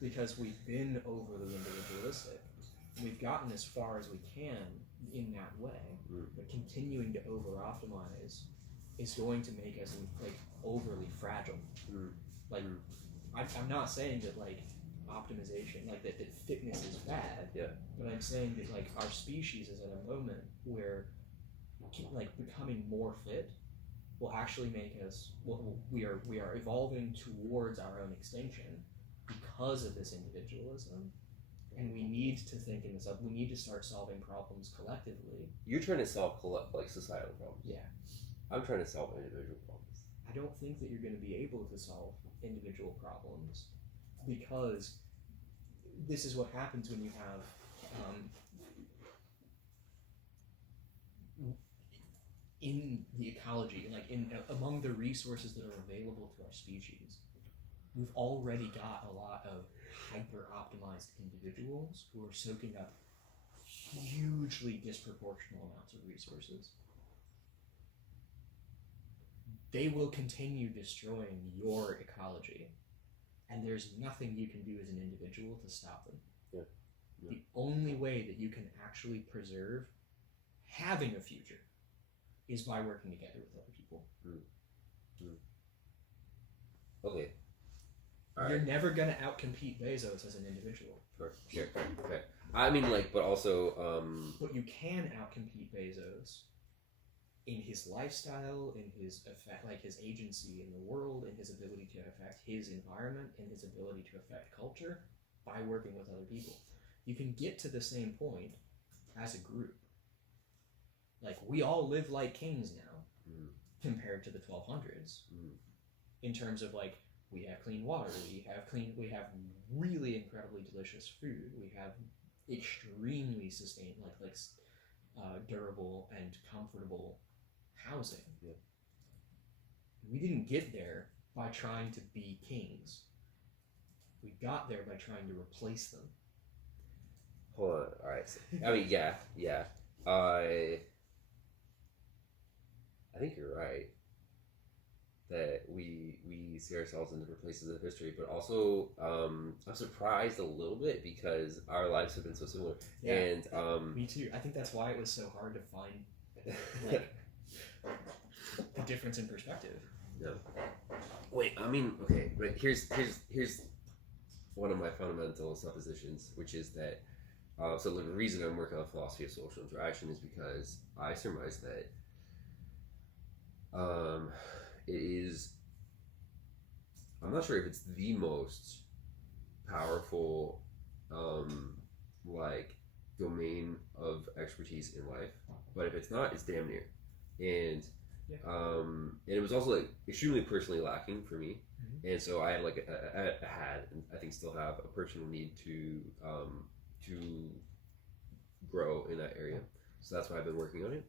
Because we've been overly individualistic. We've gotten as far as we can in that way, but continuing to over-optimize is going to make us, like, overly fragile. Like, I'm not saying that, like, optimization, like, that fitness is bad, but I'm saying that, like, our species is at a moment where like becoming more fit will actually make us we are evolving towards our own extinction because of this individualism, and we need to think in this up. We need to start solving problems collectively. You're trying to solve like societal problems. Yeah, I'm trying to solve individual problems. I don't think that you're going to be able to solve individual problems, because this is what happens when you have in the ecology, like among the resources that are available to our species, we've already got a lot of hyper-optimized individuals who are soaking up hugely disproportional amounts of resources. They will continue destroying your ecology, and there's nothing you can do as an individual to stop them. The only way that you can actually preserve having a future is by working together with other people. Okay. You're never going to outcompete Bezos as an individual. Sure. I mean, like, but also... But you can outcompete Bezos in his lifestyle, in his effect, like his agency in the world, in his ability to affect his environment, in his ability to affect culture by working with other people. You can get to the same point as a group. Like, we all live like kings now compared to the 1200s in terms of, like, we have clean water, we have really incredibly delicious food, we have extremely durable and comfortable housing. Yeah. We didn't get there by trying to be kings. We got there by trying to replace them. Hold on. All right. So, I mean, yeah. I think you're right that we see ourselves in different places of history, but also I'm surprised a little bit because our lives have been so similar. Yeah, and me too. I think that's why it was so hard to find like the difference in perspective. Yeah. Wait. I mean, okay. But here's one of my fundamental suppositions, which is that. So the reason I'm working on philosophy of social interaction is because I surmise that it is, I'm not sure if it's the most powerful like domain of expertise in life, but if it's not, it's damn near. And and it was also like extremely personally lacking for me, and so I had like and I think still have a personal need to grow in that area. So that's why I've been working on it.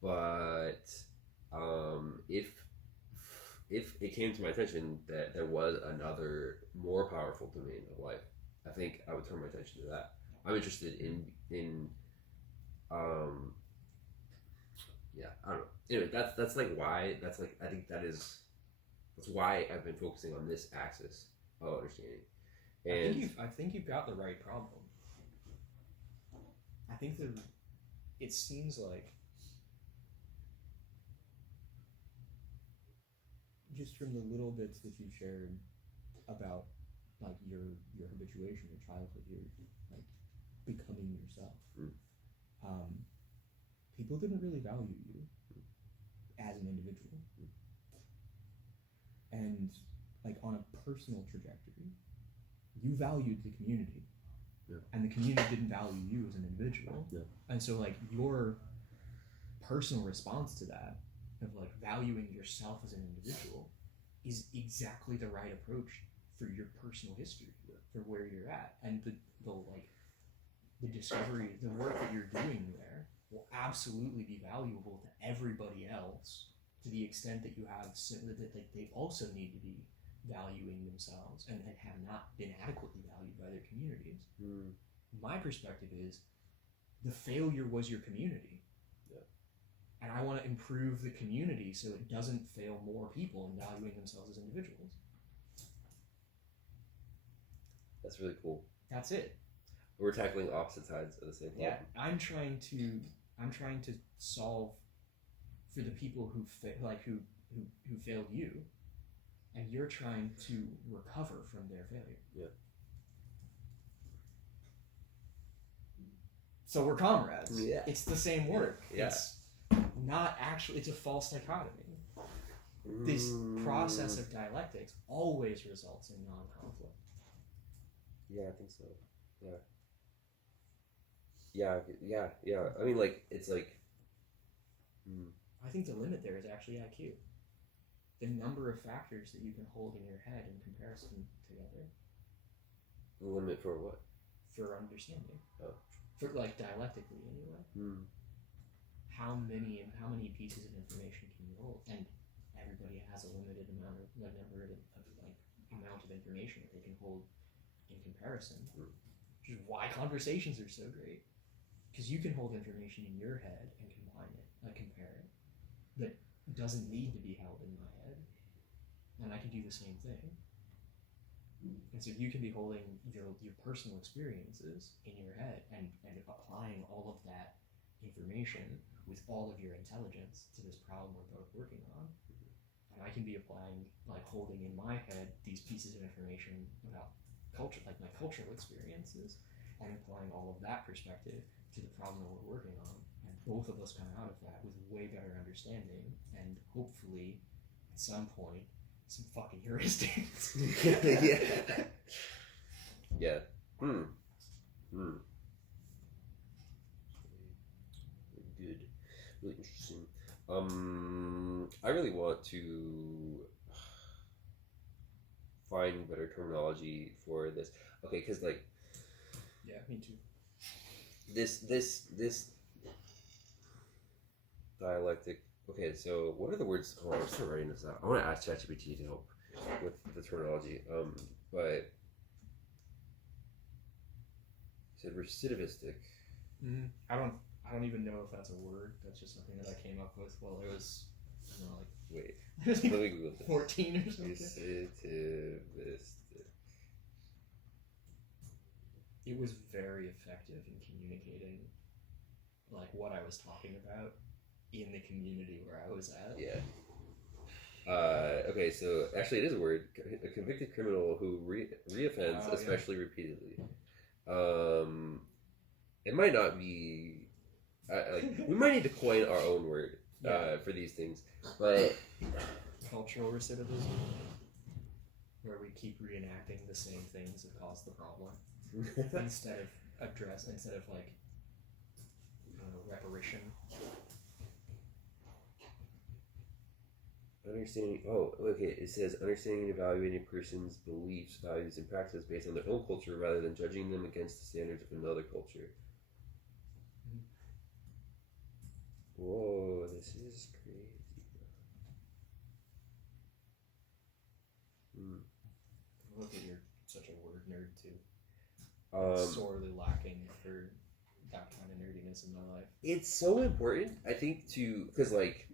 But if it came to my attention that there was another more powerful domain of life, I think I would turn my attention to that. I'm interested in yeah, I don't know. Anyway, that's like why I think that's why I've been focusing on this axis of understanding. And I think you've got the right problem. I think that it seems like, just from the little bits that you've shared about like your habituation, your childhood, your like becoming yourself, people didn't really value you as an individual. And like on a personal trajectory, you valued the community, and the community didn't value you as an individual. And so like your personal response to that, of like valuing yourself as an individual, is exactly the right approach for your personal history, for where you're at, and the discovery, the work that you're doing there will absolutely be valuable to everybody else, to the extent that you have that they also need to be valuing themselves and have not been adequately valued by their communities. My perspective is the failure was your community. And I want to improve the community so it doesn't fail more people in valuing themselves as individuals. that's really cool. That's it. We're tackling opposite sides of the same problem. Yeah, I'm trying to solve for the people who failed you, and you're trying to recover from their failure. Yeah. So we're comrades. Yeah. It's the same work. Yeah. It's not actually, it's a false dichotomy. This process of dialectics always results in non-conflict. Yeah, I think so. Yeah. I mean, like, it's like... I think the limit there is actually IQ. The number of factors that you can hold in your head in comparison together. The limit for what? For understanding. Oh. For, like, dialectically, anyway. How many pieces of information can you hold? And everybody has a limited amount of information that they can hold in comparison. Which is why conversations are so great. Because you can hold information in your head and combine it, compare it, that doesn't need to be held in my head. And I can do the same thing. And so you can be holding your personal experiences in your head and applying all of that information with all of your intelligence to this problem we're both working on. And I can be applying, like, holding in my head these pieces of information about culture, like my cultural experiences, and applying all of that perspective to the problem that we're working on. And both of us come out of that with way better understanding, and hopefully, at some point, some fucking heuristics. Yeah. Yeah. Good. Really interesting. I really want to find better terminology for this. Okay, because like. Yeah, me too. This dialectic. Okay, so what are the words? Oh, I'm still writing this out. I want to ask ChatGPT to help with the terminology. But you said recidivistic. Mm-hmm. I don't even know if that's a word. That's just something that I came up with while I was, I don't know, like wait. Let me Google this. 14 or something. Recidivistic. It was very effective in communicating, like what I was talking about in the community where I was at. Yeah. Okay, so actually, it is a word. A convicted criminal who reoffends, especially repeatedly. It might not be. We might need to coin our own word for these things, but cultural recidivism, where we keep reenacting the same things that cause the problem instead of like, I don't know, reparation. Understanding. Oh, okay. It says understanding and evaluating a person's beliefs, values, and practices based on their own culture rather than judging them against the standards of another culture. Mm-hmm. Whoa, this is crazy. Look at you're such a word nerd too. Sorely lacking for that kind of nerdiness in my life. It's so important, I think, because like.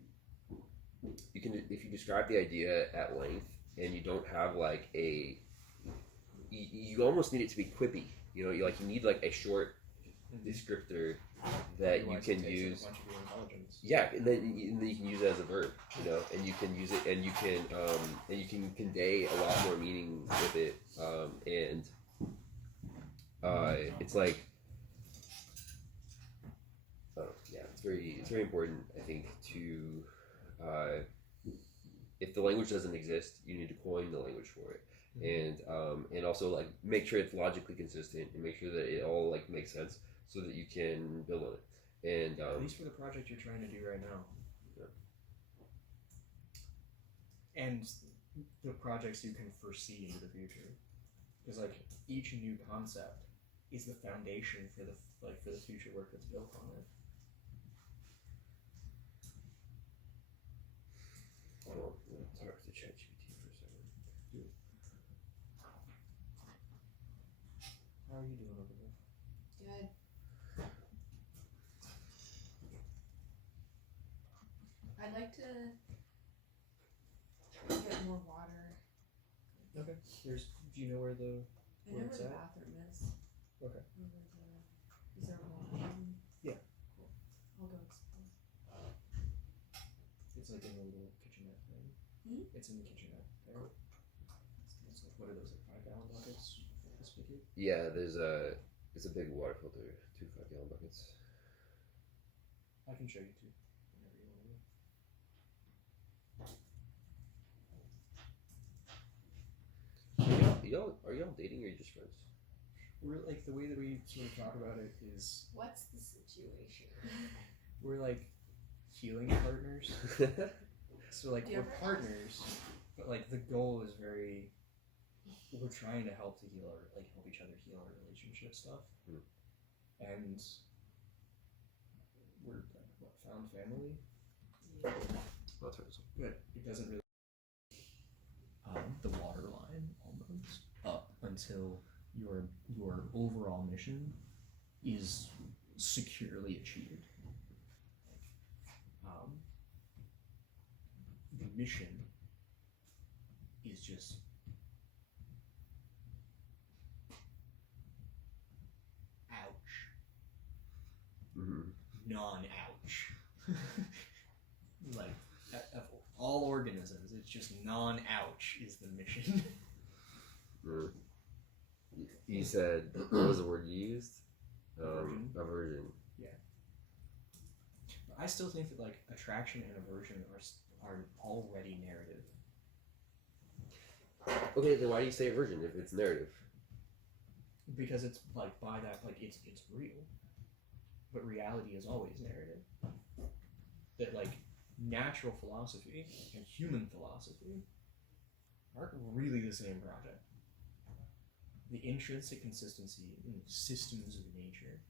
You can, if you describe the idea at length and you don't have like you almost need it to be quippy. You know, you need like a short descriptor that you can use. Yeah, and then you can use it as a verb. You know, and you can use it, and you can convey a lot more meaning with it. It's like, it's very important, I think, to. If the language doesn't exist, you need to coin the language for it, and also like make sure it's logically consistent and make sure that it all like makes sense so that you can build on it. And at least for the project you're trying to do right now, and the projects you can foresee into the future, because like each new concept is the foundation for the future work that's built on it. Well, talk to ChatGPT for a second. How are you doing over there? Good. I'd like to get more water. Okay. Do you know where the I know where the bathroom is. Okay. Is there a washroom? Yeah. Cool. I'll go explore. It's like in the little kitchenette thing. Hmm? It's in the kitchenette there. Cool. It's like, what are those, like 5-gallon buckets? The spigot? Yeah, it's a big water filter, 2 5-gallon buckets. I can show you two whenever you want to. Are y'all dating or are you just friends? We're like, the way that we sort of talk about it is what's the situation? We're like healing partners. So like we're partners, but like the goal is we're trying to help each other heal our relationship stuff. And we're like found family. Yeah. That's right. But it doesn't really the water line almost up until your overall mission is securely achieved. The mission is just ouch. Mm-hmm. Non-ouch. Like of all organisms, it's just non-ouch is the mission. You said, what was the word you used? Aversion. Yeah. I still think that like attraction and aversion are already narrative. Okay, then why do you say aversion if it's narrative? Because it's like by that, like it's real, but reality is always narrative. That like natural philosophy and human philosophy aren't really the same project. The intrinsic consistency in systems of nature,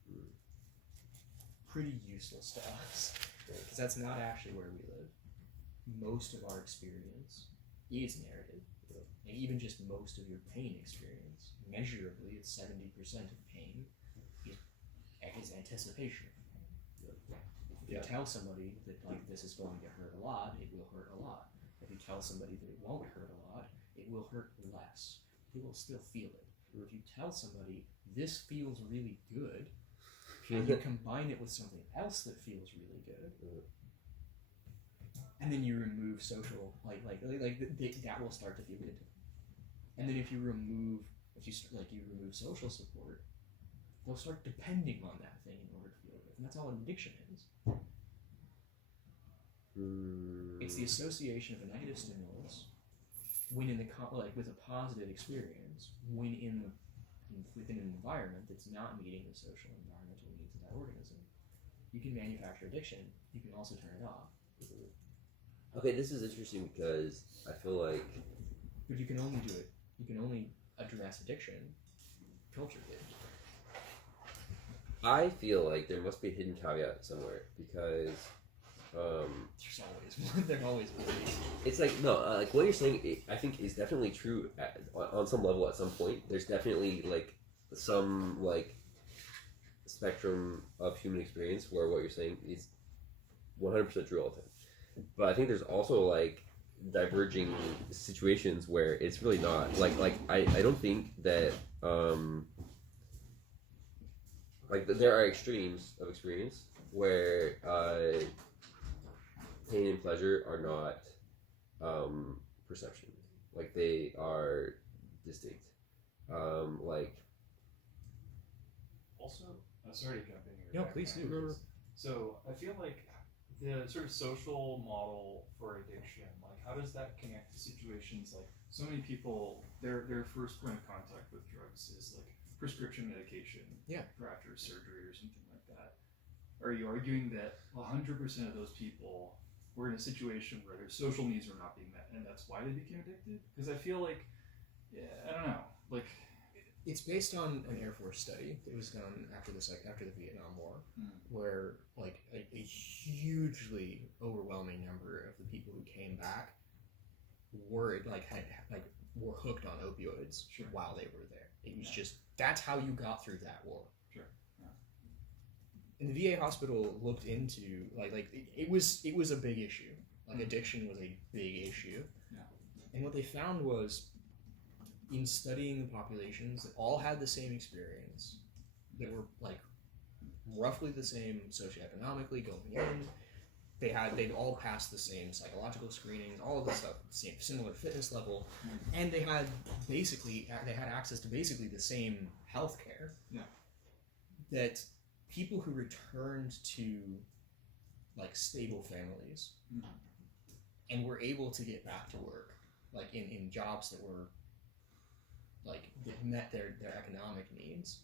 pretty useless to us, because that's not actually where we live. Most of our experience is narrative, and even just most of your pain experience, measurably, it's 70% of pain is anticipation. If you tell somebody that like this is going to hurt a lot, it will hurt a lot. If you tell somebody that it won't hurt a lot, it will hurt less. They will still feel it. If you tell somebody this feels really good, and you combine it with something else that feels really good, and then you remove social, that will start to feel good. And then if you remove social support, they'll start depending on that thing in order to feel good, and that's all an addiction is. It's the association of a negative stimulus when in the with a positive experience when within an environment that's not meeting the social and environmental needs of that organism. You can manufacture addiction. You can also turn it off. Okay, this is interesting because I feel like. But you can only do it. You can only address addiction culturally. I feel like there must be a hidden caveat somewhere because. There's always will be. It's like no, like what you're saying. I think is definitely true on some level. At some point, there's definitely like some like spectrum of human experience where what you're saying is 100% true all the time. But I think there's also like diverging situations where it's really not. I don't think that there are extremes of experience where pain and pleasure are not perception. Like they are distinct. Also, sorry to jump in here. No, please do. So I feel like the sort of social model for addiction, like how does that connect to situations like so many people, their first point of contact with drugs is like prescription medication for after surgery or something like that. Are you arguing that 100% of those people were in a situation where their social needs were not being met and that's why they became addicted? Because I feel like, I don't know, like... It's based on an Air Force study that was done after the Vietnam War, where like a hugely overwhelming number of the people who came back were were hooked on opioids while they were there. It was just that's how you got through that war. Sure. Yeah. And the VA hospital looked into it was a big issue. Like addiction was a big issue. Yeah. And what they found was, in studying the populations that all had the same experience, that were like roughly the same socioeconomically going in, they'd all passed the same psychological screenings, all of this stuff, same similar fitness level, and they had access to basically the same health care. Yeah. That people who returned to like stable families and were able to get back to work, like in jobs that were like that met their economic needs,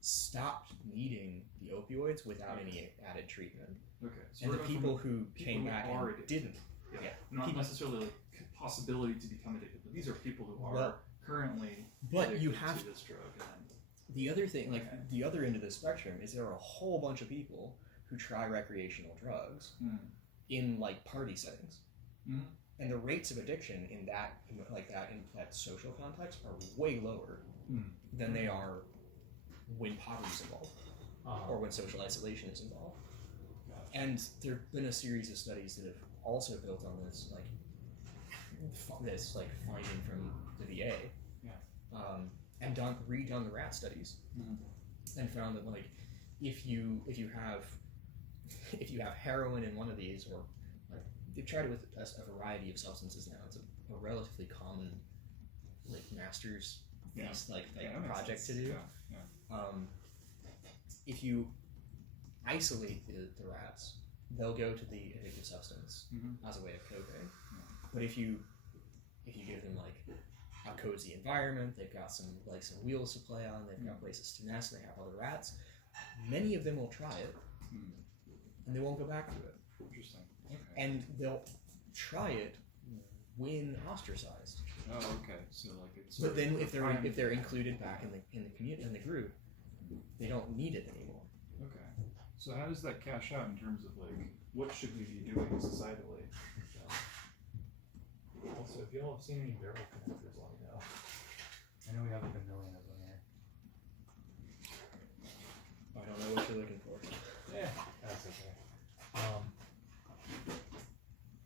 stopped needing the opioids without any added treatment. Okay. So and the people who came back and didn't. Yeah. Not necessarily like possibility to become addicted, but these are people who are currently addicted to this drug. And the other thing, the other end of the spectrum is there are a whole bunch of people who try recreational drugs in like party settings. And the rates of addiction in that social context are way lower than they are when poverty is involved or when social isolation is involved. And there have been a series of studies that have also built on this finding from the VA, and redone the rat studies, and found that like if you have heroin in one of these, or like they've tried it with a variety of substances now. It's a relatively common like master's project to do. If you isolate the rats, they'll go to the addictive substance as a way of coping. But if you give them like a cozy environment, they've got some wheels to play on, they've got places to nest, and they have other rats, many of them will try it and they won't go back to it. Interesting. Okay. And they'll try it when ostracized. Oh, okay. So like it's. But then if they're included back in the community, in the group, they don't need it anymore. Okay. So how does that cash out in terms of like what should we be doing societally? Also, if y'all have seen any barrel connectors, let me know. I know we have like a million of them here. I don't know what you're looking for. Yeah, that's okay.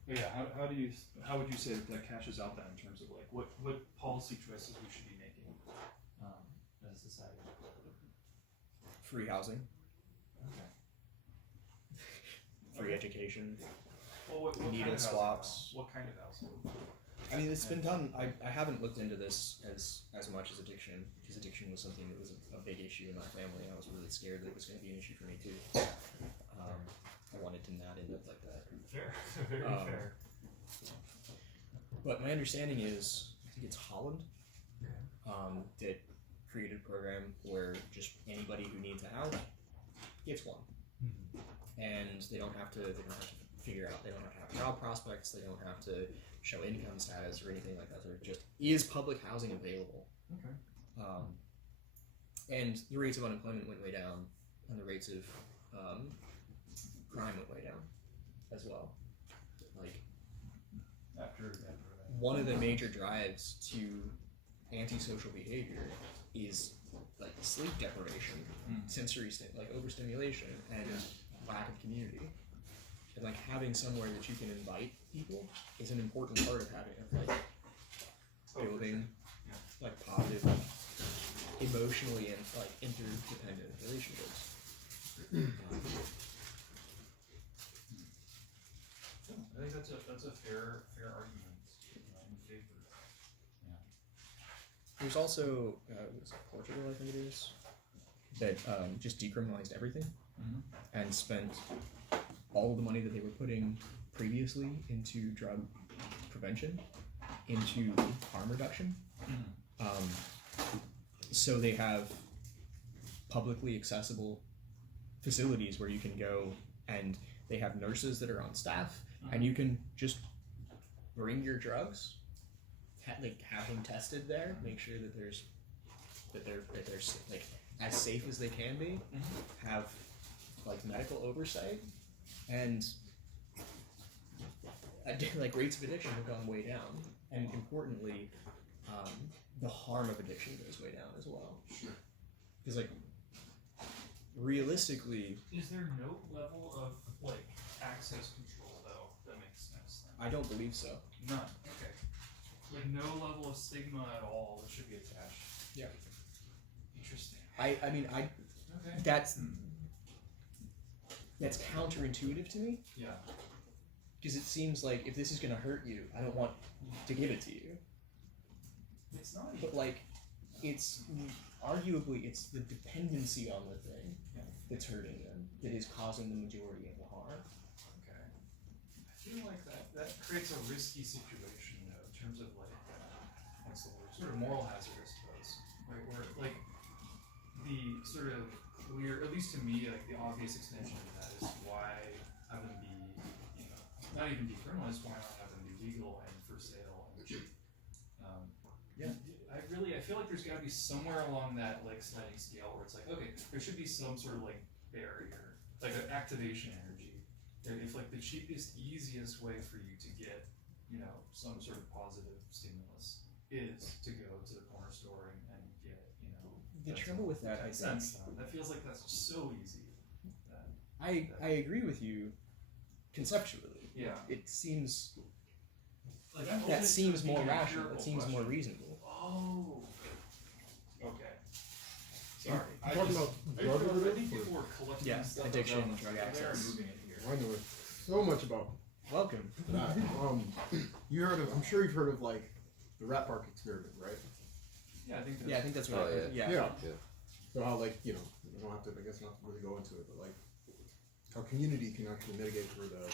But yeah, how would you say that cashes out then in terms of like what policy choices we should be making as a society? Free housing. Okay. Free education. Well, what needle kind of swaps. Housing? What kind of housing? I mean, it's been done. I haven't looked into this as much as addiction, because addiction was something that was a big issue in my family. I was really scared that it was going to be an issue for me too. I wanted to not end up like that. Fair, very fair. But my understanding is, I think it's Holland, that created a program where just anybody who needs a house gets one, and they don't have to figure out. They don't have to have job prospects. They don't have to show income status or anything like that. There just is public housing available. Okay. And the rates of unemployment went way down, and the rates of crime went way down as well. Like After one of the major drives to antisocial behavior is like sleep deprivation, sensory overstimulation, and lack of community. And like having somewhere that you can invite people is an important part of having building like positive, emotionally and like interdependent relationships. I think that's a fair argument in favor. Yeah. There's also Portugal, I think it is, that just decriminalized everything and spent all the money that they were putting previously into drug prevention into harm reduction. So they have publicly accessible facilities where you can go, and they have nurses that are on staff, and you can just bring your drugs, have them tested there, make sure that they're like as safe as they can be, have like medical oversight, and like rates of addiction have gone way down, and importantly, the harm of addiction goes way down as well. Sure. Because like realistically, is there no level of like access control though that makes sense then? I don't believe so. None. Okay. Like no level of stigma at all that should be attached. Yeah. Interesting. I mean Okay. that's counterintuitive to me. Yeah. Because it seems like if this is going to hurt you, I don't want to give it to you. It's not. But like, it's arguably it's the dependency on the thing that's hurting them that is causing the majority of the harm. Okay. I feel like that creates a risky situation though, in terms of like what's the word? Sort of moral hazard, I suppose. Right, where like the sort of clear, at least to me, like the obvious extension of that is why have them be, not even decriminalized, why not have them be legal and for sale and cheap? I feel like there's got to be somewhere along that like sliding scale where it's like, okay, there should be some sort of like barrier, like an activation energy. If like the cheapest, easiest way for you to get, some sort of positive stimulus is to go to the corner store and get, The trouble with that, I think, that feels like that's so easy. I agree with you conceptually. Yeah. It seems Like that seems more rational. It seems question. more reasonable. Oh. Okay. Sorry. You're talking about drug I overdose? think people were collecting stuff addiction, about drug there access. and moving it here. I know so much about Welcome. that. I'm sure you've heard of like the rat park experiment, right? Yeah, I think that's, Yeah, I think that's what. Oh, Yeah. So how, like, you know, I don't have to, I guess, not really go into it, but like how community can actually mitigate for the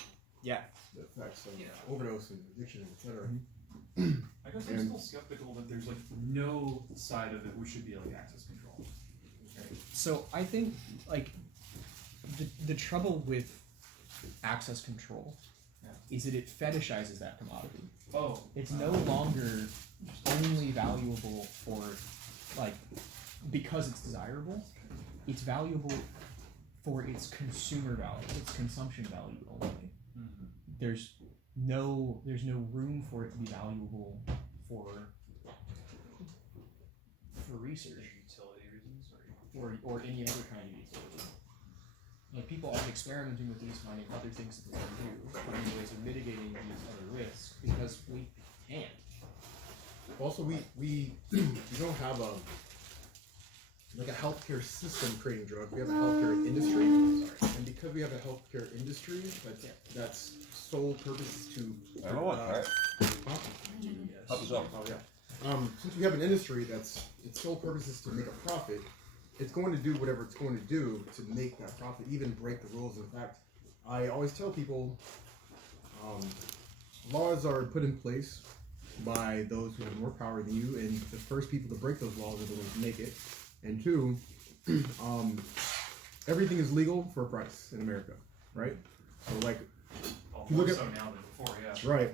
effects of overdose and addiction, etc. I guess I'm still skeptical that there's like no side of it we should be like access control. Right? So I think like the trouble with access control is that it fetishizes that commodity. Oh, it's no longer only valuable for like because it's desirable. It's valuable for its consumer value, its consumption value only. Mm-hmm. There's no room for it to be valuable for research, utility reasons, or any other kind of utility. Like people are experimenting with these, finding other things that they can do, finding ways of mitigating these other risks because we can't. Also, we don't have a healthcare system creating drugs. We have a healthcare industry, and because we have a healthcare industry that's sole purpose is to. I don't want that. Help yourself. Oh yeah. Since we have an industry its sole purpose is to make a profit, it's going to do whatever it's going to do to make that profit, even break the rules. In fact, I always tell people, laws are put in place by those who have more power than you, and the first people to break those laws are the ones who make it. And two, everything is legal for a price in America, right? So like, if you look at so now than before, yeah. Right.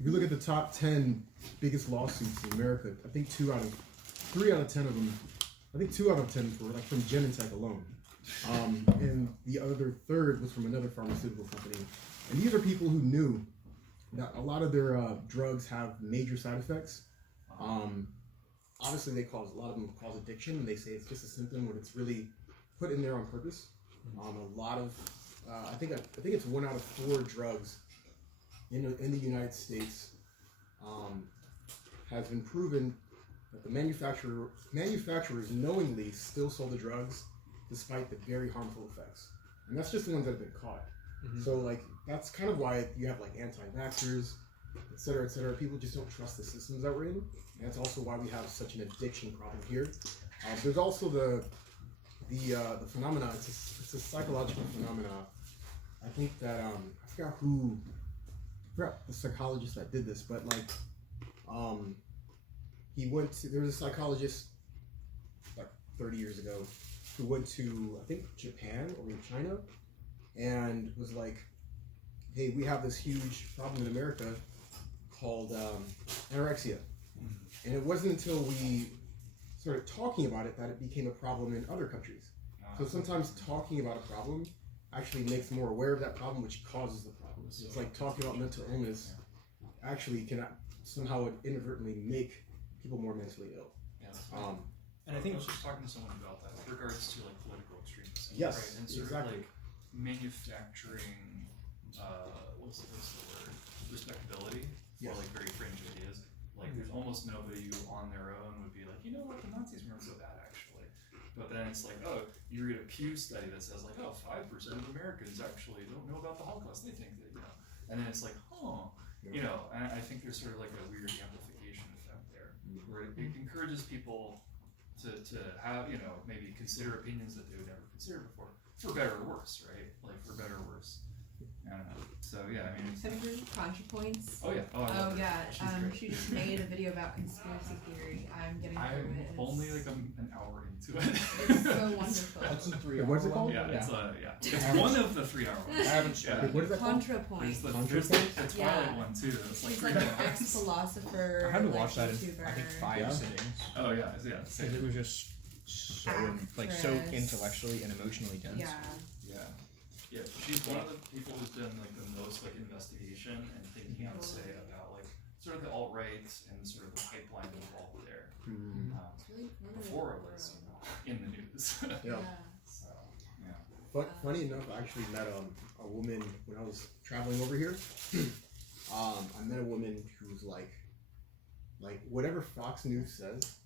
If you look at the top 10 biggest lawsuits in America, I think 3 out of 10 of them, I think 2 out of 10 were like from Genentech alone. And the other third was from another pharmaceutical company. And these are people who knew that a lot of their drugs have major side effects. Obviously, a lot of them cause addiction, and they say it's just a symptom when it's really put in there on purpose. A lot of, I think it's 1 out of 4 drugs in the United States has been proven that the manufacturers knowingly still sold the drugs despite the very harmful effects, and that's just the ones that have been caught. So like that's kind of why you have like anti-vaxxers, et cetera, et cetera. People just don't trust the systems that we're in, and that's also why we have such an addiction problem here. There's also the phenomena. It's a psychological phenomena. I think that I forgot the psychologist that did this, but like there was a psychologist like 30 years ago who went to I think Japan or China and was like, hey, we have this huge problem in America called anorexia. And it wasn't until we started talking about it that it became a problem in other countries. So sometimes talking about a problem actually makes more aware of that problem, which causes the problem. So it's like talking about mental illness actually can somehow inadvertently make people more mentally ill. And I think I was just talking to someone about that with regards to like political extremism. Yes, right? And sort exactly. of like manufacturing, what's the word? Respectability for like very fringe ideas. Like there's almost nobody who on their own would be like, you know what, the Nazis weren't so bad actually. But then it's like, oh, you read a Pew study that says like, oh, 5% of Americans actually don't know about the Holocaust. They think that, you know. And then it's like, you know, and I think there's sort of like a weird amplification effect there, where it encourages people to have, you know, maybe consider opinions that they would never consider before, for better or worse, right? Like for better or worse. I don't know. So yeah, I mean. Have you heard of ContraPoints? Oh yeah. Oh yeah. She just made a video about conspiracy theory. I'm getting through it. I'm only like an hour into it. It's so wonderful. That's a 3 hour. What's it called? Yeah, it's It's one of the 3 hour ones. I haven't tried. What is that called? There's ContraPoints. the Twilight one too. It's like She's 3 like an hours. ex-philosopher. I had to like, watch that in YouTuber. I think 5 sittings Oh yeah. because it was just so Actress. intellectually and emotionally dense. Yeah, she's one of the people who's done like the most like investigation and thinking, I would say, about like sort of the alt-right and sort of the pipeline involved there. It's really Before it was, you know, in the news. Yeah. So yeah. But funny enough, I actually met a woman when I was traveling over here. I met a woman who's like whatever Fox News says,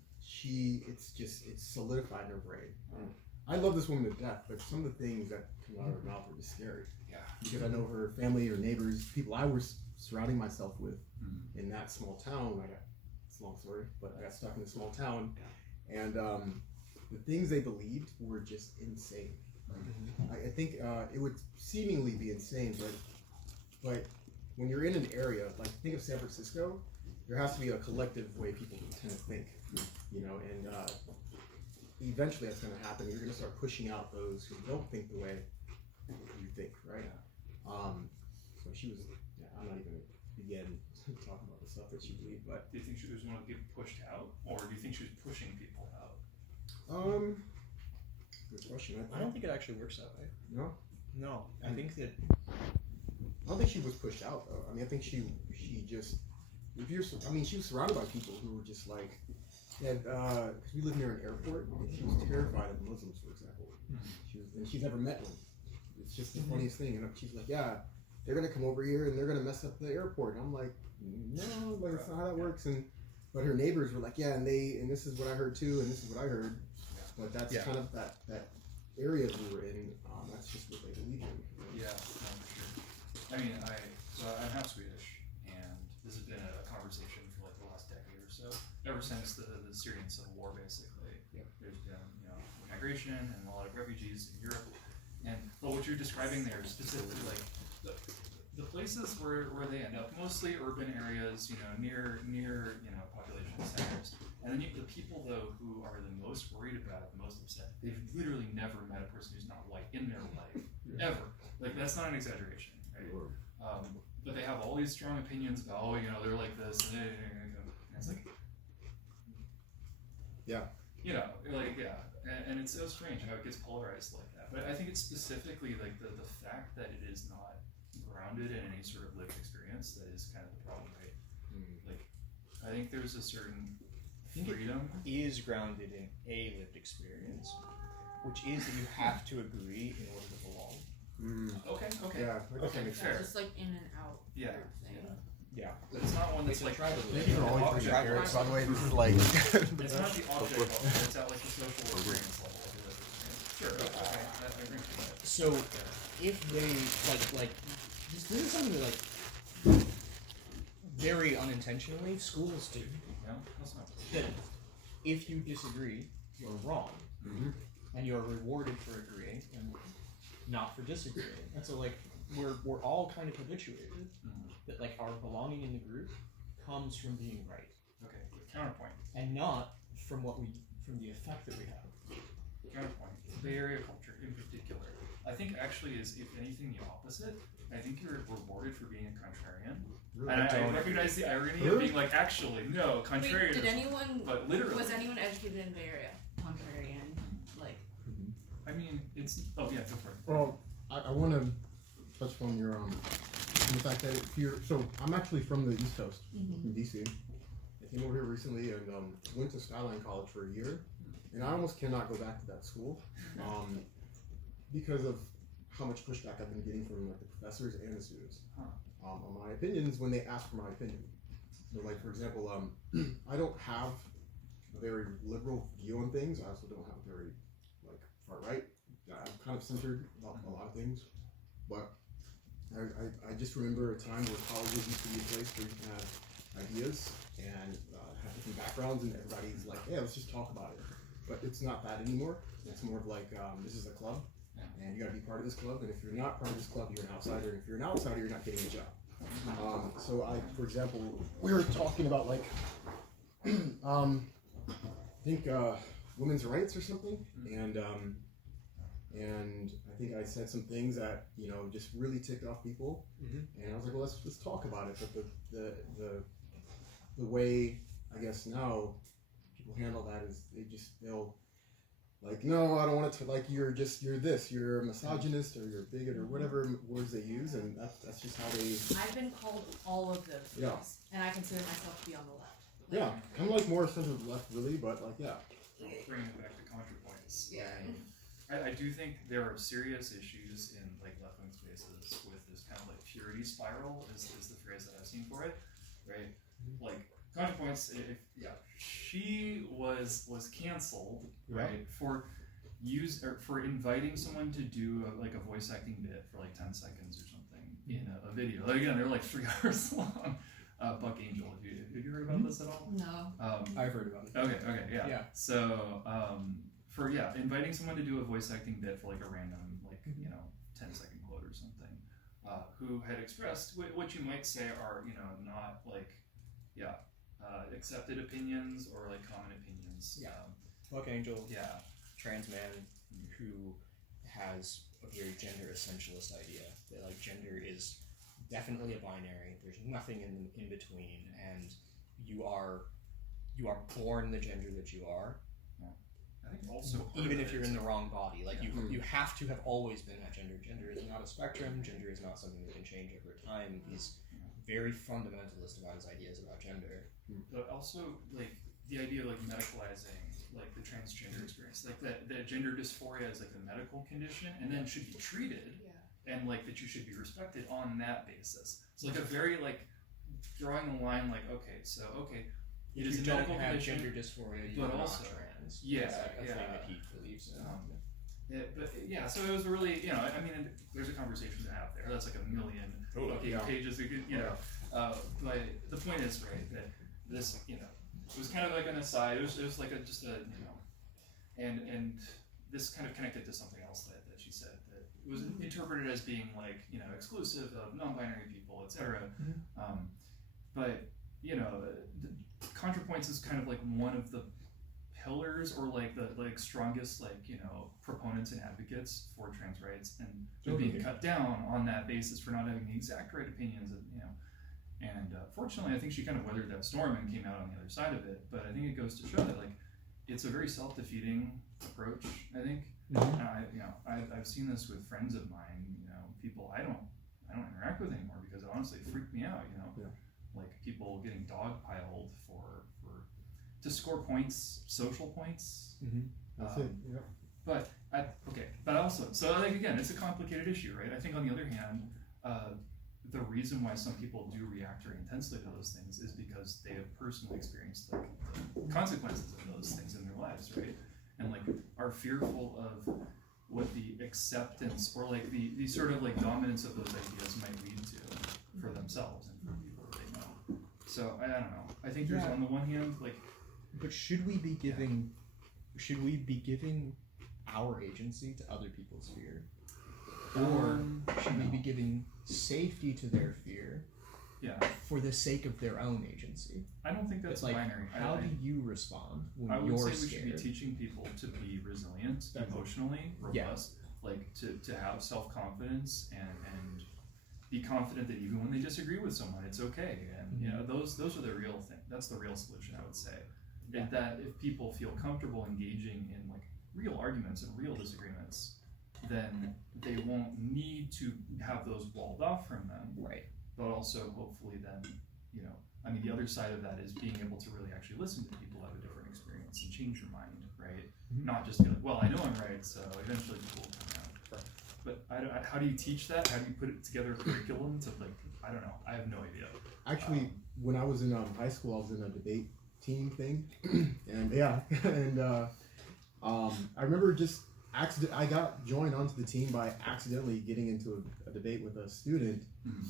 it's solidified in her brain. And I love this woman to death, but some of the things that come out of her mouth are just scary. Yeah. Because I know her family, her neighbors, people I was surrounding myself with in that small town. it's a long story, but I got stuck in a small town, and the things they believed were just insane. I think it would seemingly be insane, but when you're in an area, like think of San Francisco, there has to be a collective way people tend to think, you know, and eventually that's going to happen. You're going to start pushing out those who don't think the way you think, right? So she was, I'm not even going to begin talking about the stuff that she believed, but. Do you think she was one of the people pushed out, or do you think she was pushing people out? Good question. I don't think it actually works that way. No? No. I think that. I don't think she was pushed out though. I mean, I think she just, she was surrounded by people who were just like, because we live near an airport, and she was terrified of Muslims, for example. And she's never met one. It's just the funniest thing. And she's like, yeah, they're gonna come over here and they're gonna mess up the airport. And I'm like, no, like that's not how that works. But her neighbors were like, yeah, and this is what I heard too, and this is what I heard. But that's kind of that area we were in. That's just what they believe in. Yeah, for sure. I mean, I'm half Swedish, and this has been a conversation for like the last decade or so, ever since the Syrian civil war, basically. Yeah. There's been, migration and a lot of refugees in Europe, but what you're describing there is specifically like the places where they end up, mostly urban areas, near population centers. And then the people though who are the most worried about it, the most upset, they've literally never met a person who's not white in their life, ever. Like that's not an exaggeration, right? But they have all these strong opinions about, they're like this, and it's like, and it's so strange how it gets polarized like that. But I think it's specifically like the fact that it is not grounded in any sort of lived experience that is kind of the problem, right? Like, I think there's a certain freedom. It is grounded in a lived experience, which is that you have to agree in order to belong. Okay. Yeah, okay, fair. Just like in and out. Yeah. Yeah. It's not one that's like tribal. Thank you for always bringing carrots. By the way, this is like. It's not the object level. It's at like the social experience level. Sure. Okay. I agree with that. So, if they this is something that very unintentionally schools do. No, that's not. That if you disagree, you're wrong, and you're rewarded for agreeing and not for disagreeing. And so we're all kind of habituated that our belonging in the group comes from being right. Okay. Counterpoint. And not from the effect that we have. Counterpoint. Bay Area culture in particular, I think actually is, if anything, the opposite. I think you're rewarded for being a contrarian. And I recognize the irony of being like, actually, no, contrarian. Wait, but literally. Was anyone educated in the Bay Area? Contrarian, I mean, it's. Oh yeah, go for it. Well, I want to touch on your the fact that so I'm actually from the East Coast, from DC. I came over here recently and went to Skyline College for a year, and I almost cannot go back to that school because of how much pushback I've been getting from the professors and the students on my opinions when they ask for my opinion. So, for example, I don't have a very liberal view on things. I also don't have a very far right. I'm kind of centered about a lot of things, but I just remember a time where colleges used to be a place where you can have ideas and have different backgrounds, and everybody's like, "Yeah, let's just talk about it." But it's not that anymore. It's more of this is a club, and you got to be part of this club. And if you're not part of this club, you're an outsider. And if you're an outsider, you're not getting a job. So for example, we were talking about I think women's rights or something, and I think I said some things that just really ticked off people, and I was like, well, let's talk about it. But the way I guess now people handle that is they'll no, I don't want to you're a misogynist or you're a bigot or whatever words they use, and that's just how they. I've been called all of those things, and I consider myself to be on the left. I'm more center left really, but Bringing it back to counterpoints. Yeah. I do think there are serious issues in left-wing spaces with this kind of purity spiral is the phrase that I've seen for it, right? Counterpoints. She was canceled, right, for inviting someone to do a voice acting bit for 10 seconds or something in a video. Again, they're 3 hours long. Buck Angel. Have you heard about this at all? No. I've heard about it. Okay, yeah. So, for inviting someone to do a voice acting bit for like a random, like 10-second quote or something, who had expressed what you might say are not like accepted opinions or like common opinions. Yeah. Buck Angel. Yeah. Trans man who has a very gender essentialist idea that like gender is definitely a binary. There's nothing in between, and you are born the gender that you are. Yeah. I think also even if you're in the wrong body, like you have to have always been that gender. Gender is not a spectrum. Gender is not something that can change over time. These very fundamentalist about his ideas about gender. But also like the idea of like medicalizing like the transgender experience, like that gender dysphoria is like a medical condition and then should be treated, and like that you should be respected on that basis. It's like a very like drawing the line, like it is a medical condition, gender dysphoria, but you're also not trans. thing that he believes in. So it was really I mean there's a conversation to have there. That's like a million pages, but the point is that this it was kind of like an aside. It was like and this kind of connected to something else that she said, that it was interpreted as being like exclusive of non-binary people, etc. But ContraPoints is kind of like one of the pillars or like the strongest proponents and advocates for trans rights, and they're being cut down on that basis for not having the exact right opinions, and fortunately I think she kind of weathered that storm and came out on the other side of it. But I think it goes to show that like it's a very self-defeating approach, I think. I've seen this with friends of mine, people I don't interact with anymore because it honestly freaked me out, like people getting dogpiled to score points, social points. That's it. Yeah. But also, so like again, it's a complicated issue, right? I think on the other hand, the reason why some people do react very intensely to those things is because they have personally experienced like the consequences of those things in their lives, right? And like are fearful of what the acceptance or like the sort of like dominance of those ideas might lead to for themselves and for people that they know. So I don't know. I think there's on the one hand like, but should we be giving our agency to other people's fear? Or should we be giving safety to their fear for the sake of their own agency? I don't think that's like, binary. How do you respond when I would you're say we scared? should be teaching people to be resilient, emotionally robust, like to have self-confidence and be confident that even when they disagree with someone, it's okay. And those are the real thing. That's the real solution, I would say. That if people feel comfortable engaging in like real arguments and real disagreements, then they won't need to have those walled off from them. Right. But also hopefully then, I mean the other side of that is being able to really actually listen to people who have a different experience and change your mind, right? Not just be like, well, I know I'm right, so eventually people will come around. Right. But how do you teach that? How do you put it together a curriculum to like, I don't know, I have no idea. Actually, when I was in high school, I was in a debate team thing, and I remember just I got joined onto the team by accidentally getting into a debate with a student,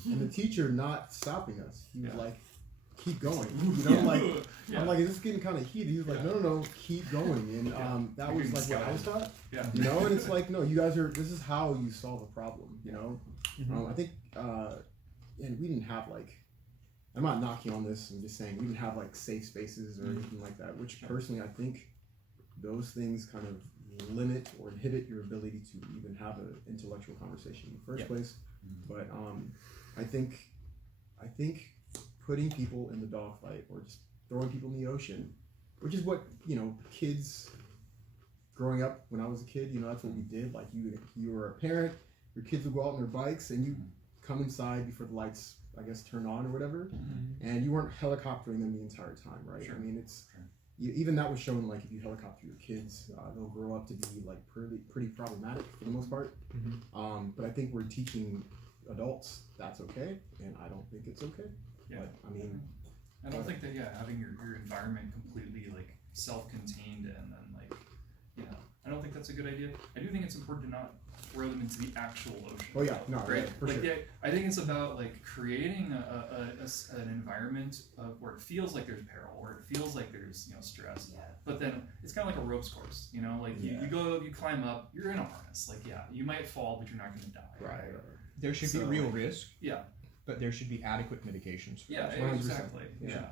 and the teacher not stopping us. He was like, "Keep going," I'm like, "Is this getting kind of heated?" He was like, "No, keep going," and that was like what I was taught, and it's like, no, you guys this is how you solve a problem, I think, and we didn't have like. I'm not knocking on this. I'm just saying we didn't have like safe spaces or anything like that. Which personally, I think those things kind of limit or inhibit your ability to even have an intellectual conversation in the first place. But I think putting people in the dogfight or just throwing people in the ocean, which is what kids growing up when I was a kid, that's what we did. Like you were a parent, your kids would go out on their bikes, and you come inside before the lights, I guess, turn on or whatever, and you weren't helicoptering them the entire time, right? Sure. I mean, it's even that was shown, like if you helicopter your kids, they'll grow up to be like pretty problematic for the most part. But I think we're teaching adults that's okay, and I don't think it's okay. But I mean, I don't think that having your environment completely like self-contained and then like I don't think that's a good idea. I do think it's important to not throw them into the actual ocean. Oh yeah, no, right? yeah, for like sure. I think it's about like creating an environment where it feels like there's peril, where it feels like there's stress. Yeah. But then it's kind of like a ropes course, like you climb up, you're in a harness. Like you might fall, but you're not going to die. Right. There should be real risk. Yeah. But there should be adequate mitigations. For yeah, that. exactly. Yeah.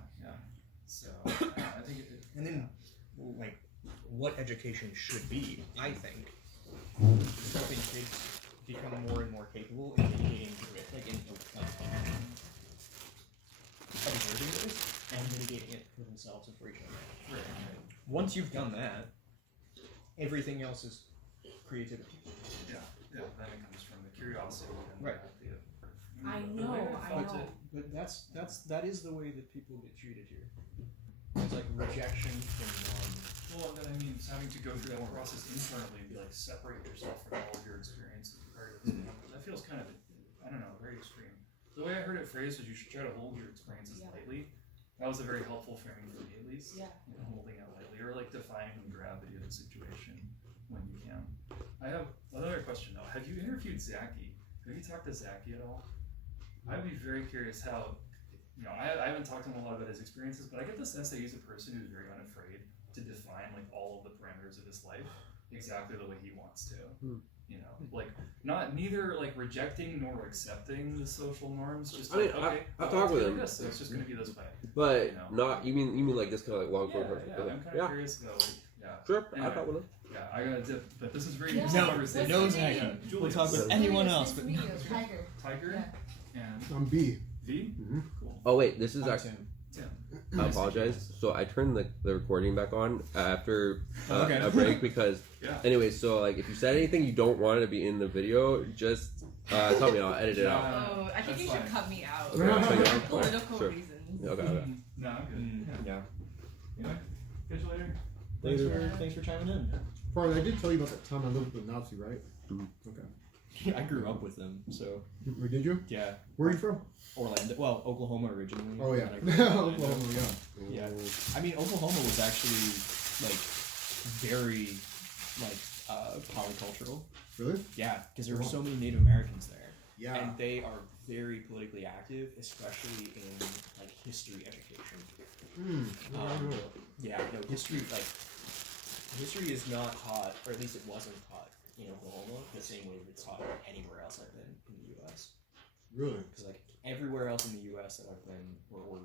So I think and then like what education should be, I think, helping kids become more and more capable in mitigating risk, like in observing risk and mitigating it for themselves and for each other. Right. Once you've done that, everything else is creativity. Yeah. Then it comes from the curiosity and right. I know. But that is the way that people get treated here. It's like rejection from one. Well, then I mean, having to go through that process internally and be like separate yourself from all of your experiences. That feels kind of, I don't know, very extreme. The way I heard it phrased was you should try to hold your experiences lightly. That was a very helpful framing for me, at least. Yeah. Holding it lightly, or like defying the gravity of the situation when you can. I have another question though. Have you interviewed Zachy? Have you talked to Zachy at all? I'd be very curious how. I haven't talked to him a lot about his experiences, but I get the sense that he's a person who's very unafraid to define like all of the parameters of his life exactly the way he wants to. Like neither like rejecting nor accepting the social norms. Just I mean, I've talked with him. So it's just going to be this way. But not you mean like this kind of like long form? Yeah, I'm kind of curious though. Sure, anyway, I thought with him. Yeah, I gotta dip, but this is very Yeah. interesting No, conversation. No, Zachy. We'll talk with anyone else, but Tiger. Tiger and I'm B. V. Mm-hmm. Cool. Oh wait, this is actually. Tim. I apologize. So I turned the recording back on after Okay. a break because. Yeah. Anyway, so like if you said anything you don't want it to be in the video, just tell me. I'll edit it out. Oh, I think you should cut me out Okay. for political Sure. reasons. Okay. No, I'm good. Yeah. Anyway, catch you later. Thanks for chiming in. Farley, I did tell you about that time I lived with a Nazi, right? Mm-hmm. Okay. Yeah, I grew up with them, so Did you? yeah. Where are you from? Orlando, well, Oklahoma originally. Oh yeah. and then I grew up in Orlando. Oklahoma, yeah. Yeah, I mean Oklahoma was actually like very like polycultural. Really? Yeah, because there were so many Native Americans there. Yeah. And they are very politically active, especially in like history education. Yeah, no, history is not taught, or at least it wasn't taught in Oklahoma the same way that it's taught anywhere else I've been in the U.S. Really? Because like everywhere else in the U.S. that I've been or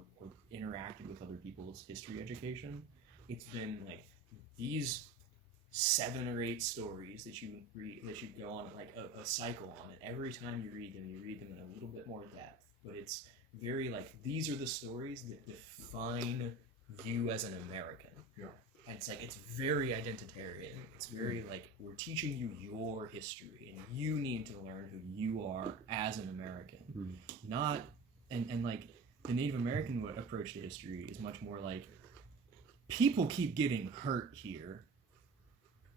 interacted with other people's history education, it's been like these 7 or 8 stories that you read, that you go on like a cycle on, and every time you read them in a little bit more depth. But it's very like these are the stories that define you as an American. Yeah. And it's like it's very identitarian. It's very like we're teaching you your history, and you need to learn who you are as an American. Not and like the Native American approach to history is much more like people keep getting hurt here.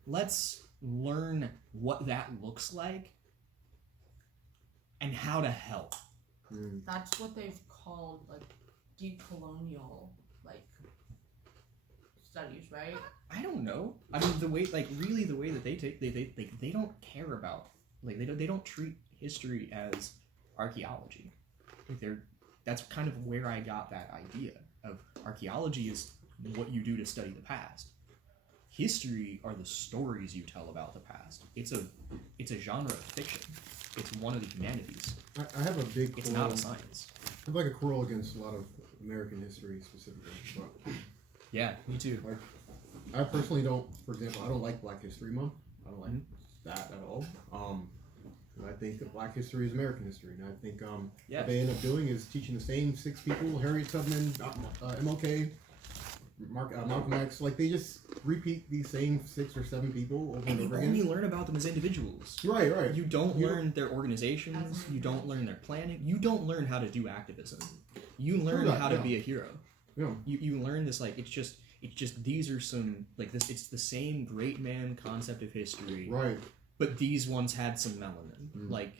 Let's learn what that looks like and how to help. That's what they've called like decolonial like studies, right? I don't know. I mean, the way that they don't care about like they don't treat history as archaeology. Like that's kind of where I got that idea of archaeology is what you do to study the past. History are the stories you tell about the past. It's a genre of fiction. It's one of the humanities. I have a big. It's not a science. I have like a quarrel against a lot of American history specifically. But yeah, me too. Like, I personally don't. For example, I don't like Black History Month. I don't like that at all. And I think that Black history is American history, and I think what they end up doing is teaching the same 6 people: Harriet Tubman, MLK. Malcolm X, like they just repeat these same 6 or 7 people over and over again. And you only learn about them as individuals. Right. You don't learn their organizations. You don't learn their planning. You don't learn how to do activism. You learn how to be a hero. Yeah. You learn this like it's just these are some like this. It's the same great man concept of history. Right. But these ones had some melanin. Like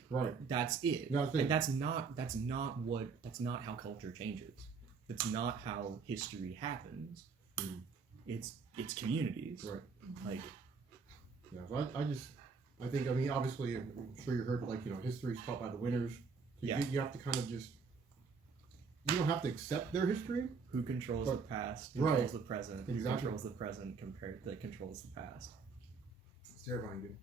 that's it. And that's not how culture changes. That's not how history happens. It's communities. Right. Like yeah, so I just I think, I mean, obviously, I'm sure you heard, like, history is taught by the winners. So you have to kind of just, you don't have to accept their history. Who controls the past controls the present. Who controls the present controls the past. It's terrifying, dude.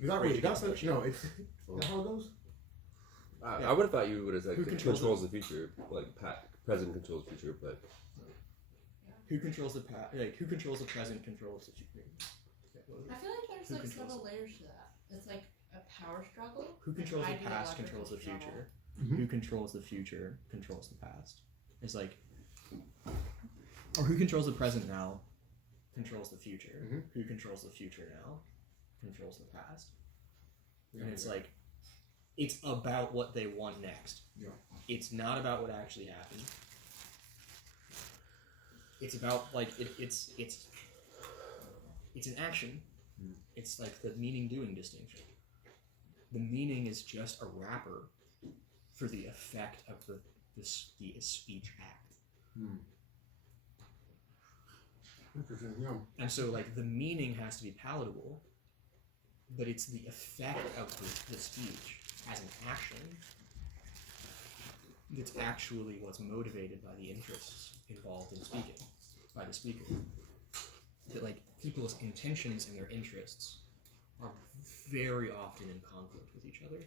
Exactly. That's it's. Is that how it goes? I would have thought you would have said who controls the future, like present controls the future, but who controls the past? Like who controls the present controls the future. I feel like there's like several layers to that. It's like a power struggle. Who controls the past controls the future. Mm-hmm. Who controls the future controls the past. It's like, or who controls the present now controls the future. Mm-hmm. Who controls the future now controls the past. And it's like, it's about what they want next. Yeah. It's not about what actually happened. It's about like it's an action. Mm. It's like the meaning-doing distinction. The meaning is just a wrapper for the effect of the speech act. Hmm. Interesting, yeah. And so, like, the meaning has to be palatable, but it's the effect of the speech as an action that's actually what's motivated by the interests involved in speaking, by the speaker. That, like, people's intentions and their interests are very often in conflict with each other.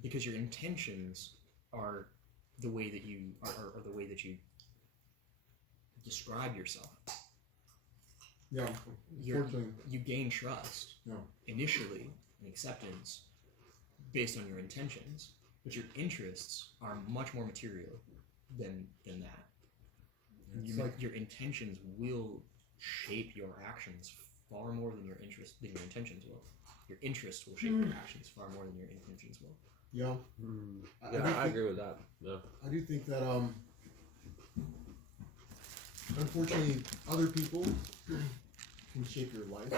Because your intentions are the way that you are the way that you describe yourself. Yeah, you gain trust initially and acceptance based on your intentions, but your interests are much more material than that. Your intentions will shape your actions far more than your intentions will. Your interests will shape your actions far more than your intentions will. Yeah. I agree with that. Yeah. I do think that unfortunately other people can shape your life,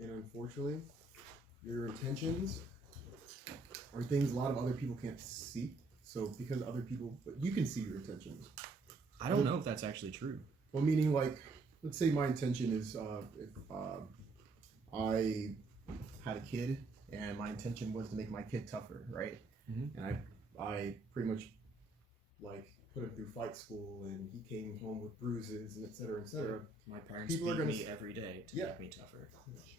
and unfortunately your intentions are things a lot of other people can't see. So because other people, but you can see your intentions. I don't know if that's actually true. Well, meaning like, let's say my intention is if I had a kid and my intention was to make my kid tougher, right? Mm-hmm. And I pretty much like put him through fight school, and he came home with bruises and et cetera, et cetera. My parents beat me every day to make me tougher.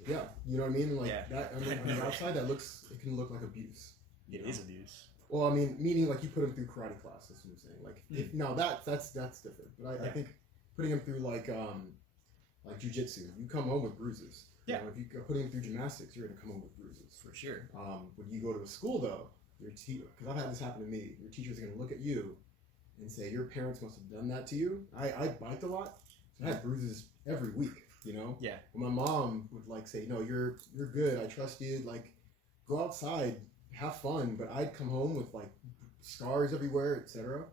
Yeah, you know what I mean? Like that on the outside, it can look like abuse. It is abuse. Well, I mean, meaning like you put him through karate class. That's what I'm saying. Like, if, now that's different. But I think putting him through like jujitsu, you come home with bruises. Yeah. If you put him through gymnastics, you're gonna come home with bruises for sure. When you go to a school though, because I've had this happen to me, your teacher's gonna look at you and say, your parents must have done that to you. I biked a lot, so I had bruises every week, you know? Yeah. And my mom would like say, no, you're good, I trust you, like, go outside, have fun, but I'd come home with like scars everywhere, etc.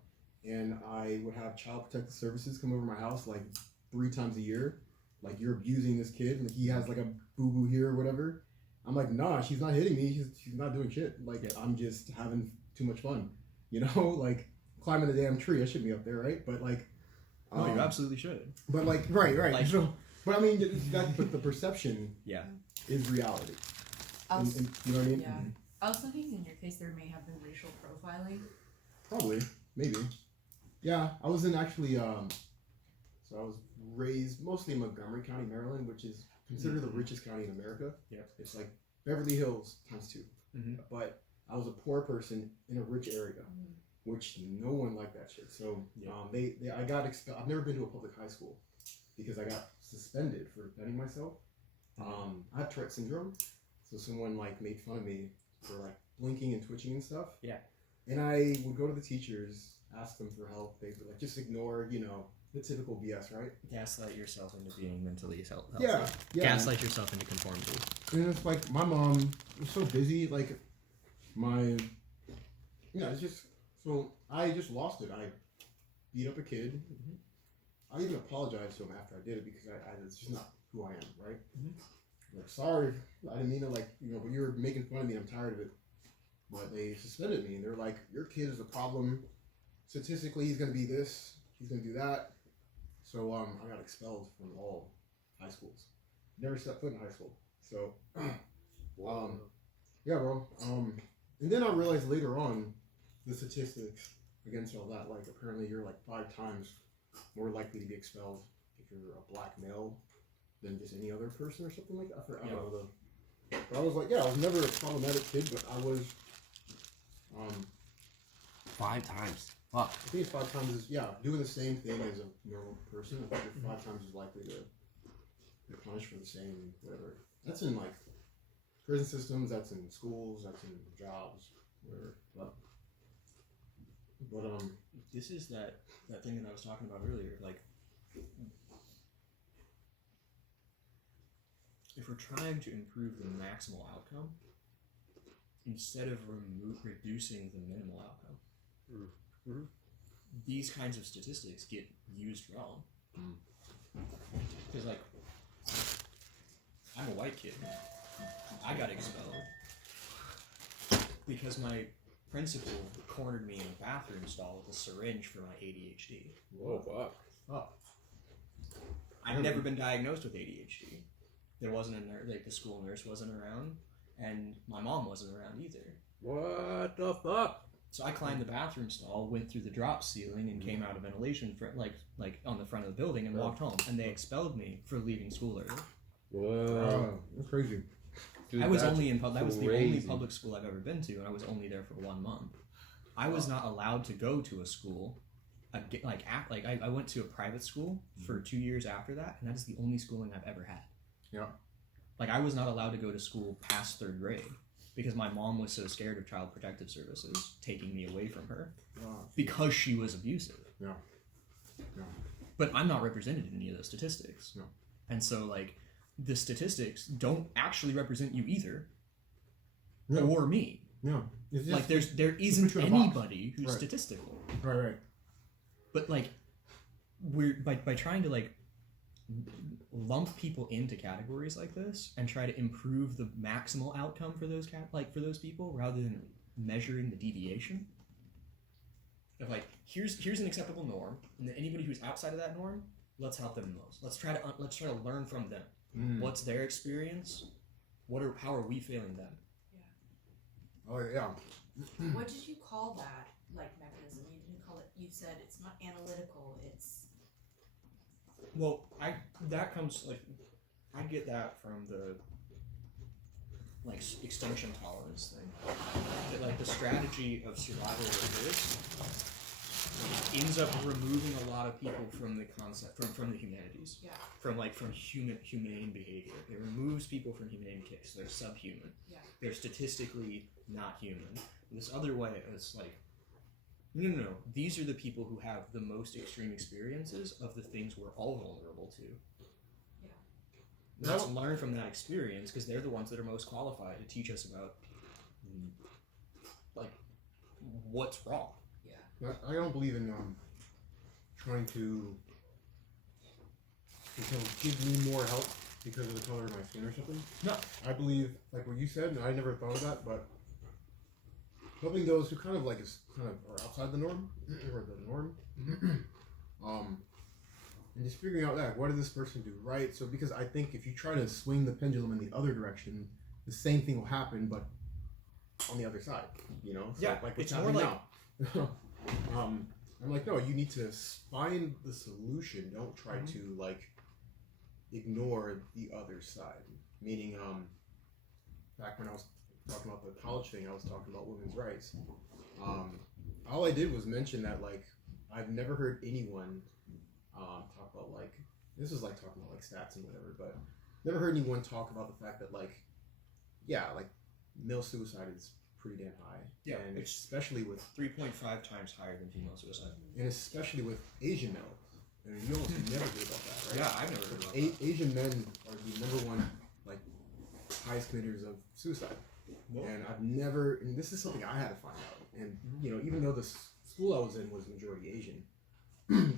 And I would have Child Protective Services come over my house like 3 times a year. Like, you're abusing this kid, and he has like a boo-boo here or whatever. I'm like, nah, she's not hitting me, she's not doing shit. Like, I'm just having too much fun, you know? Like, climbing the damn tree, I shouldn't be up there, right? But like, no, you absolutely should. But like, right. Like, so, but I mean, but the perception, is reality. And, you know what I mean? Yeah. I was thinking in your case there may have been racial profiling. Probably, maybe. Yeah, I was in actually. So I was raised mostly in Montgomery County, Maryland, which is considered the richest county in America. Yeah, it's like Beverly Hills times 2. Mm-hmm. But I was a poor person in a rich area. Mm-hmm. Which no one liked that shit. So I got expelled. I've never been to a public high school because I got suspended for defending myself. I have Tourette syndrome, so someone like made fun of me for like blinking and twitching and stuff. Yeah. And I would go to the teachers, ask them for help. They would like just ignore, the typical BS, right? Gaslight yourself into being mentally healthy. Yeah. Gaslight yourself into conformity. And it's like my mom was so busy, like it's just. So I just lost it. I beat up a kid. Mm-hmm. I even apologized to him after I did it because it's just not who I am, right? Mm-hmm. Like, sorry, I didn't mean to, like, but you were making fun of me. I'm tired of it. But they suspended me, and they're like, your kid is a problem. Statistically, he's going to be this. He's going to do that. So I got expelled from all high schools. Never stepped foot in high school. So Yeah, bro. And then I realized later on the statistics against all that. Like, apparently you're like 5 times more likely to be expelled if you're a black male than just any other person or something like that. I don't know but I was like, I was never a problematic kid, but I was. 5 times. Fuck. I think it's 5 times doing the same thing as a normal person. I think you're 5 times as likely to be punished for the same whatever. That's in like prison systems. That's in schools. That's in jobs. Whatever. But this is that thing that I was talking about earlier. Like, if we're trying to improve the maximal outcome instead of reducing the minimal outcome, these kinds of statistics get used wrong. Because, like, I'm a white kid. I got expelled because my principal cornered me in a bathroom stall with a syringe for my ADHD. Whoa, fuck. Oh. I've never been diagnosed with ADHD. There wasn't a nurse, like the school nurse wasn't around, and my mom wasn't around either. What the fuck? So I climbed the bathroom stall, went through the drop ceiling, and came out of ventilation for like on the front of the building and walked home. And they expelled me for leaving school early. Whoa, that's crazy. Dude, I was only in that was the only public school I've ever been to, and I was only there for 1 month. I was not allowed to go to a school. I went to a private school for 2 years after that, and that is the only schooling I've ever had. Yeah. Like, I was not allowed to go to school past 3rd grade because my mom was so scared of Child Protective Services taking me away from her because she was abusive. Yeah. But I'm not represented in any of those statistics. No. And so, like, the statistics don't actually represent you either, or me. No. Like, there isn't anybody who's statistical. Right. But, like, we're by trying to, like, lump people into categories like this and try to improve the maximal outcome for those for those people rather than measuring the deviation of, like, here's an acceptable norm, and then anybody who's outside of that norm, let's help them the most. Let's try to learn from them. What's their experience? How are we failing them? Yeah. Oh yeah. What did you call that, like, mechanism? You didn't call it. You said it's not analytical. It's. Well, that comes, like, I get that from the, like, extinction tolerance thing. That, like, the strategy of survival of this ends up removing a lot of people from the concept from the humanities. Yeah. From humane behavior. It removes people from humane kicks. They're subhuman. Yeah. They're statistically not human. This other way is like, no. These are the people who have the most extreme experiences of the things we're all vulnerable to. Yeah. Let's learn from that experience because they're the ones that are most qualified to teach us about, like, what's wrong. Yeah. I don't believe in trying to give me more help because of the color of my skin or something. No. I believe, like what you said, and I never thought of that, but helping those who kind of are outside the norm, or the norm, and just figuring out that, what did this person do, right? So, because I think if you try to swing the pendulum in the other direction, the same thing will happen, but on the other side, you know? So, yeah, like what's it's more like... now. I'm like, no, you need to find the solution. Don't try to, like, ignore the other side. Meaning, back when I was talking about the college thing, I was talking about women's rights. All I did was mention that, like, I've never heard anyone talk about, like, this is like talking about, like, stats and whatever, but never heard anyone talk about the fact that, like, male suicide is pretty damn high. Yeah, and especially with 3.5 times higher than female suicide. And especially with Asian males. I mean, you almost never hear about that, right? Yeah, I've never heard about that. Asian men are the #1, like, highest committers of suicide. Whoa. And I've never, and this is something I had to find out. And, you know, even though the school I was in was majority Asian,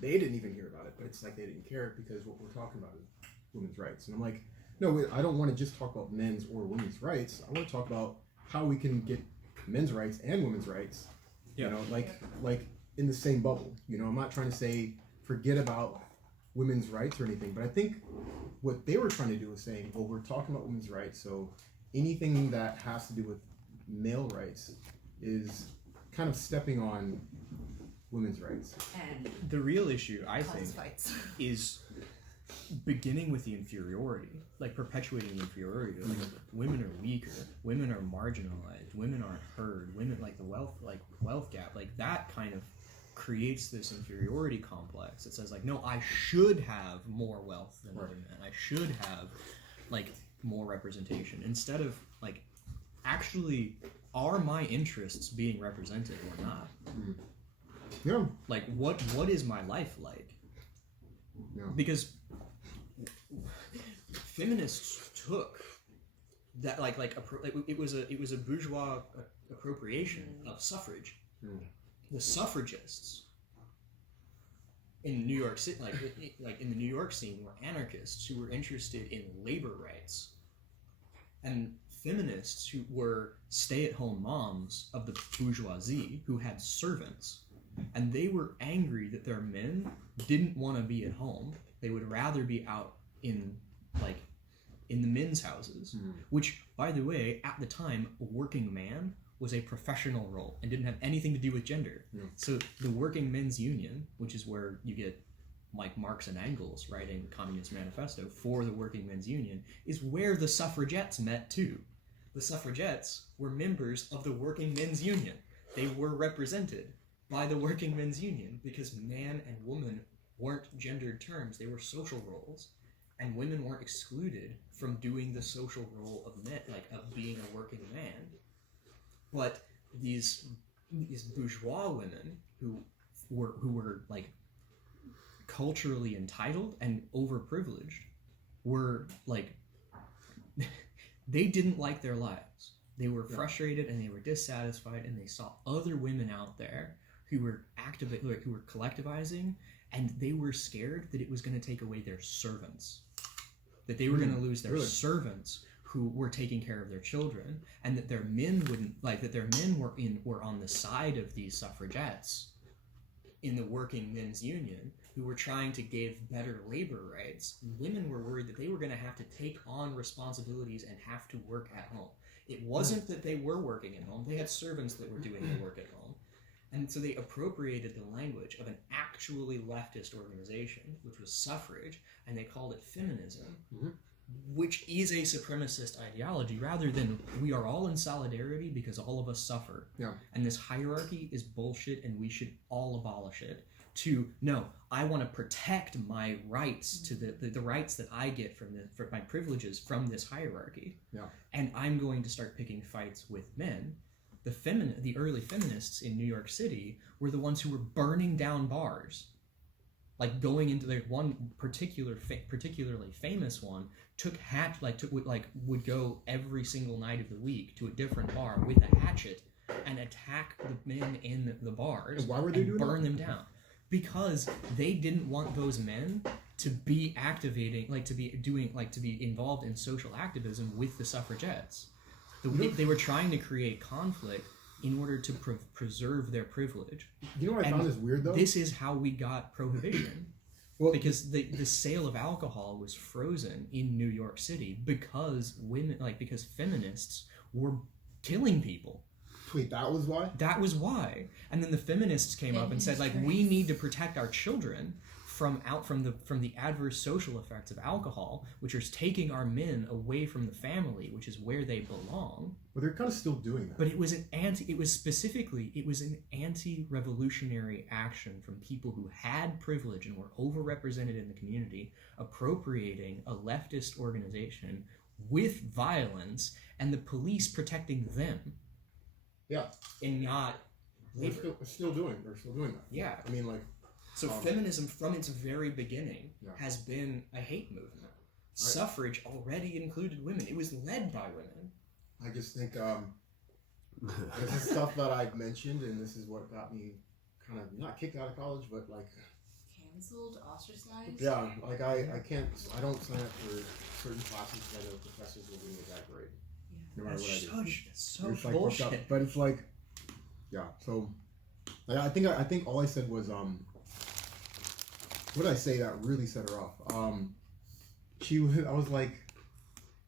they didn't even hear about it. But it's like they didn't care because what we're talking about is women's rights. And I'm like, no, I don't want to just talk about men's or women's rights. I want to talk about how we can get men's rights and women's rights, you know, like in the same bubble. You know, I'm not trying to say forget about women's rights or anything, but I think what they were trying to do was saying, well, we're talking about women's rights, so anything that has to do with male rights is kind of stepping on women's rights. And the real issue, I think, fights. is beginning with the inferiority, like perpetuating the inferiority. Like, women are weaker, women are marginalized, women aren't heard, women, like the wealth gap, like that kind of creates this inferiority complex. It says like, no, I should have more wealth than other men. I should have like more representation, instead of like, actually, are my interests being represented or not? Yeah. Like, what is my life like? Yeah. Because feminists took that it was a bourgeois appropriation of suffrage. The suffragists in New York City, like in the New York scene, were anarchists who were interested in labor rights, and feminists who were stay-at-home moms of the bourgeoisie who had servants, and they were angry that their men didn't want to be at home. They would rather be out in the men's houses, which, by the way, at the time, a working man was a professional role and didn't have anything to do with gender. So the Working Men's Union, which is where you get like Marx and Engels writing the Communist Manifesto for the Working Men's Union, is where the suffragettes met too. The suffragettes were members of the Working Men's Union. They were represented by the Working Men's Union because man and woman weren't gendered terms, they were social roles, and women weren't excluded from doing the social role of men, like of being a working man. But these bourgeois women who were like culturally entitled and overprivileged were like they didn't like their lives. They were frustrated and they were dissatisfied, and they saw other women out there who were who were collectivizing, and they were scared that it was going to take away their servants, that they were going to lose their servants who were taking care of their children, and that their men were on the side of these suffragettes in the Working Men's Union who were trying to give better labor rights. Women were worried that they were going to have to take on responsibilities and have to work at home. It wasn't that they were working at home. They had servants that were doing the work at home. And so they appropriated the language of an actually leftist organization, which was suffrage, and they called it feminism, which is a supremacist ideology, rather than we are all in solidarity because all of us suffer. And this hierarchy is bullshit and we should all abolish it. To, no, I want to protect my rights, to the rights that I get from my privileges from this hierarchy. And I'm going to start picking fights with men. The early feminists in New York City were the ones who were burning down bars. Like going into the one particularly famous one, would go every single night of the week to a different bar with a hatchet and attack the men in the bars. And why were they doing burn them down? Because they didn't want those men to be to be involved in social activism with the suffragettes. They were trying to create conflict in order to preserve their privilege. You know what I found is weird, though? This is how we got prohibition. Because the sale of alcohol was frozen in New York City because because feminists were killing people. Wait, that was why? That was why. And then the feminists came up and said, we need to protect our children from the adverse social effects of alcohol, which is taking our men away from the family, which is where they belong. Well, they're kind of still doing that. But it was an anti-revolutionary action from people who had privilege and were overrepresented in the community, appropriating a leftist organization with violence, and the police protecting them. Yeah. And not labor. They're still doing that. Yeah. I mean, like... So feminism, from its very beginning, has been a hate movement. Suffrage already included women. It was led by women. I just think this is stuff that I've mentioned, and this is what got me kind of not kicked out of college, but like canceled, ostracized. Yeah, like I don't sign up for certain classes because I know professors will give me a bad grade. No matter what I do. That's so it's like bullshit. But it's like, yeah. So I think all I said was what did I say that really set her off? I was like,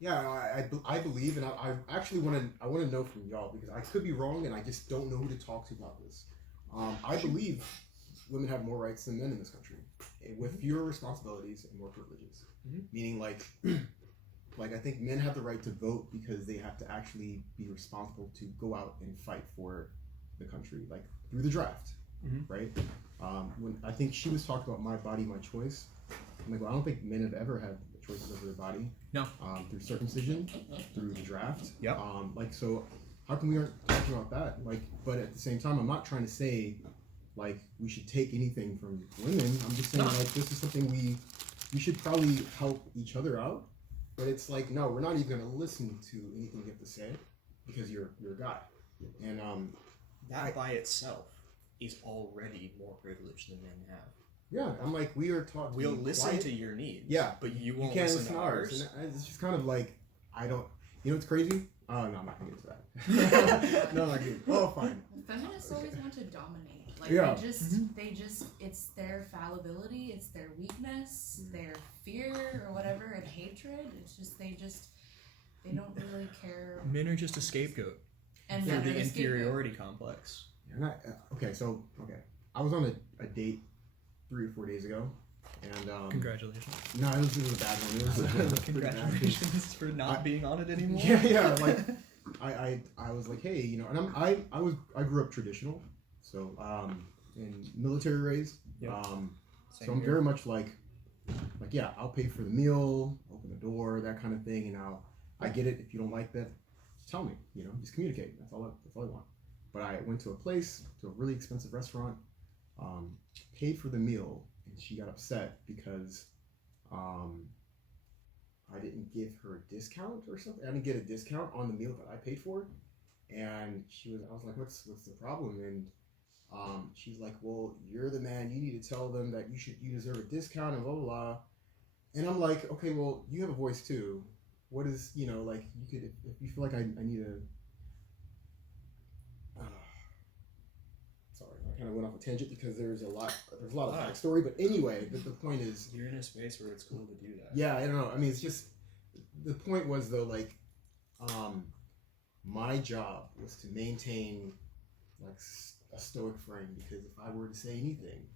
Yeah, I believe, and I actually want to know from y'all, because I could be wrong, and I just don't know who to talk to about this. I believe women have more rights than men in this country, with fewer responsibilities and more privileges. Meaning, like I think men have the right to vote because they have to actually be responsible to go out and fight for the country, like through the draft, right? When I think she was talking about my body, my choice. I'm like, well, I don't think men have ever had choices over their body. No. Through circumcision, through the draft. Yep. Like, so how come we aren't talking about that? Like, but at the same time, I'm not trying to say like we should take anything from women. I'm just saying like this is something we should probably help each other out. But it's like, no, we're not even gonna listen to anything you have to say because you're a guy. And that by itself is already more privilege than men have. Yeah, I'm like, we are taught. We'll listen to your needs. Yeah, but you won't can't listen to ours. And it's just kind of like, I don't. You know what's crazy? Oh no, I'm not gonna get to that. No, I'm not gonna. Oh, fine. Feminists always want to dominate. Like Yeah. they just, it's their fallibility, it's their weakness, their fear or whatever, and hatred. It's just they don't really care. Men are just a scapegoat. And for the inferiority complex. And I was on a date 3 or 4 days ago, and congratulations. No, it was a bad one. It was congratulations for not being on it anymore. Yeah. Like I was like, hey, you know, and I grew up traditional, so in military raised. Yep. So I'm very much like yeah, I'll pay for the meal, open the door, that kind of thing, and I get it. If you don't like that, just tell me. You know, just communicate. That's all I want. But I went to a really expensive restaurant, paid for the meal, and she got upset because I didn't give her a discount or something. I didn't get a discount on the meal that I paid for, and I was like, what's the problem? And she's like, well, you're the man. You need to tell them that you deserve a discount and blah blah blah. And I'm like, okay, well, you have a voice too. What is, you know, like you could, if you feel like I need a. Sorry, I kind of went off a tangent because there's a lot of backstory. But anyway, the point is, you're in a space where it's cool to do that. Yeah, I don't know. I mean, it's just the point was though, like, my job was to maintain like a stoic frame, because if I were to say anything,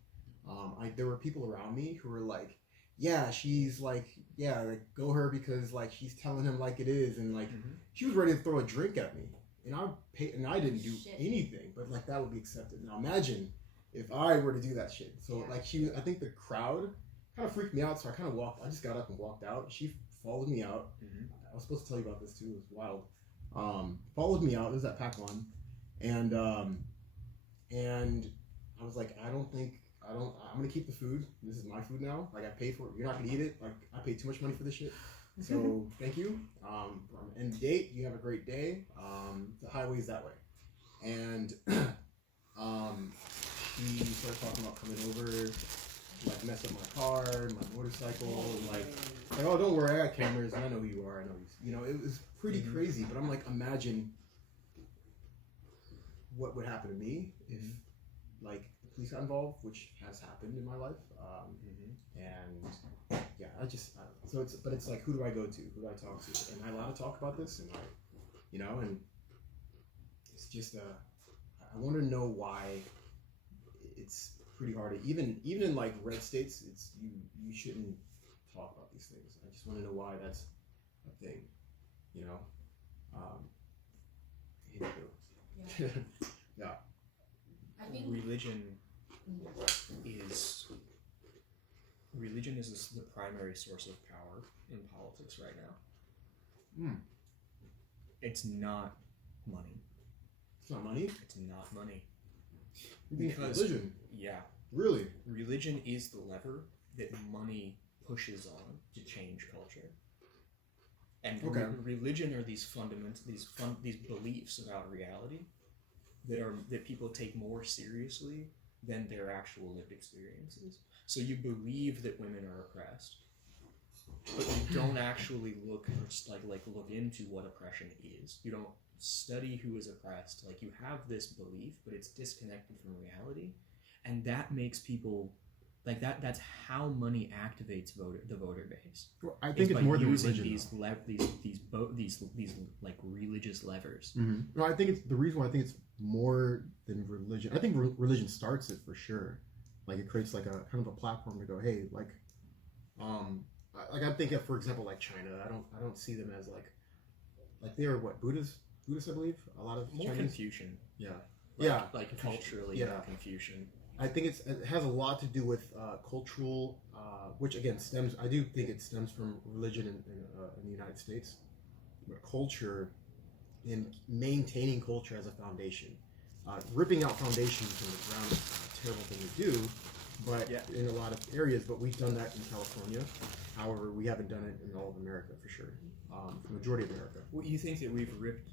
there were people around me who were like, yeah, she's like, yeah, like go her because like she's telling him like it is, and like she was ready to throw a drink at me. And I didn't do anything, but like that would be accepted. Now imagine if I were to do that shit. So like I think the crowd kind of freaked me out. So I just got up and walked out. She followed me out. I was supposed to tell you about this too. It was wild. Followed me out. It was at Pac One, and I was like, I'm gonna keep the food. This is my food now. Like I paid for it. You're not gonna eat it. Like I paid too much money for this shit. So thank you. End the date. You have a great day. The highway's that way. And she started talking about coming over, like mess up my car, my motorcycle, like oh don't worry, I got cameras and I know who you are. I know you know, it was pretty crazy. But I'm like, imagine what would happen to me if like the police got involved, which has happened in my life. And yeah, so it's like, who do I go to? Who do I talk to? Am I allowed to talk about this? And you know, and it's just I want to know why it's pretty hard to, even in like red states, it's you shouldn't talk about these things. I just want to know why that's a thing, you know. Yeah. I think religion is the primary source of power in politics right now. It's not money. It's not money? It's not money. Because religion? Yeah. Really? Religion is the lever that money pushes on to change culture. And religion are these these beliefs about reality that people take more seriously than their actual lived experiences. So you believe that women are oppressed, but you don't actually look into what oppression is. You don't study who is oppressed. Like, you have this belief, but it's disconnected from reality, and that makes people Like that's how money activates the voter base. Well, I think it's more than religion. These like religious levers. Mm-hmm. No, I think it's the reason why I think it's more than religion. I think religion starts it for sure. Like it creates like a kind of a platform to go, hey, like I'm thinking, for example, like China. I don't see them as like they are what Buddhists, I believe. A lot of more Chinese. Confucian. Yeah, like culturally, Confucian. I think it has a lot to do with cultural, which again I do think it stems from religion in the United States, but culture and maintaining culture as a foundation. Ripping out foundations from the ground is a terrible thing to do, but in a lot of areas, but we've done that in California. However, we haven't done it in all of America for sure, the majority of America. Well, you think that we've ripped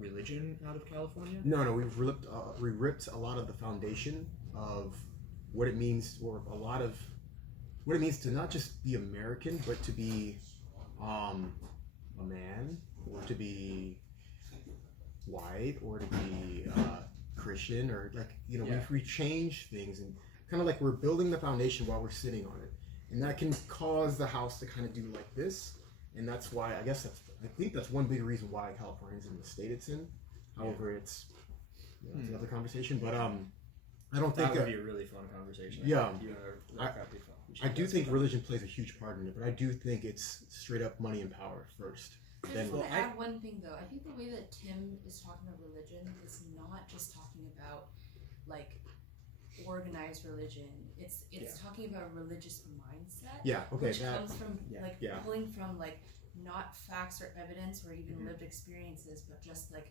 religion out of California? No, we've ripped a lot of the foundation of what it means, or a lot of what it means to not just be American, but to be a man, or to be white, or to be Christian, or we change things, and kind of like we're building the foundation while we're sitting on it, and that can cause the house to kind of do like this, and that's why I think that's one big reason why California's in the state it's in. However, it's another conversation, but I don't think that would be a really fun conversation. I do think religion plays a huge part in it, but I do think it's straight up money and power first. I just want to add one thing though. I think the way that Tim is talking about religion is not just talking about like organized religion. It's talking about a religious mindset. Yeah. Okay. Which comes from pulling from like not facts or evidence or even lived experiences, but just like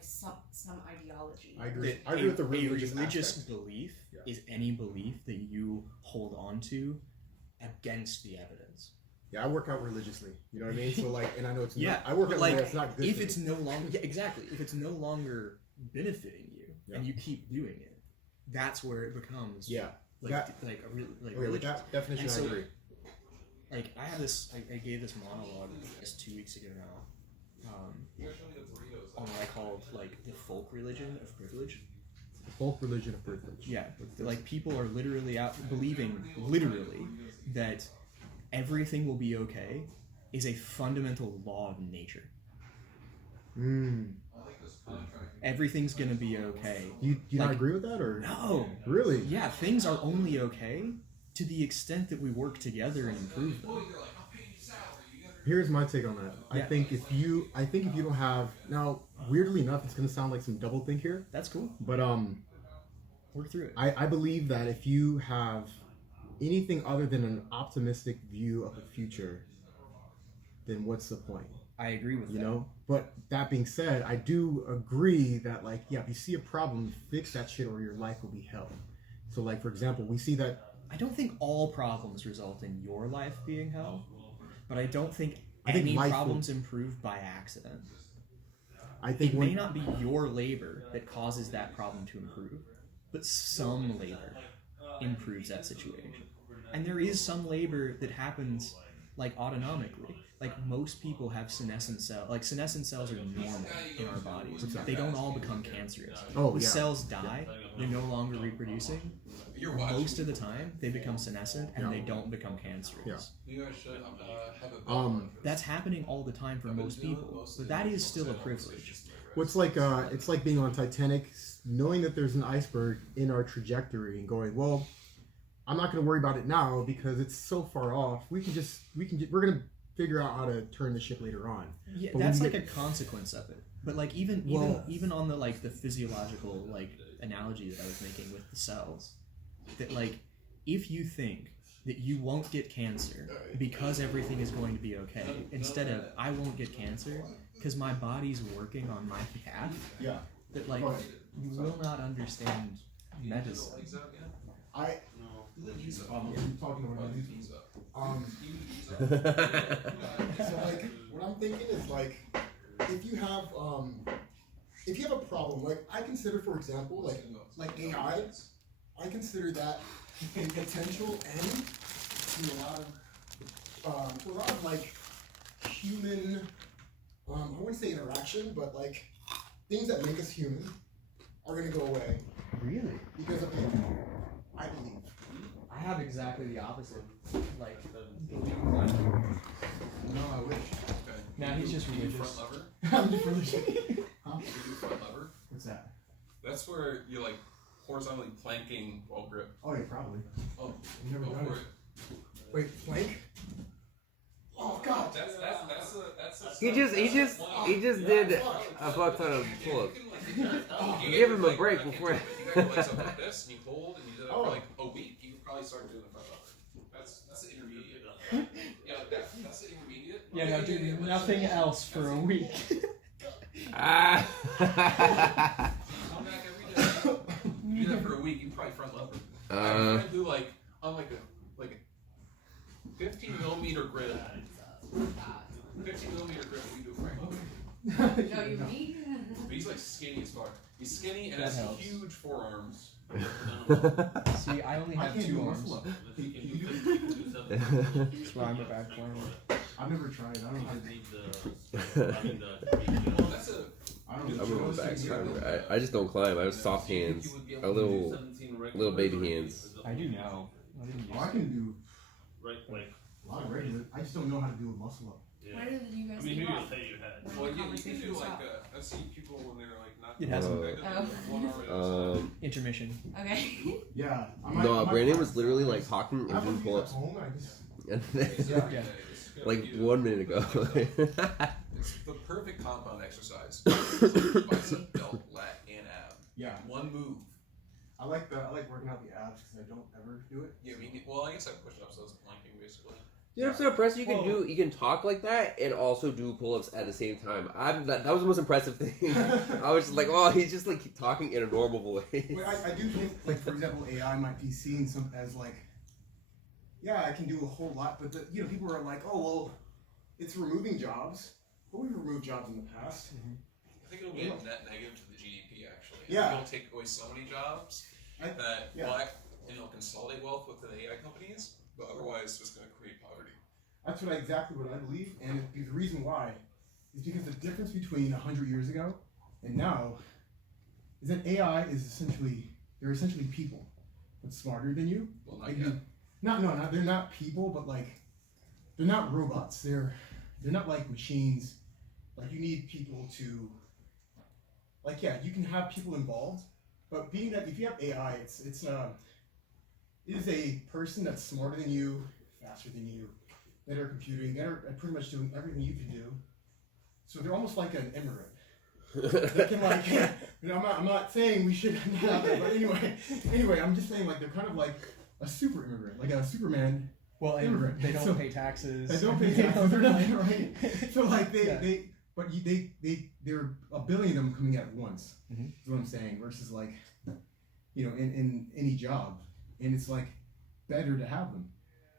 some ideology. I agree. I agree with the religious belief is any belief that you hold on to against the evidence. Yeah, I work out religiously. You know what I mean? So like, and I know it's not. I work out like it's not good. If it's no longer exactly. If it's no longer benefiting you and you keep doing it, that's where it becomes a really with that definition. I agree. Like I have this, I gave this monologue just 2 weeks ago now, on what I called like the folk religion of privilege. The folk religion of privilege. Yeah, like people are literally out believing that everything will be okay is a fundamental law of nature. Everything's gonna be okay. You not agree with that, or no? Really? Yeah, things are only okay to the extent that we work together and improve them. Here's my take on that. I think if you don't have, now weirdly enough, it's gonna sound like some doublethink here. That's cool. But work through it. I believe that if you have anything other than an optimistic view of the future, then what's the point? I agree with that. You know? But that being said, I do agree that if you see a problem, fix that shit or your life will be hell. So like, for example, we see that I don't think all problems result in your life being hell, but I don't think any problems improve by accident. I think it may not be your labor that causes that problem to improve, but some labor improves that situation. And there is some labor that happens like autonomically. Like most people have senescent cells. Like senescent cells are normal in our bodies. They don't all become cancerous. When cells die, they're no longer reproducing. Most of the time, they become senescent and they don't become cancerous. That's happening all the time for most people, but that is still a privilege. Well, it's like being on Titanic, knowing that there's an iceberg in our trajectory and going, well, I'm not going to worry about it now because it's so far off. We're going to figure out how to turn the ship later on. Yeah, but that's like a consequence of it. But like even on the like the physiological like analogy that I was making with the cells, that like if you think that you won't get cancer because everything is going to be okay, instead of I won't get cancer because my body's working on my behalf, that like you will not understand medicine. So like what I'm thinking is like if you have a problem, like I consider, for example, like AI, I consider that a potential end to a lot of like human, I wouldn't say interaction, but like things that make us human are gonna go away. Really? Because of AI, I believe. have exactly the opposite. Like, No, I wish. Okay. nah, he's just You do religious. front lever? I'm just religious. Huh? You do front lever? What's that? That's where you're like horizontally planking while grip. Oh yeah, probably. Oh, I've never go done for it. it. Wait, plank? Oh god. That's He just did a fuck ton of pull-ups. Give him a break before. You got your legs up like this, and you hold, and you do that for like a week. You could probably start doing the front lever. That's the intermediate. Yeah, that's the intermediate. Yeah, no, do nothing else for a week. Ah. Come back every day. You do that for a week. You can probably front lever. I'm trying to do like on like a 15 millimeter grip. 15 millimeter grip. We do front lever. No, you mean? But he's like skinny as fuck. He's skinny and That has helps. huge forearms. See, I only have I can't 2 do arms. muscle up. That's why I'm a bad player. I've never tried. I don't know how to Well, that's a. I don't know. I'm a back climber. I just don't climb. I have soft hands. A little baby hands. I do now. I didn't Oh, I use can do Right, like, a lot of regular. I just don't know how to do a muscle up. yeah. Where did you guys I mean, leave who off? you say you had? Well, you can do like I've seen people when they're like not. It has intermission. Okay. Yeah. No, Brandon was literally like talking and doing pull-ups. Home, I just. And then, Yeah. like 1 minute ago. It's the perfect compound exercise. Bicep, delt, lat, and ab. Yeah. One move. I like working out the abs because I don't ever do it. Yeah, well, I guess I pushed up, so it's planking basically. You know, I'm so impressed you can talk like that and also do pull-ups at the same time. That was the most impressive thing. I was just like, oh, he's just like talking in a normal voice. But I do think, like, for example, AI might be seen as like, yeah, I can do a whole lot, but people are like, oh well, it's removing jobs. But we've removed jobs in the past. I think it'll be a net negative to the GDP actually. Yeah. It'll take away so many jobs that it'll consolidate wealth within the AI companies, but otherwise it's going to create poverty. That's exactly what I believe, and the reason why is because the difference between 100 years ago and now is that AI is they're essentially people, but smarter than you. Well, Like, not yet. they're not people, but like they're not robots. They're not like machines. Like you need people to, like, yeah, you can have people involved, but being that if you have AI, it is a person that's smarter than you, faster than you, that are computing, that are pretty much doing everything you can do. So they're almost like an immigrant. They can like, I'm not saying we should have that, but anyway, I'm just saying like they're kind of like a super immigrant, like a Superman. Well, and immigrant. they don't pay taxes. They don't pay taxes. They're not right. So like they're a billion of them coming at once. Mhm. Is what I'm saying. Versus like, in any job, and it's like better to have them,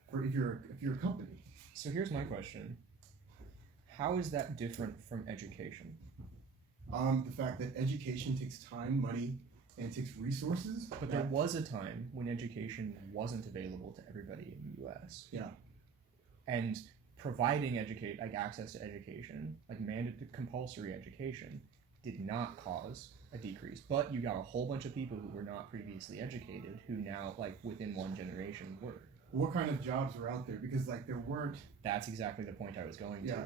for if you're a company. So here's my question: how is that different from education? The fact that education takes time, money, and takes resources. But there was a time when education wasn't available to everybody in the U.S. Yeah. And providing access to education, like mandated compulsory education, did not cause a decrease. But you got a whole bunch of people who were not previously educated who now, like within one generation, were. What kind of jobs are out there? Because like there weren't. That's exactly the point I was going to. Yeah.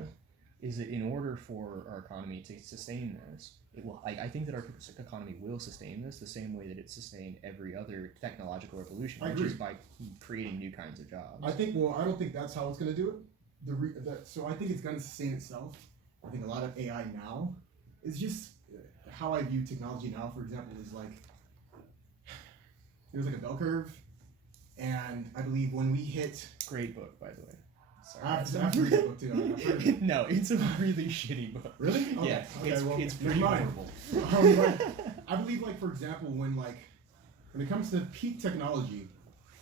Is that in order for our economy to sustain this, it will. I think that our economy will sustain this the same way that it sustained every other technological revolution, I which agree. is by creating new kinds of jobs. I don't think that's how it's going to do it. So I think it's going to sustain itself. I think a lot of AI now is just how I view technology now. For example, is like there's like a bell curve, and I believe when we hit. Great book, by the way. I have to read the book too. I've heard it. No, it's a really shitty book. Really? Okay. Yeah, Okay, it's never pretty mind. horrible. But I believe, like, for example, when it comes to peak technology,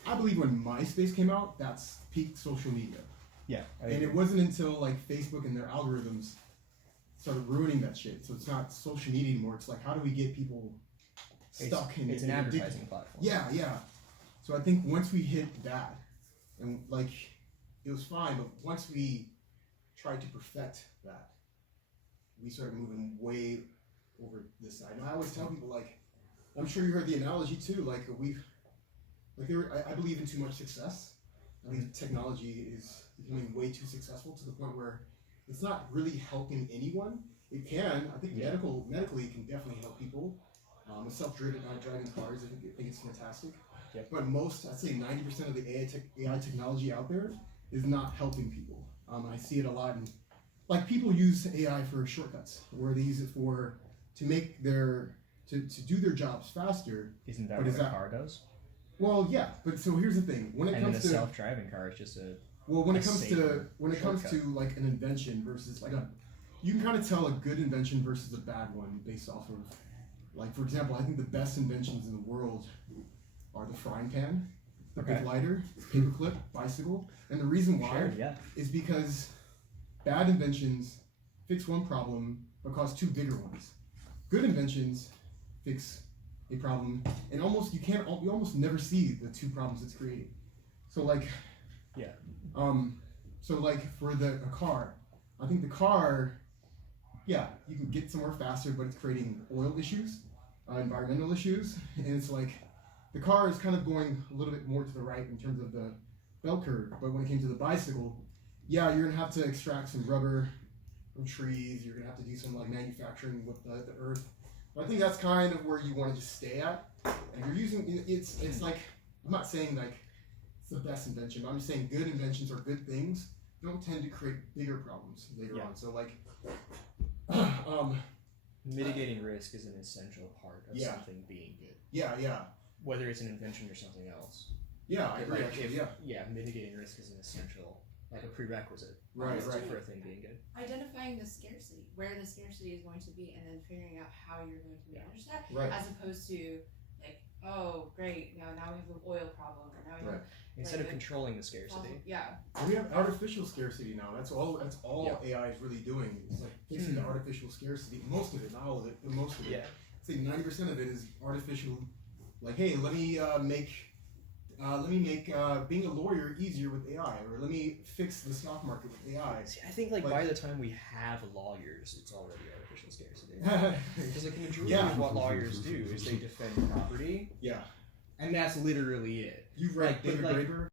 I believe when MySpace came out, that's peak social media. Yeah, And it wasn't until like Facebook and their algorithms started ruining that shit. So it's not social media anymore. It's like, how do we get people stuck in it? It's an advertising platform. Yeah. So I think once we hit that, and like, it was fine, but once we tried to perfect that, we started moving way over this side. And I always tell people, like, I'm sure you heard the analogy too, like like I believe in too much success. I think technology is becoming way too successful to the point where it's not really helping anyone. It can, I think, medically, it can definitely help people. The self-driven, driving cars, I think it's fantastic. Yep. But I'd say 90% of the AI technology out there is not helping people. I see it a lot in, like, people use AI for shortcuts, where they use it to make to do their jobs faster. Isn't that what a car does? Well, yeah, but so here's the thing: when it comes to self-driving car, it's just when it comes to like an invention versus you can kind of tell a good invention versus a bad one based off of, like, for example, I think the best inventions in the world are the frying pan, the big lighter, paperclip, bicycle, and the reason why is because bad inventions fix one problem but cause two bigger ones. Good inventions fix a problem, and you almost never see the two problems it's creating. So like, for a car, I think the car, you can get somewhere faster, but it's creating oil issues, environmental issues, and it's like the car is kind of going a little bit more to the right in terms of the bell curve. But when it came to the bicycle, you're gonna have to extract some rubber from trees. You're gonna have to do some like manufacturing with the earth. I think that's kind of where you want to just stay at. And you're using it's like, I'm not saying like it's the best invention, but I'm just saying good inventions or good things don't tend to create bigger problems later on. So like mitigating risk is an essential part of something being good. Yeah. Whether it's an invention or something else. Yeah, I agree. Mitigating risk is an essential, like a prerequisite, right, for a thing being good. Identifying the scarcity, where the scarcity is going to be, and then figuring out how you're going to manage that, as opposed to like, oh great, now we have an oil problem, or now we have instead of controlling the scarcity. We have artificial scarcity now. That's all AI is really doing. It's like fixing the artificial scarcity. Most of it, not all of it, but most of it. I'd say 90% of it is artificial. Like, hey, let me make being a lawyer easier with AI, or let me fix the stock market with AI. See, I think by the time we have lawyers, it's already artificial scarcity. Because like the majority of what lawyers do is they defend property. Yeah. And that's literally it. You've read David Graeber?